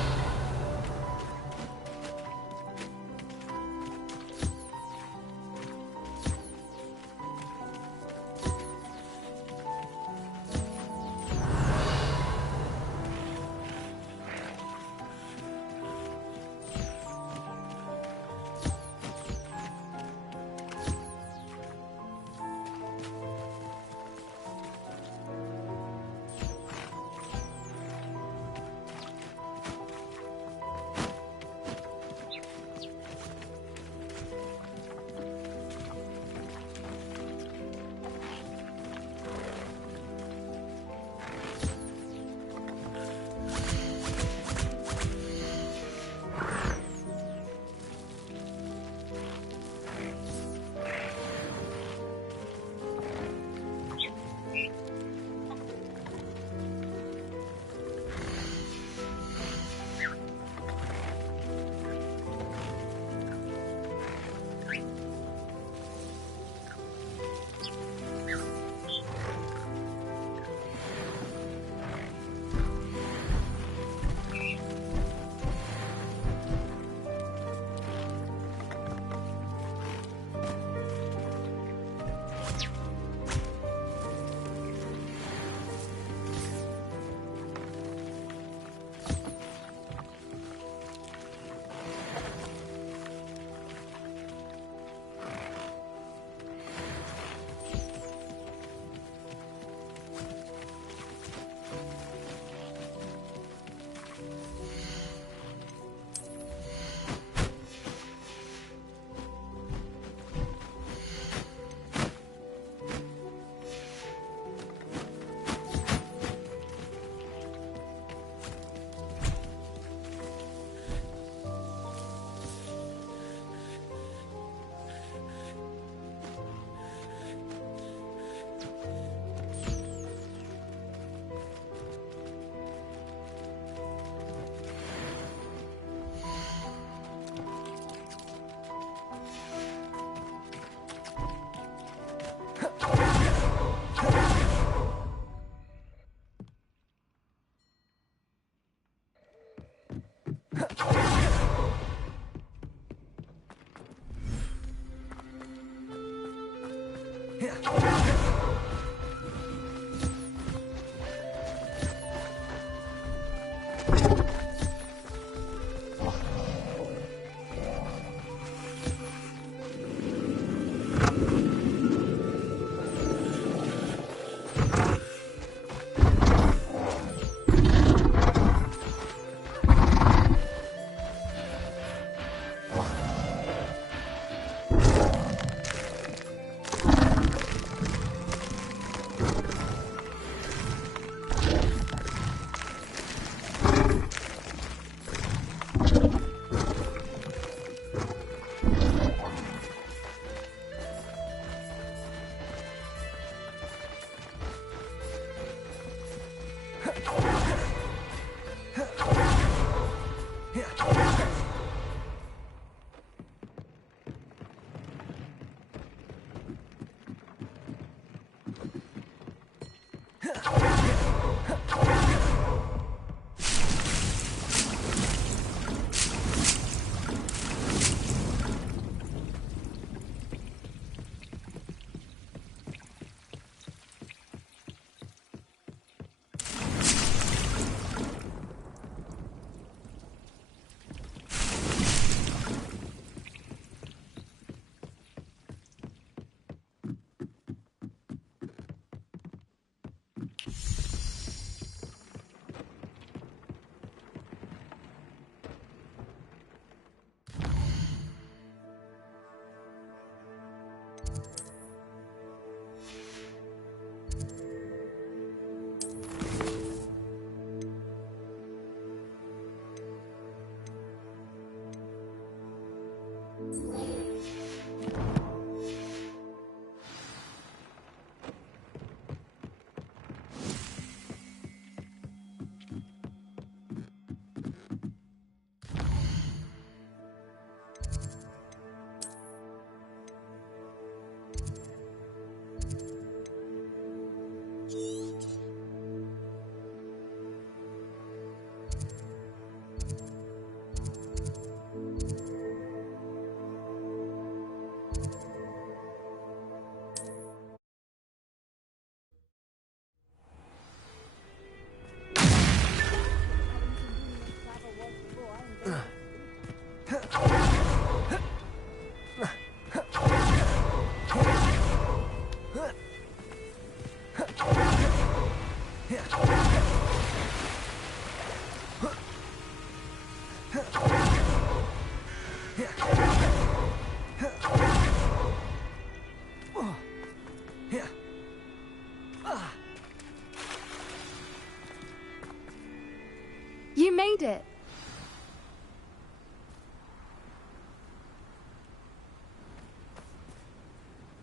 made it.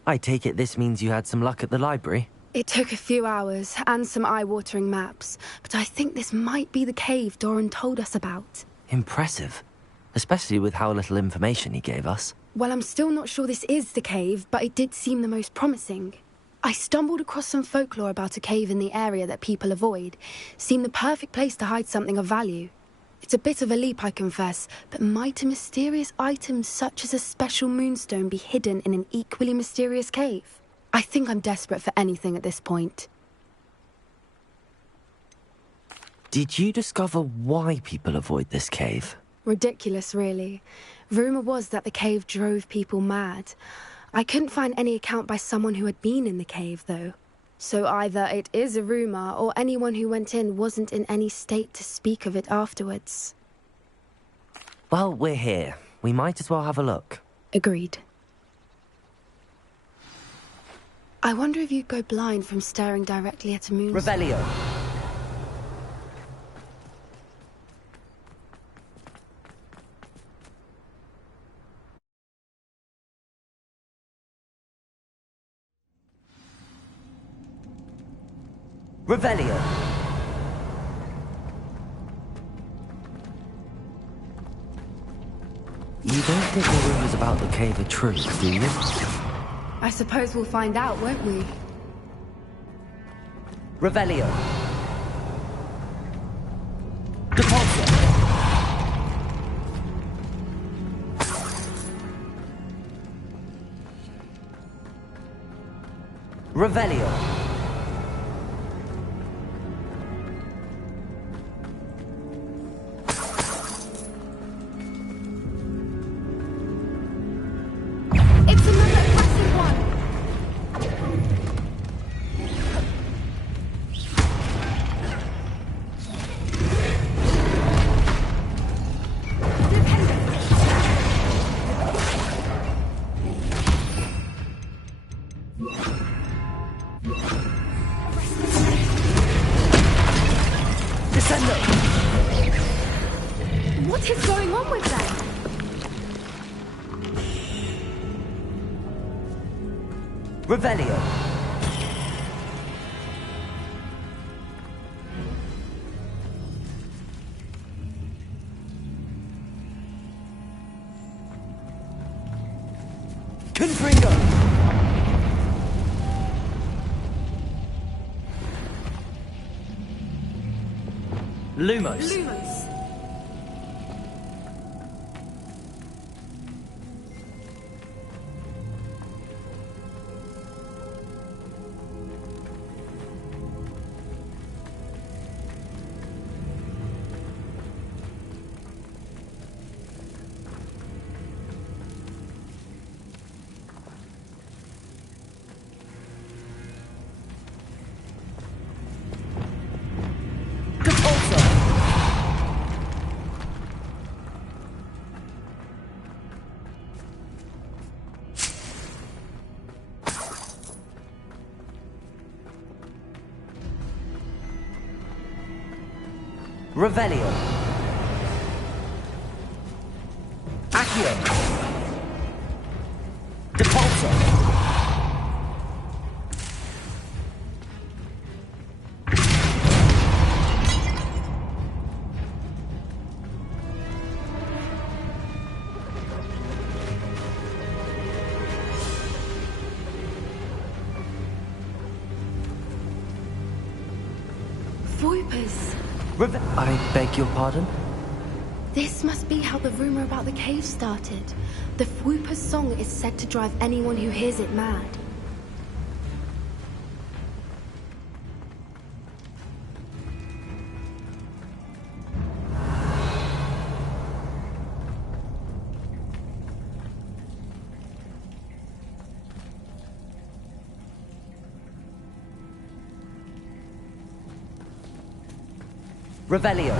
I take it this means you had some luck at the library? It took a few hours and some eye-watering maps, but I think this might be the cave Doran told us about. Impressive. Especially with how little information he gave us. Well, I'm still not sure this is the cave, but it did seem the most promising. I stumbled across some folklore about a cave in the area that people avoid. Seemed the perfect place to hide something of value. It's a bit of a leap, I confess, but might a mysterious item such as a special moonstone be hidden in an equally mysterious cave? I think I'm desperate for anything at this point. Did you discover why people avoid this cave? Ridiculous, really. Rumour was that the cave drove people mad. I couldn't find any account by someone who had been in the cave, though. So either it is a rumour, or anyone who went in wasn't in any state to speak of it afterwards. Well, we're here. We might as well have a look. Agreed. I wonder if you'd go blind from staring directly at a moon. Revelio. Revelio. You don't think the rumors about the cave are true, do you? I suppose we'll find out, won't we? Revelio. Deposit. Revelio. What is going on with them? Revelio. Confringo. Lumos. Revelio. Accio. Depulso. Voipers. I beg your pardon? This must be how the rumor about the cave started. The Whooper's song is said to drive anyone who hears it mad. Revelio.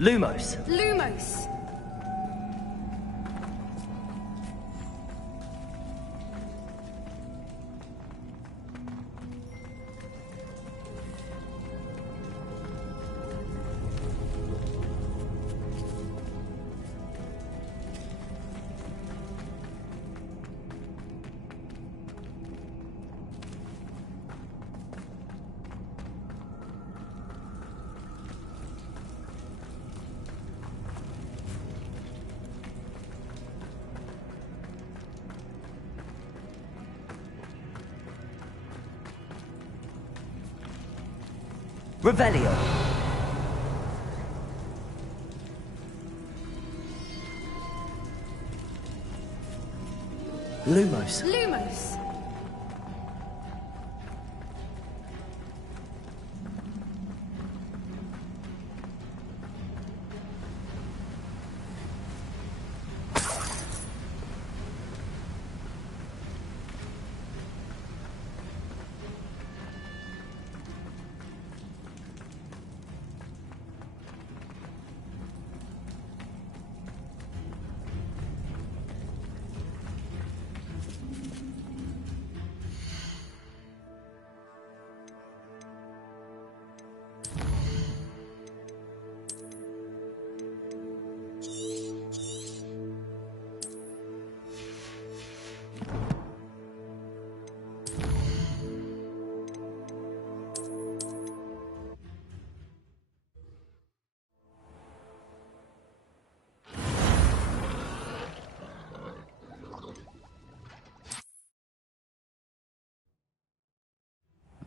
Lumos. Lumos! Revelio. Lumos. Lumos!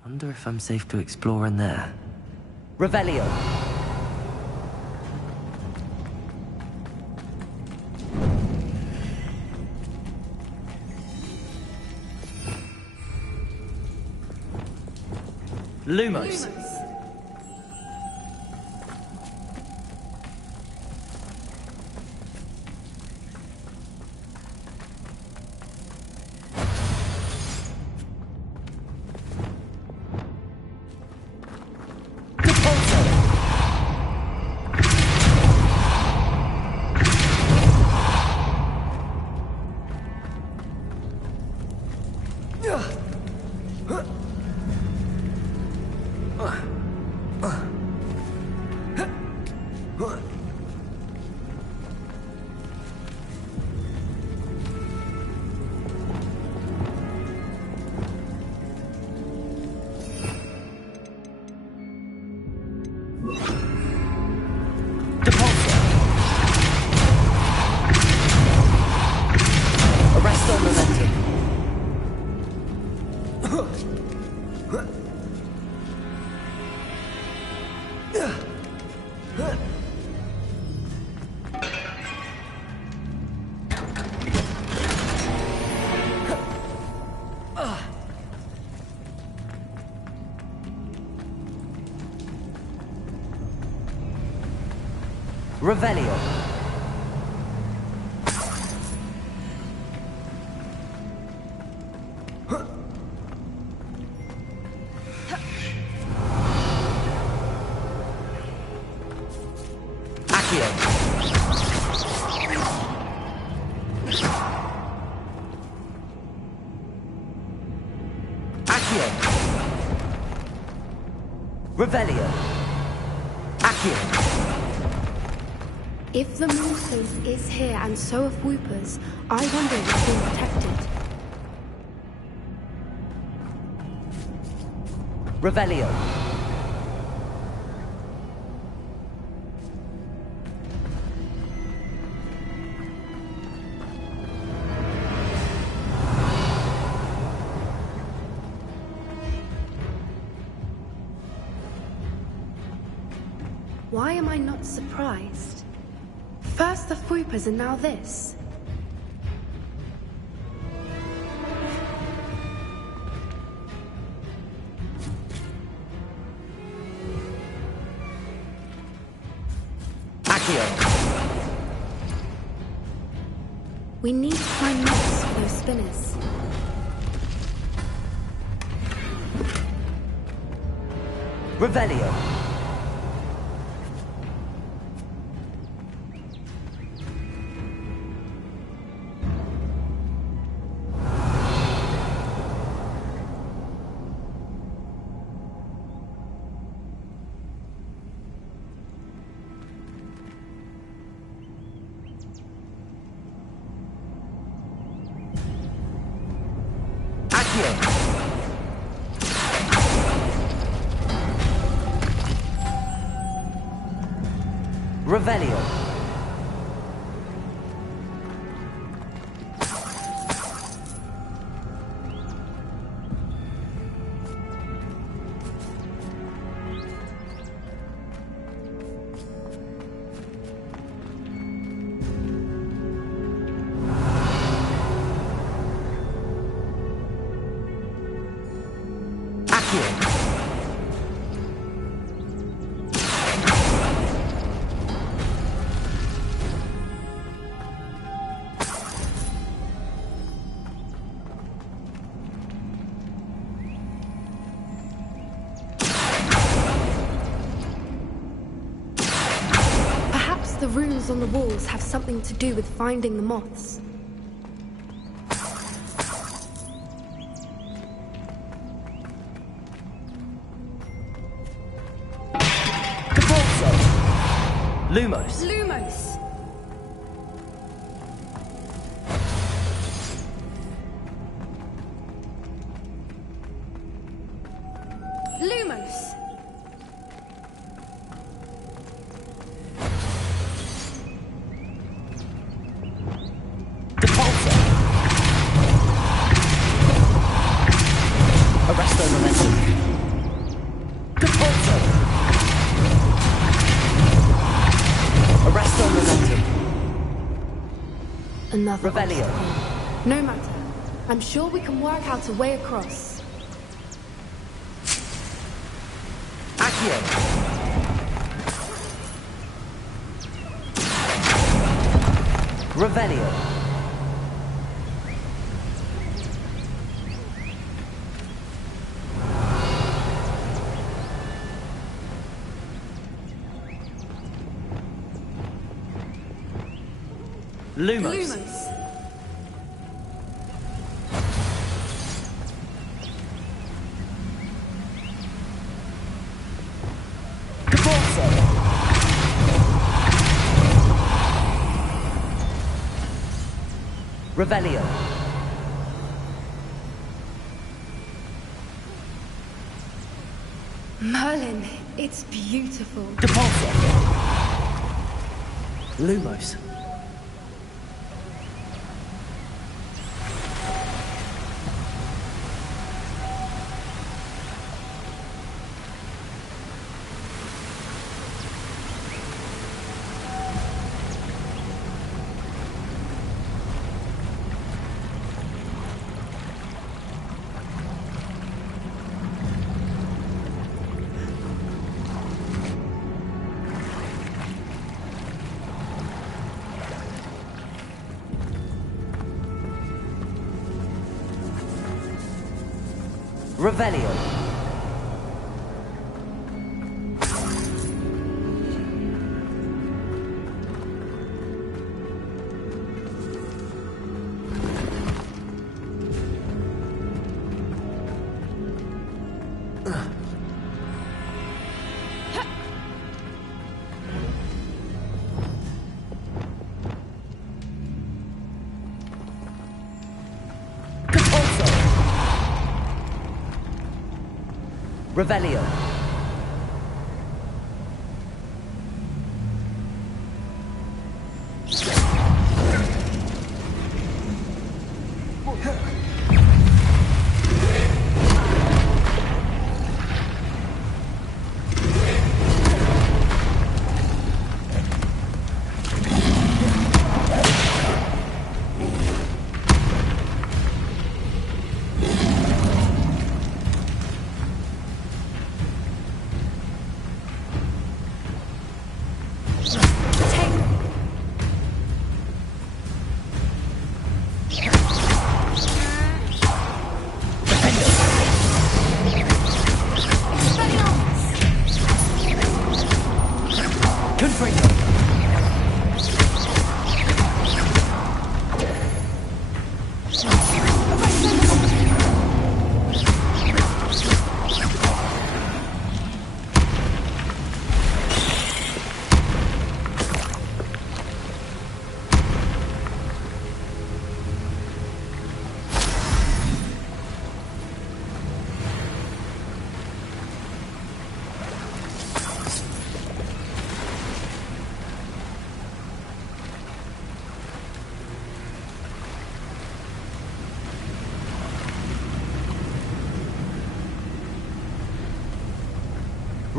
Wonder if I'm safe to explore in there. Revelio. Lumos. Revelio. Accio. Accio. Revelio. Accio. If the Moonstones is here and so are Whoopers, I wonder if it's being protected. Revelio. Why am I not surprised? First the Whoopers and now this. Accio. We need to find knots for those spinners. Revelio. Accio. Revelio. Perhaps the runes on the walls have something to do with finding the moths. Lumos. Lumos! Lumos! Arresto momentum. Depulso. Arresto momentum. Another Revelio. obstacle. No matter. I'm sure we can work out a way across. Accio. Revelio. Lumos. Lumos. Depulso. Revelio. Merlin, it's beautiful. Depulso. Lumos. Revelio. Revelio.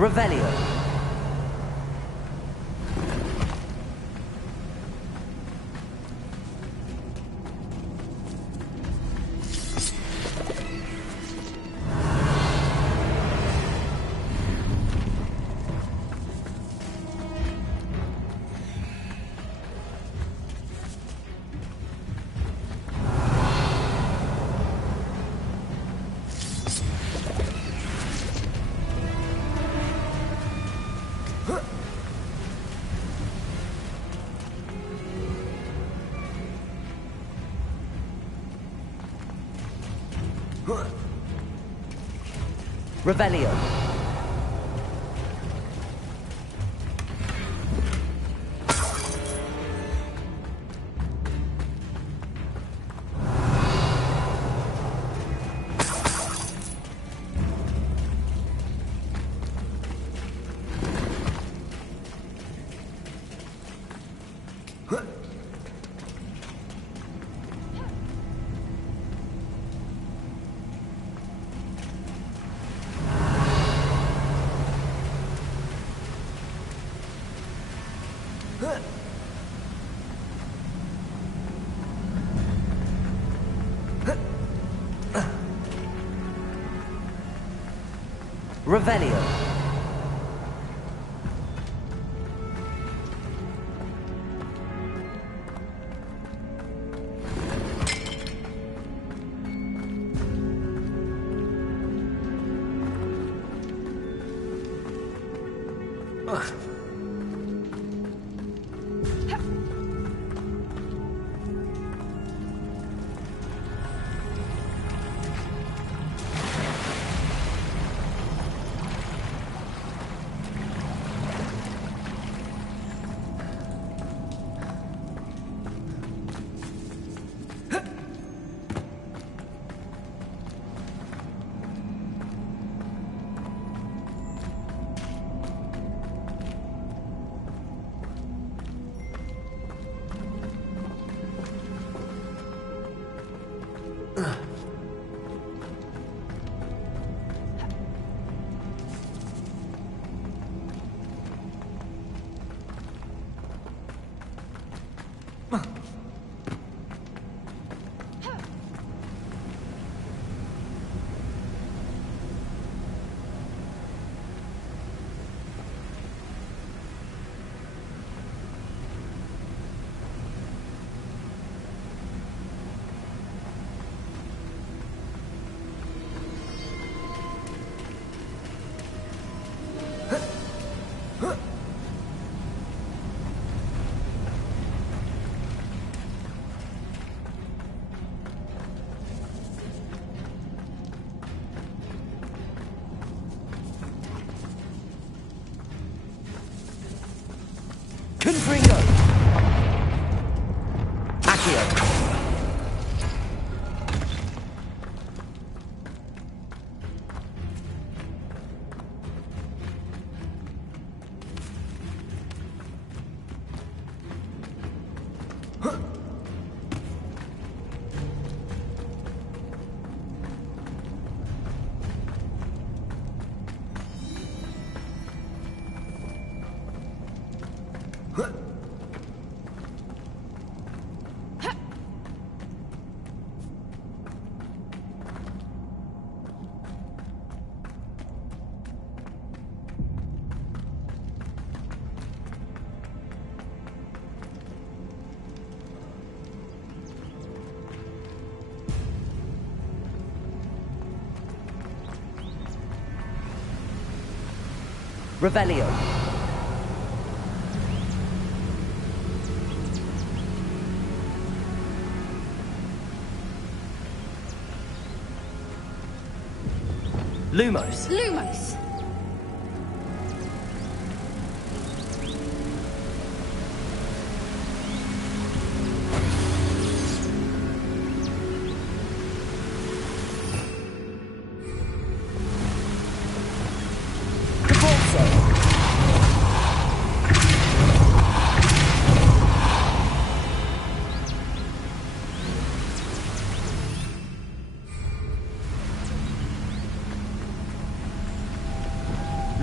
Revelio. Revelio. Revelio. Confringo. Accio. Revelio. Lumos. Lumos.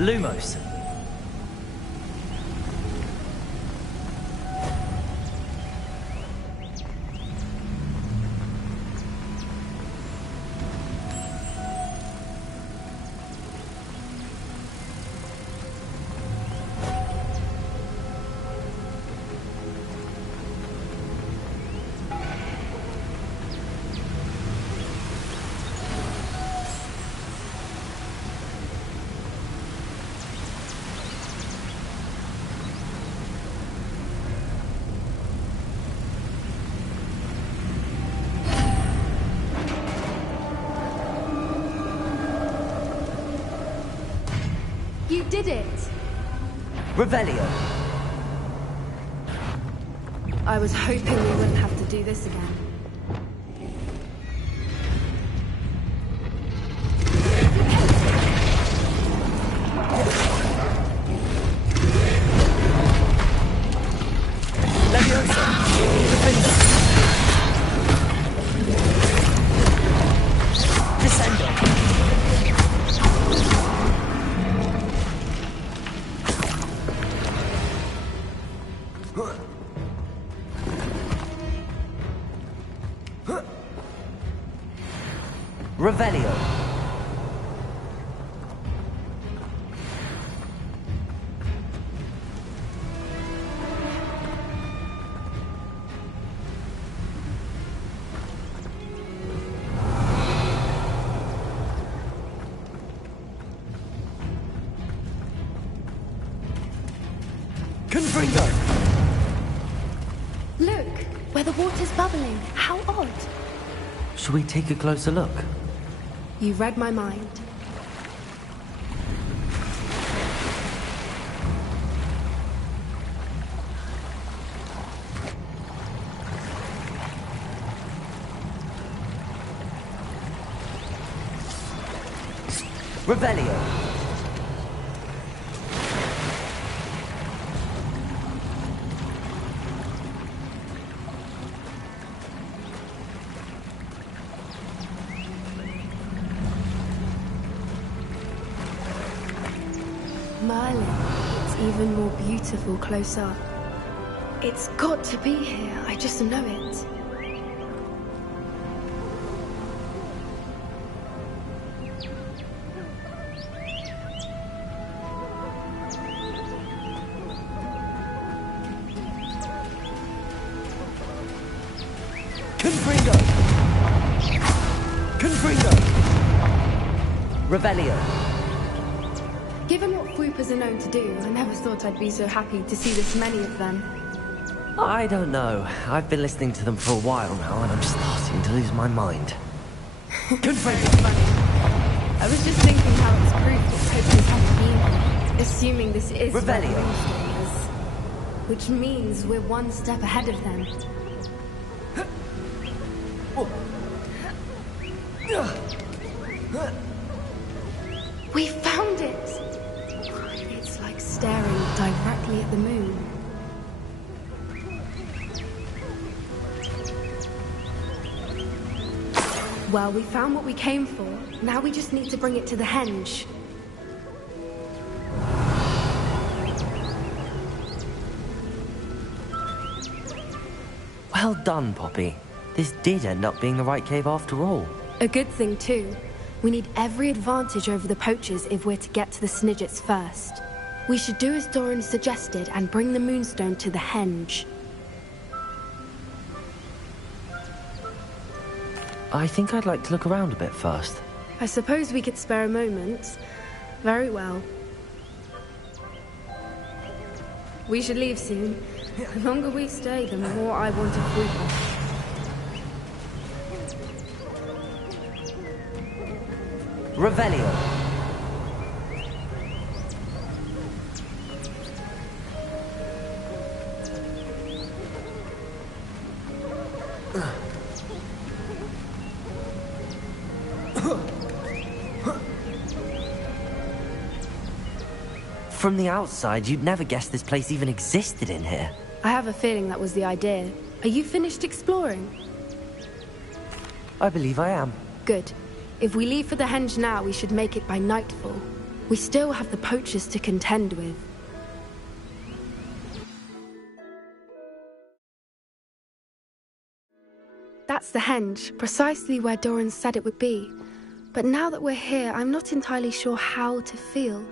Lumos. You did it! Revelio. I was hoping we wouldn't have to do this again. Leviosa. Defender. Descendo. Revelio. Confringo. Look, where the water's bubbling. How odd. Should we take a closer look? You read my mind. Revelio. Merlin, it's even more beautiful close up. It's got to be here, I just know it. Confringo. Confringo. Revelio. Given what Fwoopas are known to do, I never thought I'd be so happy to see this many of them. I don't know. I've been listening to them for a while now, and I'm starting to lose my mind. I was just thinking how it's proof that Poachers haven't been here, assuming this is where the Revelio. moonstone is. Which means we're one step ahead of them. We found it! It's like staring directly at the moon. Well, we found what we came for. Now we just need to bring it to the henge. Well done, Poppy. This did end up being the right cave after all. A good thing, too. We need every advantage over the poachers if we're to get to the Snidgets first. We should do as Doran suggested and bring the moonstone to the henge. I think I'd like to look around a bit first. I suppose we could spare a moment. Very well. We should leave soon. The longer we stay, the more I want to Fwoopa. Revelio. From the outside, you'd never guess this place even existed in here. I have a feeling that was the idea. Are you finished exploring? I believe I am. Good. If we leave for the henge now, we should make it by nightfall. We still have the poachers to contend with. That's the henge, precisely where Doran said it would be. But now that we're here, I'm not entirely sure how to feel.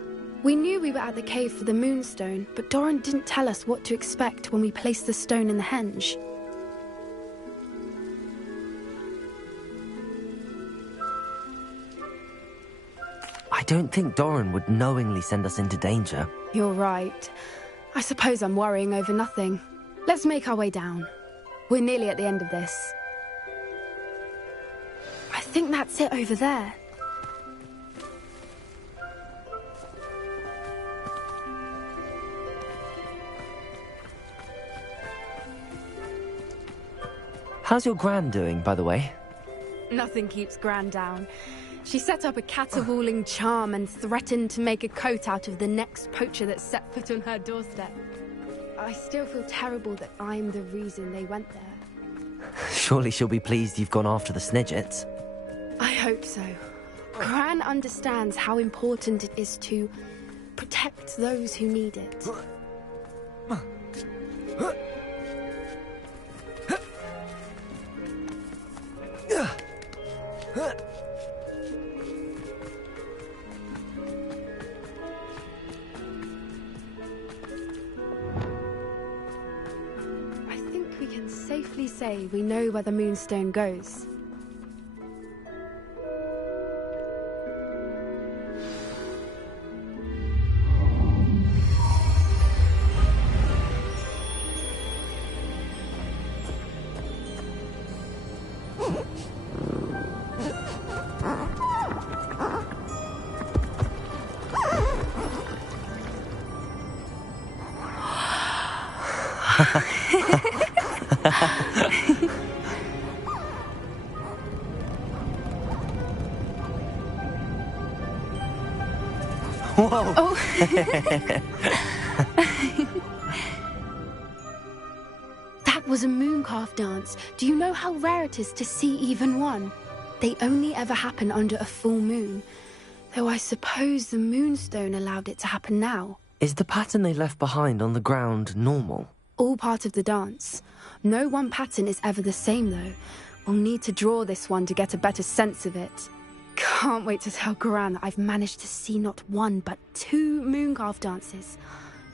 We knew we were at the cave for the moonstone, but Doran didn't tell us what to expect when we placed the stone in the henge. I don't think Doran would knowingly send us into danger. You're right. I suppose I'm worrying over nothing. Let's make our way down. We're nearly at the end of this. I think that's it over there. How's your Gran doing, by the way? Nothing keeps Gran down. She set up a caterwauling charm and threatened to make a coat out of the next poacher that set foot on her doorstep. I still feel terrible that I'm the reason they went there. Surely she'll be pleased you've gone after the Snidgets. I hope so. Gran understands how important it is to protect those who need it. I think we can safely say we know where the moonstone goes. Whoa! Oh. That was a mooncalf dance. Do you know how rare it is to see even one? They only ever happen under a full moon. Though I suppose the moonstone allowed it to happen now. Is the pattern they left behind on the ground normal? All part of the dance. No one pattern is ever the same, though. We'll need to draw this one to get a better sense of it. Can't wait to tell Gran that I've managed to see not one, but 2 mooncalf dances.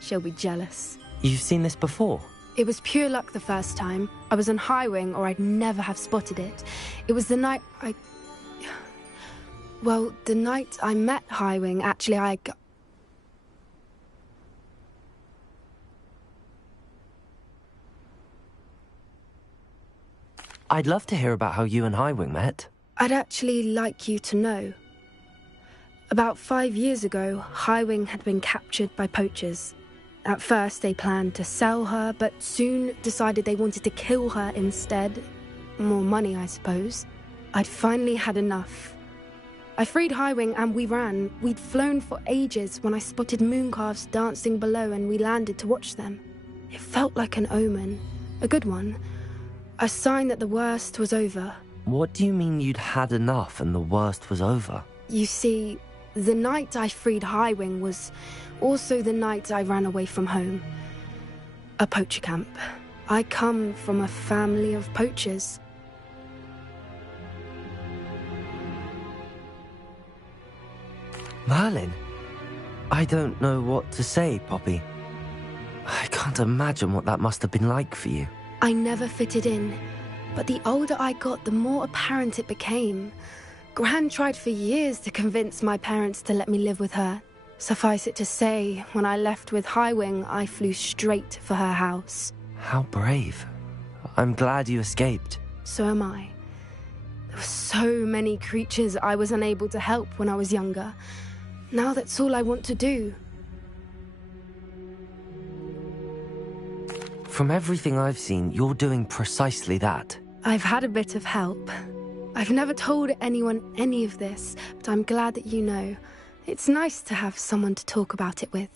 She'll be jealous. You've seen this before? It was pure luck the first time. I was on Highwing, or I'd never have spotted it. It was the night Well, the night I met Highwing, actually, I'd love to hear about how you and Highwing met. I'd actually like you to know. About 5 years ago, Highwing had been captured by poachers. At first, they planned to sell her, but soon decided they wanted to kill her instead. More money, I suppose. I'd finally had enough. I freed Highwing and we ran. We'd flown for ages when I spotted mooncalves dancing below and we landed to watch them. It felt like an omen. A good one. A sign that the worst was over. What do you mean you'd had enough and the worst was over? You see, the night I freed Highwing was also the night I ran away from home. A poacher camp. I come from a family of poachers. Merlin? I don't know what to say, Poppy. I can't imagine what that must have been like for you. I never fitted in, but the older I got, the more apparent it became. Gran tried for years to convince my parents to let me live with her. Suffice it to say, when I left with Highwing, I flew straight for her house. How brave. I'm glad you escaped. So am I. There were so many creatures I was unable to help when I was younger. Now that's all I want to do. From everything I've seen, you're doing precisely that. I've had a bit of help. I've never told anyone any of this, but I'm glad that you know. It's nice to have someone to talk about it with.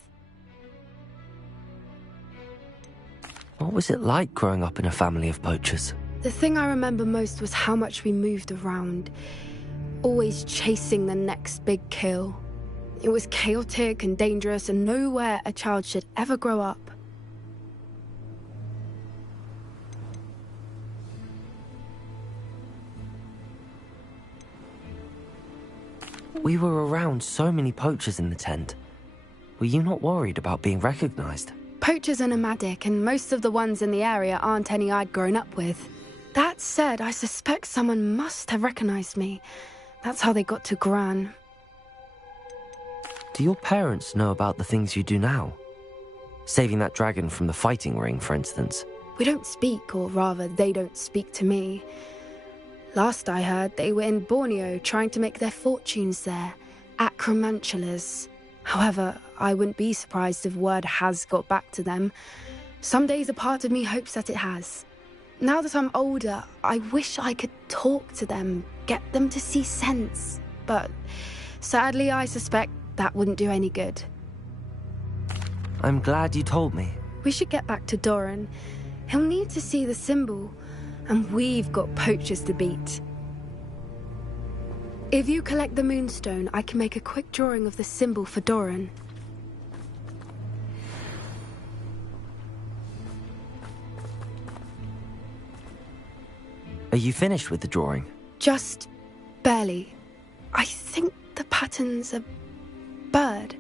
What was it like growing up in a family of poachers? The thing I remember most was how much we moved around, always chasing the next big kill. It was chaotic and dangerous and nowhere a child should ever grow up. We were around so many poachers in the tent. Were you not worried about being recognized? Poachers are nomadic, and most of the ones in the area aren't any I'd grown up with. That said, I suspect someone must have recognized me. That's how they got to Gran. Do your parents know about the things you do now? Saving that dragon from the fighting ring, for instance. We don't speak, or rather, they don't speak to me. Last I heard, they were in Borneo trying to make their fortunes there, at Cromantulas. However, I wouldn't be surprised if word has got back to them. Some days a part of me hopes that it has. Now that I'm older, I wish I could talk to them, get them to see sense. But sadly, I suspect that wouldn't do any good. I'm glad you told me. We should get back to Doran. He'll need to see the symbol, and we've got poachers to beat. If you collect the moonstone, I can make a quick drawing of the symbol for Doran. Are you finished with the drawing? Just barely. I think the pattern's a bird.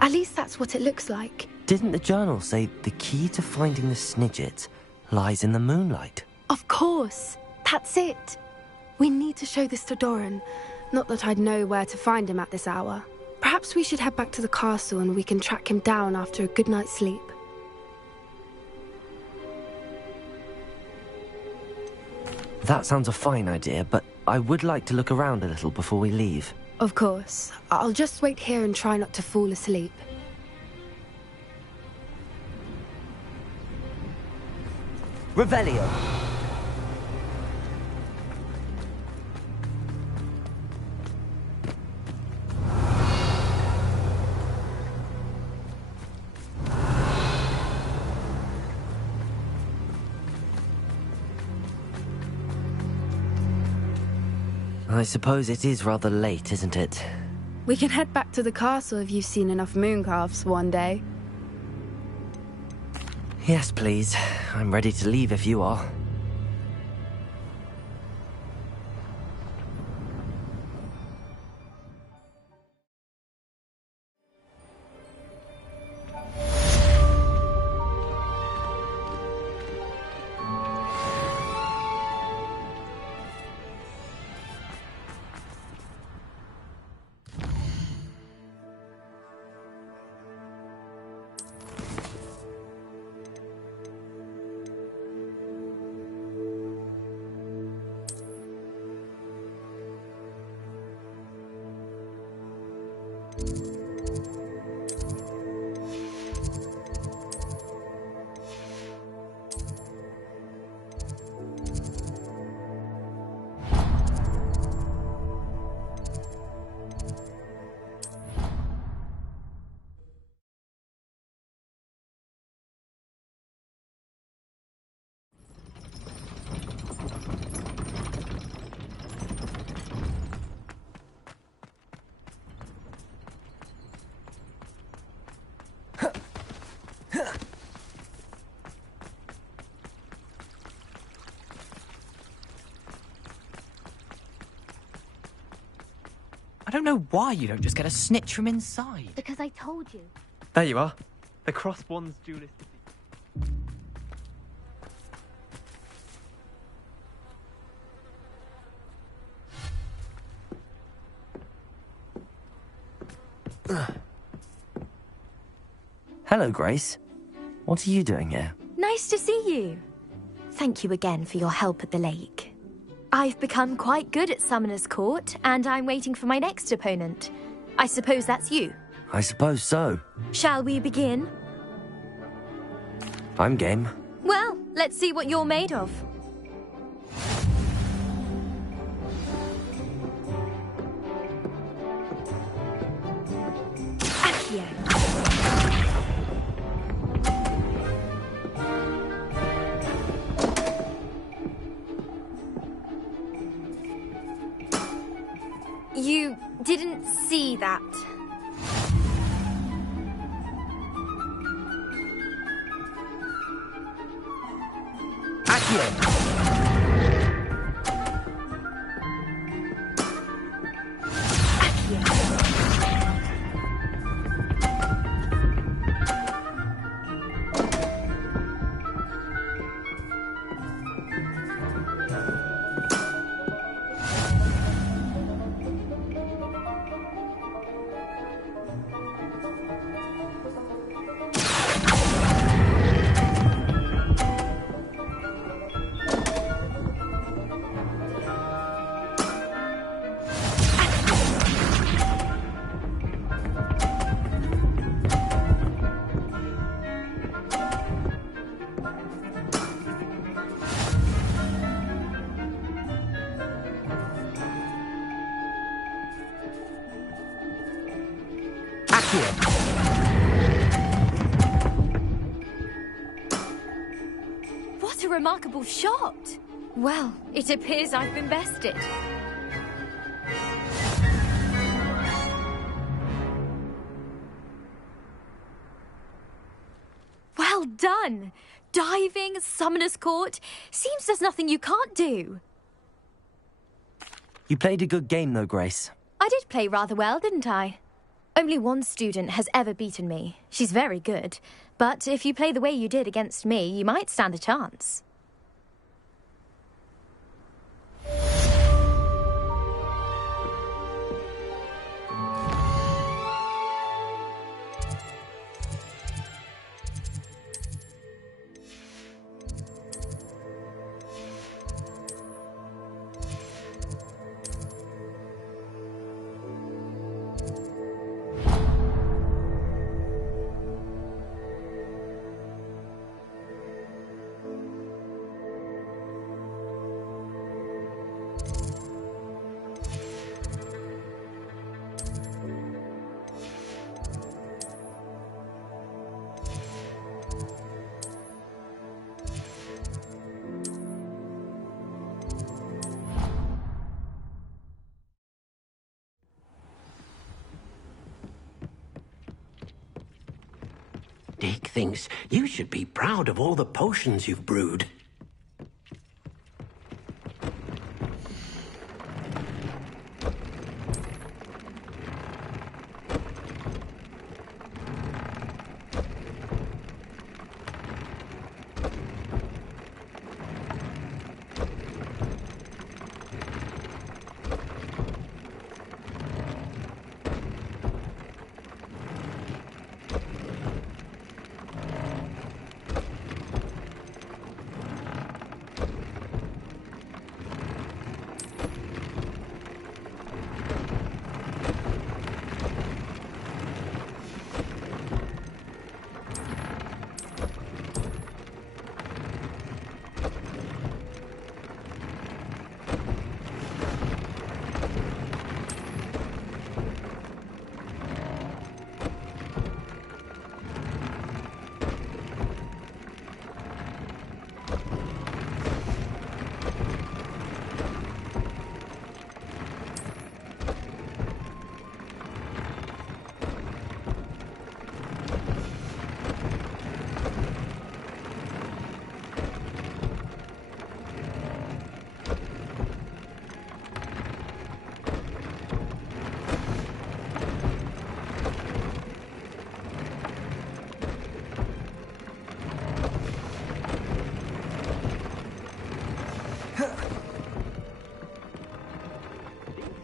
At least that's what it looks like. Didn't the journal say the key to finding the Snidget lies in the moonlight? Of course. That's it. We need to show this to Doran. Not that I'd know where to find him at this hour. Perhaps we should head back to the castle and we can track him down after a good night's sleep. That sounds a fine idea, but I would like to look around a little before we leave. Of course. I'll just wait here and try not to fall asleep. Revelio! I suppose it is rather late, isn't it? We can head back to the castle if you've seen enough mooncalves one day. Yes, please. I'm ready to leave if you are. I don't know why you don't just get a snitch from inside. Because I told you. There you are. The Crossbonds duelist. Hello, Grace. What are you doing here? Nice to see you. Thank you again for your help at the lake. I've become quite good at Summoner's Court, and I'm waiting for my next opponent. I suppose that's you. I suppose so. Shall we begin? I'm game. Well, let's see what you're made of. Accio. You didn't see that. What a remarkable shot! Well, it appears I've been bested. Well done! Diving, Summoner's Court. Seems there's nothing you can't do. You played a good game, though, Grace. I did play rather well, didn't I? Only one student has ever beaten me. She's very good. But if you play the way you did against me, you might stand a chance. Dick thinks you should be proud of all the potions you've brewed.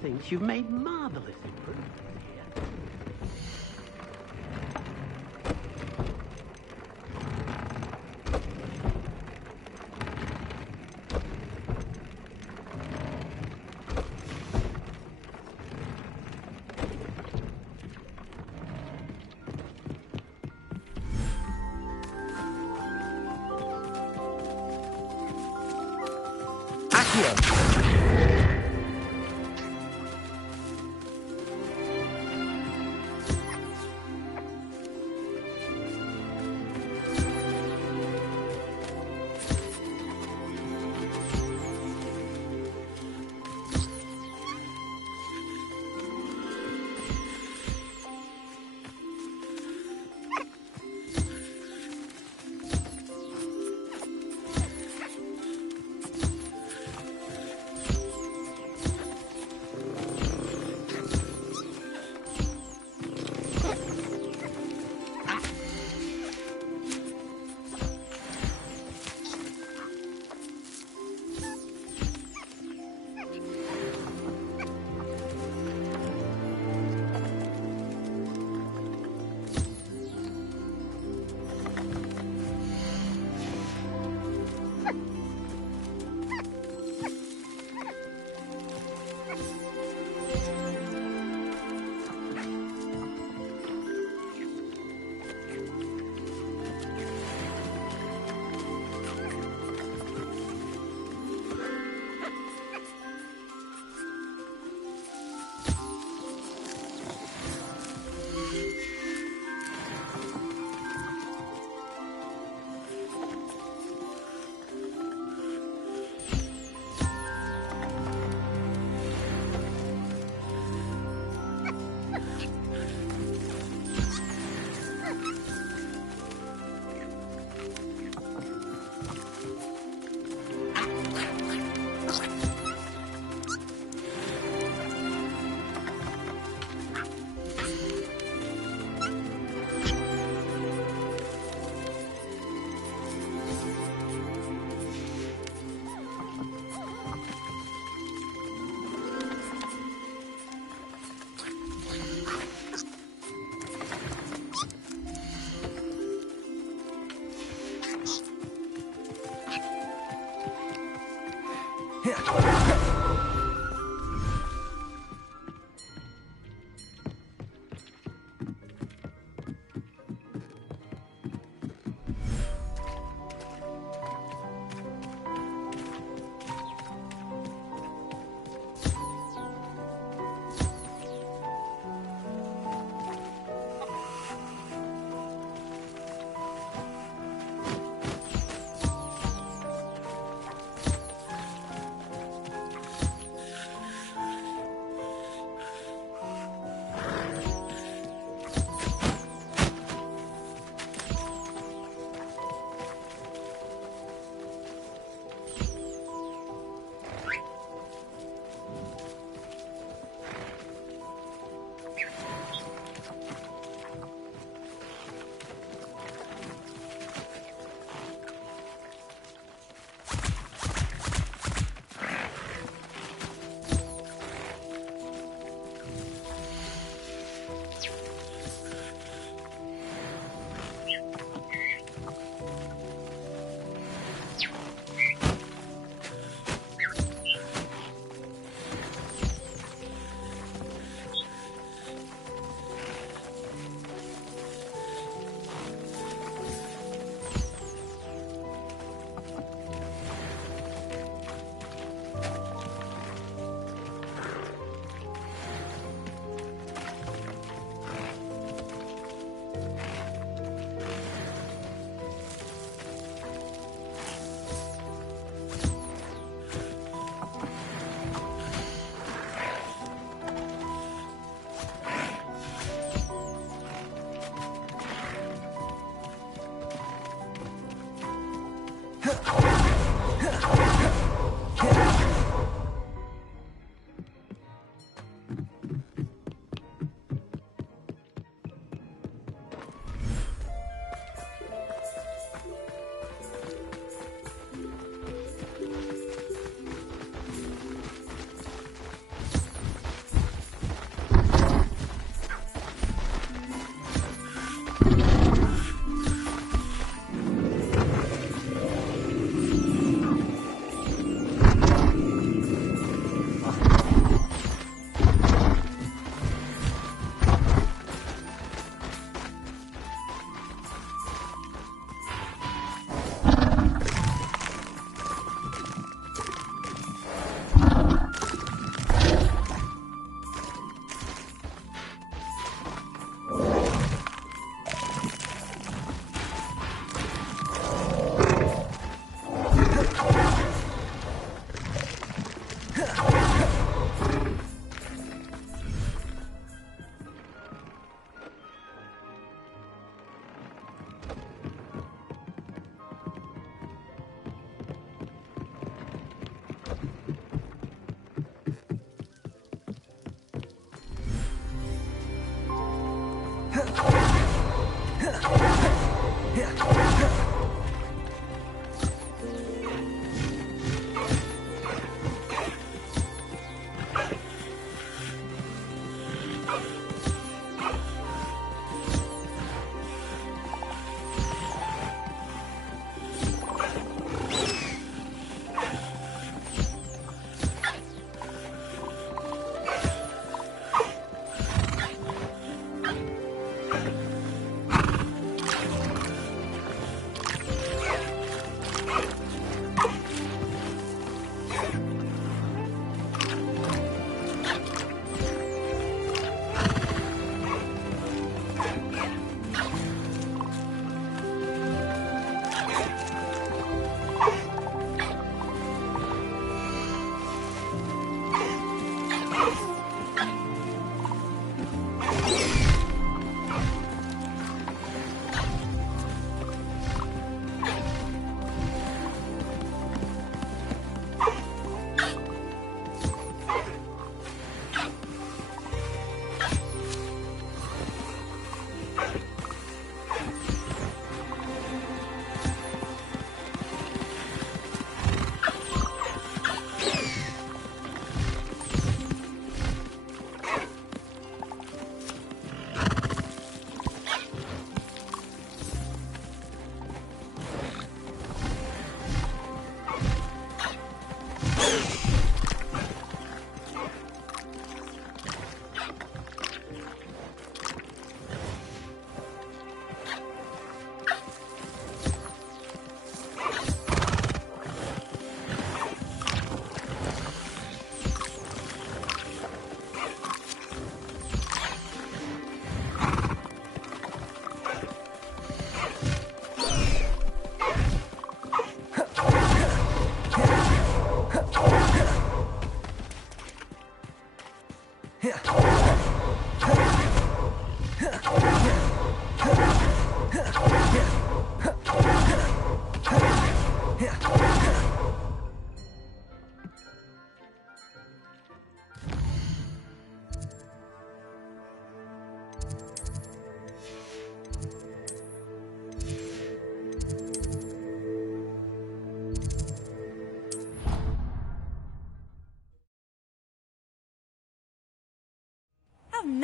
Thinks you've made marvelous improvements here.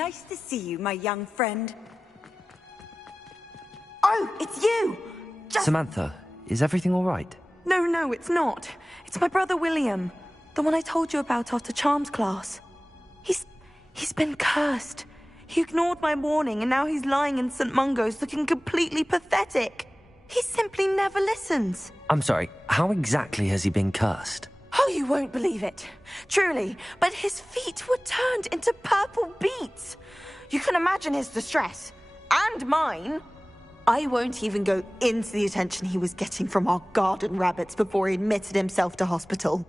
Nice to see you, my young friend. Oh, it's you! Samantha, is everything all right? No, it's not. It's my brother William. The one I told you about after Charms class. He's been cursed. He ignored my warning and now he's lying in St. Mungo's looking completely pathetic. He simply never listens. I'm sorry, how exactly has he been cursed? Oh, you won't believe it. Truly, but his feet were turned into purple beets. You can imagine his distress. And mine. I won't even go into the attention he was getting from our garden rabbits before he admitted himself to hospital.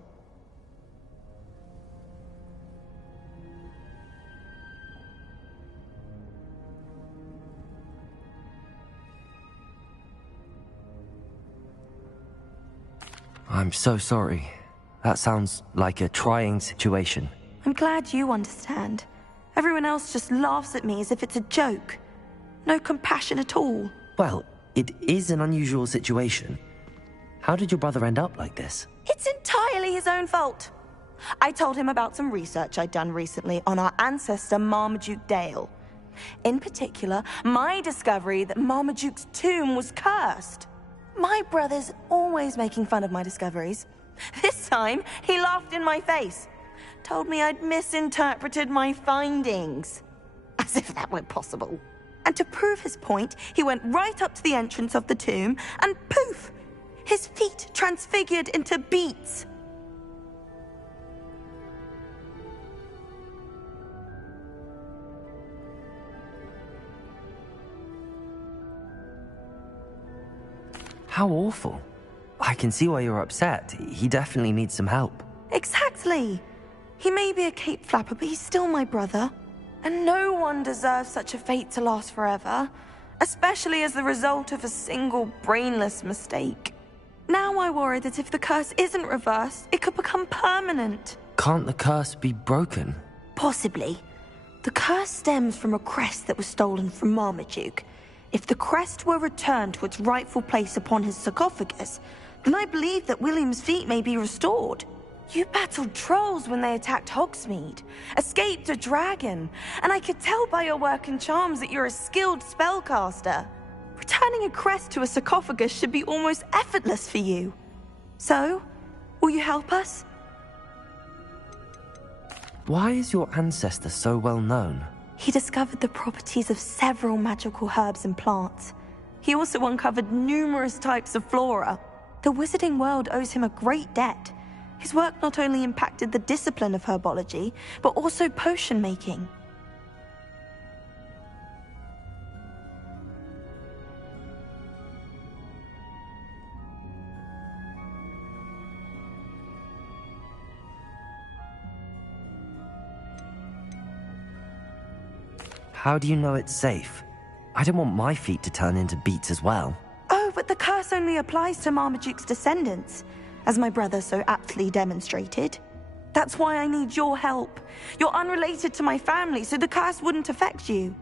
I'm so sorry. That sounds like a trying situation. I'm glad you understand. Everyone else just laughs at me as if it's a joke. No compassion at all. Well, it is an unusual situation. How did your brother end up like this? It's entirely his own fault. I told him about some research I'd done recently on our ancestor Marmaduke Dale. In particular, my discovery that Marmaduke's tomb was cursed. My brother's always making fun of my discoveries. This time, he laughed in my face. Told me I'd misinterpreted my findings. As if that were possible. And to prove his point, he went right up to the entrance of the tomb, and poof! His feet transfigured into beets. How awful. I can see why you're upset. He definitely needs some help. Exactly. He may be a cape flapper, but he's still my brother. And no one deserves such a fate to last forever, especially as the result of a single brainless mistake. Now I worry that if the curse isn't reversed, it could become permanent. Can't the curse be broken? Possibly. The curse stems from a crest that was stolen from Marmaduke. If the crest were returned to its rightful place upon his sarcophagus, then I believe that William's feet may be restored. You battled trolls when they attacked Hogsmeade, escaped a dragon, and I could tell by your work in charms that you're a skilled spellcaster. Returning a crest to a sarcophagus should be almost effortless for you. So, will you help us? Why is your ancestor so well known? He discovered the properties of several magical herbs and plants. He also uncovered numerous types of flora. The wizarding world owes him a great debt. His work not only impacted the discipline of herbology, but also potion making. How do you know it's safe? I don't want my feet to turn into beets as well. Oh, but the curse only applies to Marmaduke's descendants, as my brother so aptly demonstrated. That's why I need your help. You're unrelated to my family, so the curse wouldn't affect you.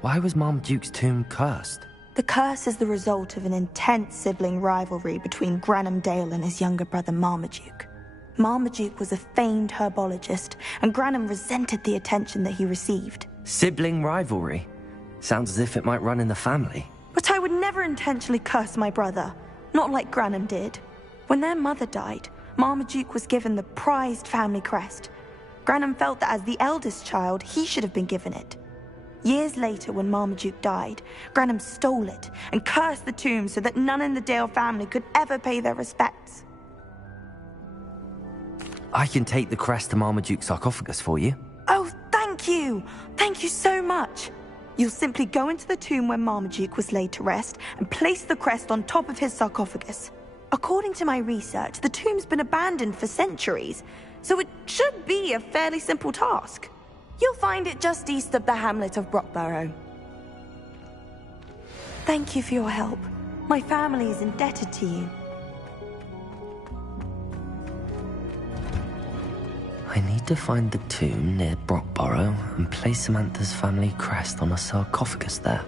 Why was Marmaduke's tomb cursed? The curse is the result of an intense sibling rivalry between Granham Dale and his younger brother Marmaduke. Marmaduke was a famed herbologist, and Granham resented the attention that he received. Sibling rivalry? Sounds as if it might run in the family. But I would never intentionally curse my brother. Not like Granham did. When their mother died, Marmaduke was given the prized family crest. Granham felt that as the eldest child, he should have been given it. Years later, when Marmaduke died, Granham stole it and cursed the tomb so that none in the Dale family could ever pay their respects. I can take the crest to Marmaduke's sarcophagus for you. Oh, thank you! Thank you so much! You'll simply go into the tomb where Marmaduke was laid to rest and place the crest on top of his sarcophagus. According to my research, the tomb's been abandoned for centuries, so it should be a fairly simple task. You'll find it just east of the hamlet of Brockborough. Thank you for your help. My family is indebted to you. I need to find the tomb near Brockborough and place Samantha's family crest on a sarcophagus there.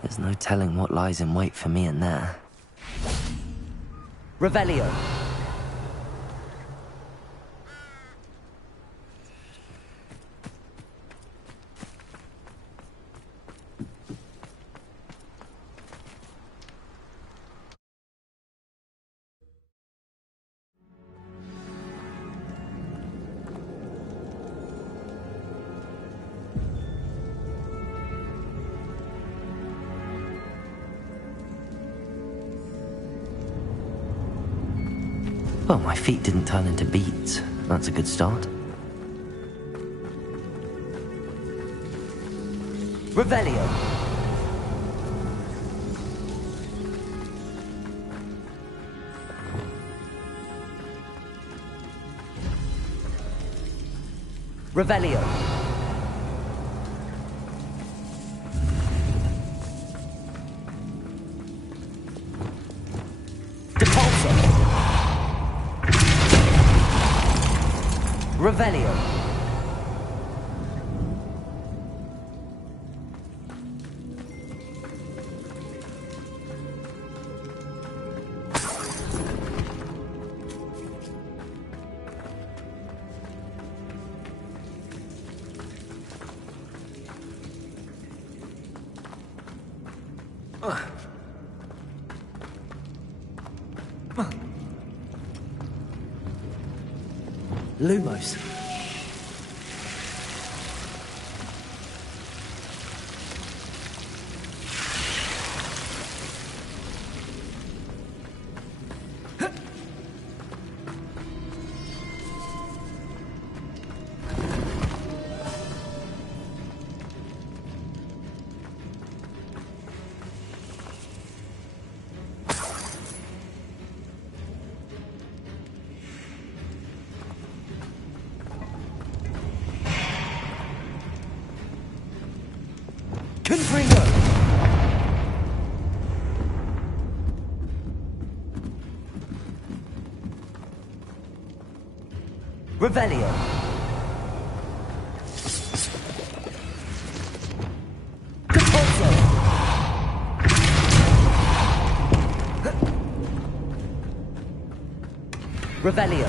There's no telling what lies in wait for me in there. Revelio. Well, my feet didn't turn into beets. That's a good start. Revelio. Revelio. Revelio. Lumos. Revelio. Revelio.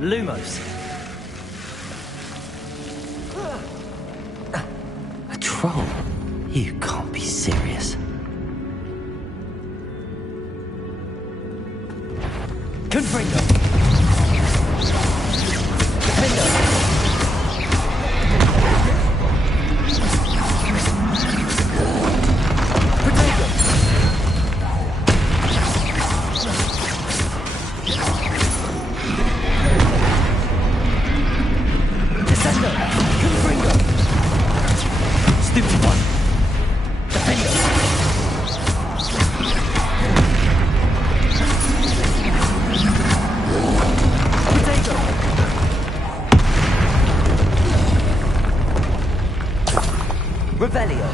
Lumos. A troll? You can't be serious. Confringo. Defendo. Revelio.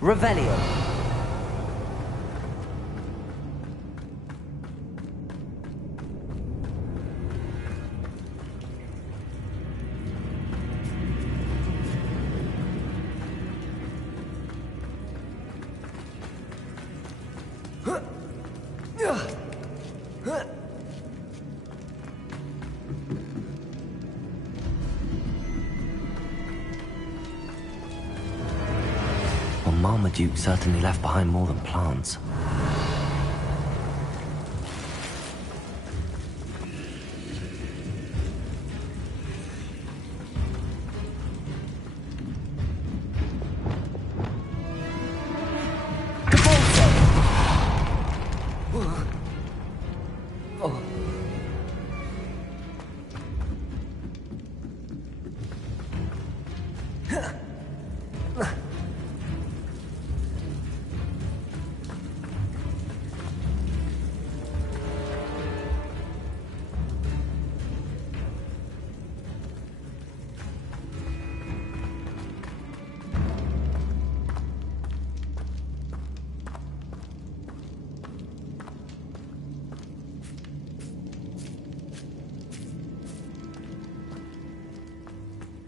Revelio. Marmaduke certainly left behind more than plants.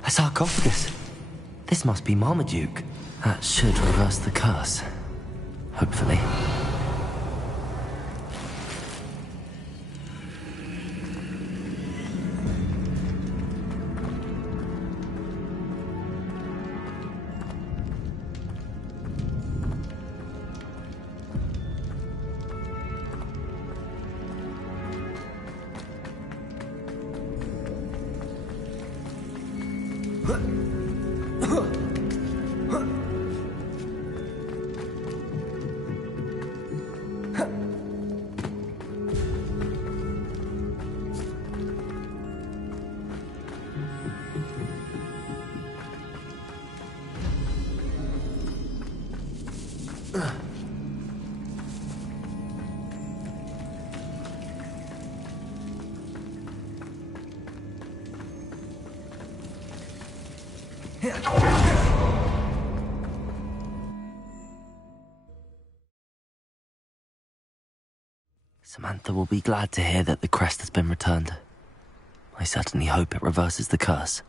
A sarcophagus. This must be Marmaduke. That should reverse the curse. Hopefully. Samantha will be glad to hear that the crest has been returned. I certainly hope it reverses the curse.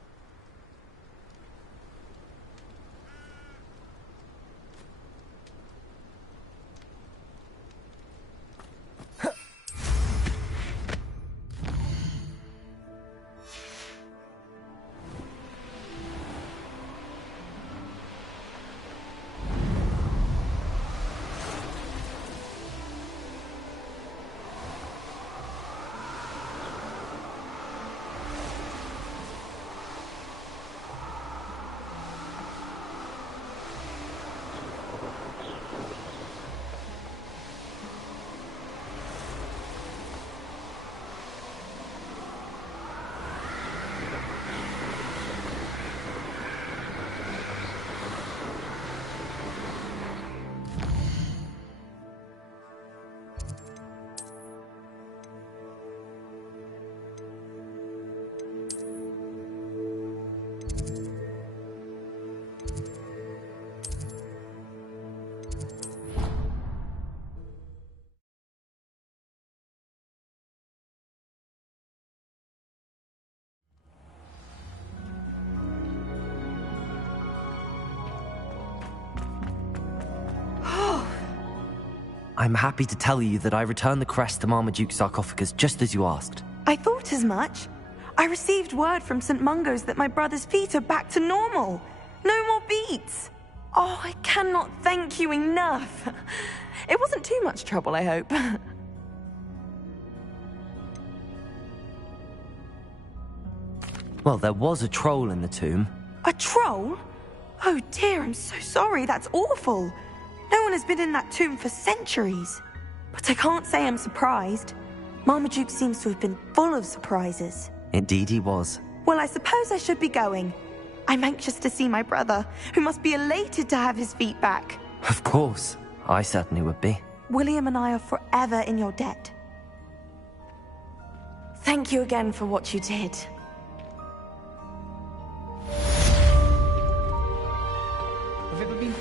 I'm happy to tell you that I returned the crest to Marmaduke's sarcophagus just as you asked. I thought as much. I received word from St. Mungo's that my brother's feet are back to normal. No more beats. Oh, I cannot thank you enough. It wasn't too much trouble, I hope. Well, there was a troll in the tomb. A troll? Oh dear, I'm so sorry. That's awful. No one has been in that tomb for centuries. But I can't say I'm surprised. Marmaduke seems to have been full of surprises. Indeed he was. Well, I suppose I should be going. I'm anxious to see my brother, who must be elated to have his feet back. Of course. I certainly would be. William and I are forever in your debt. Thank you again for what you did. Have ever been...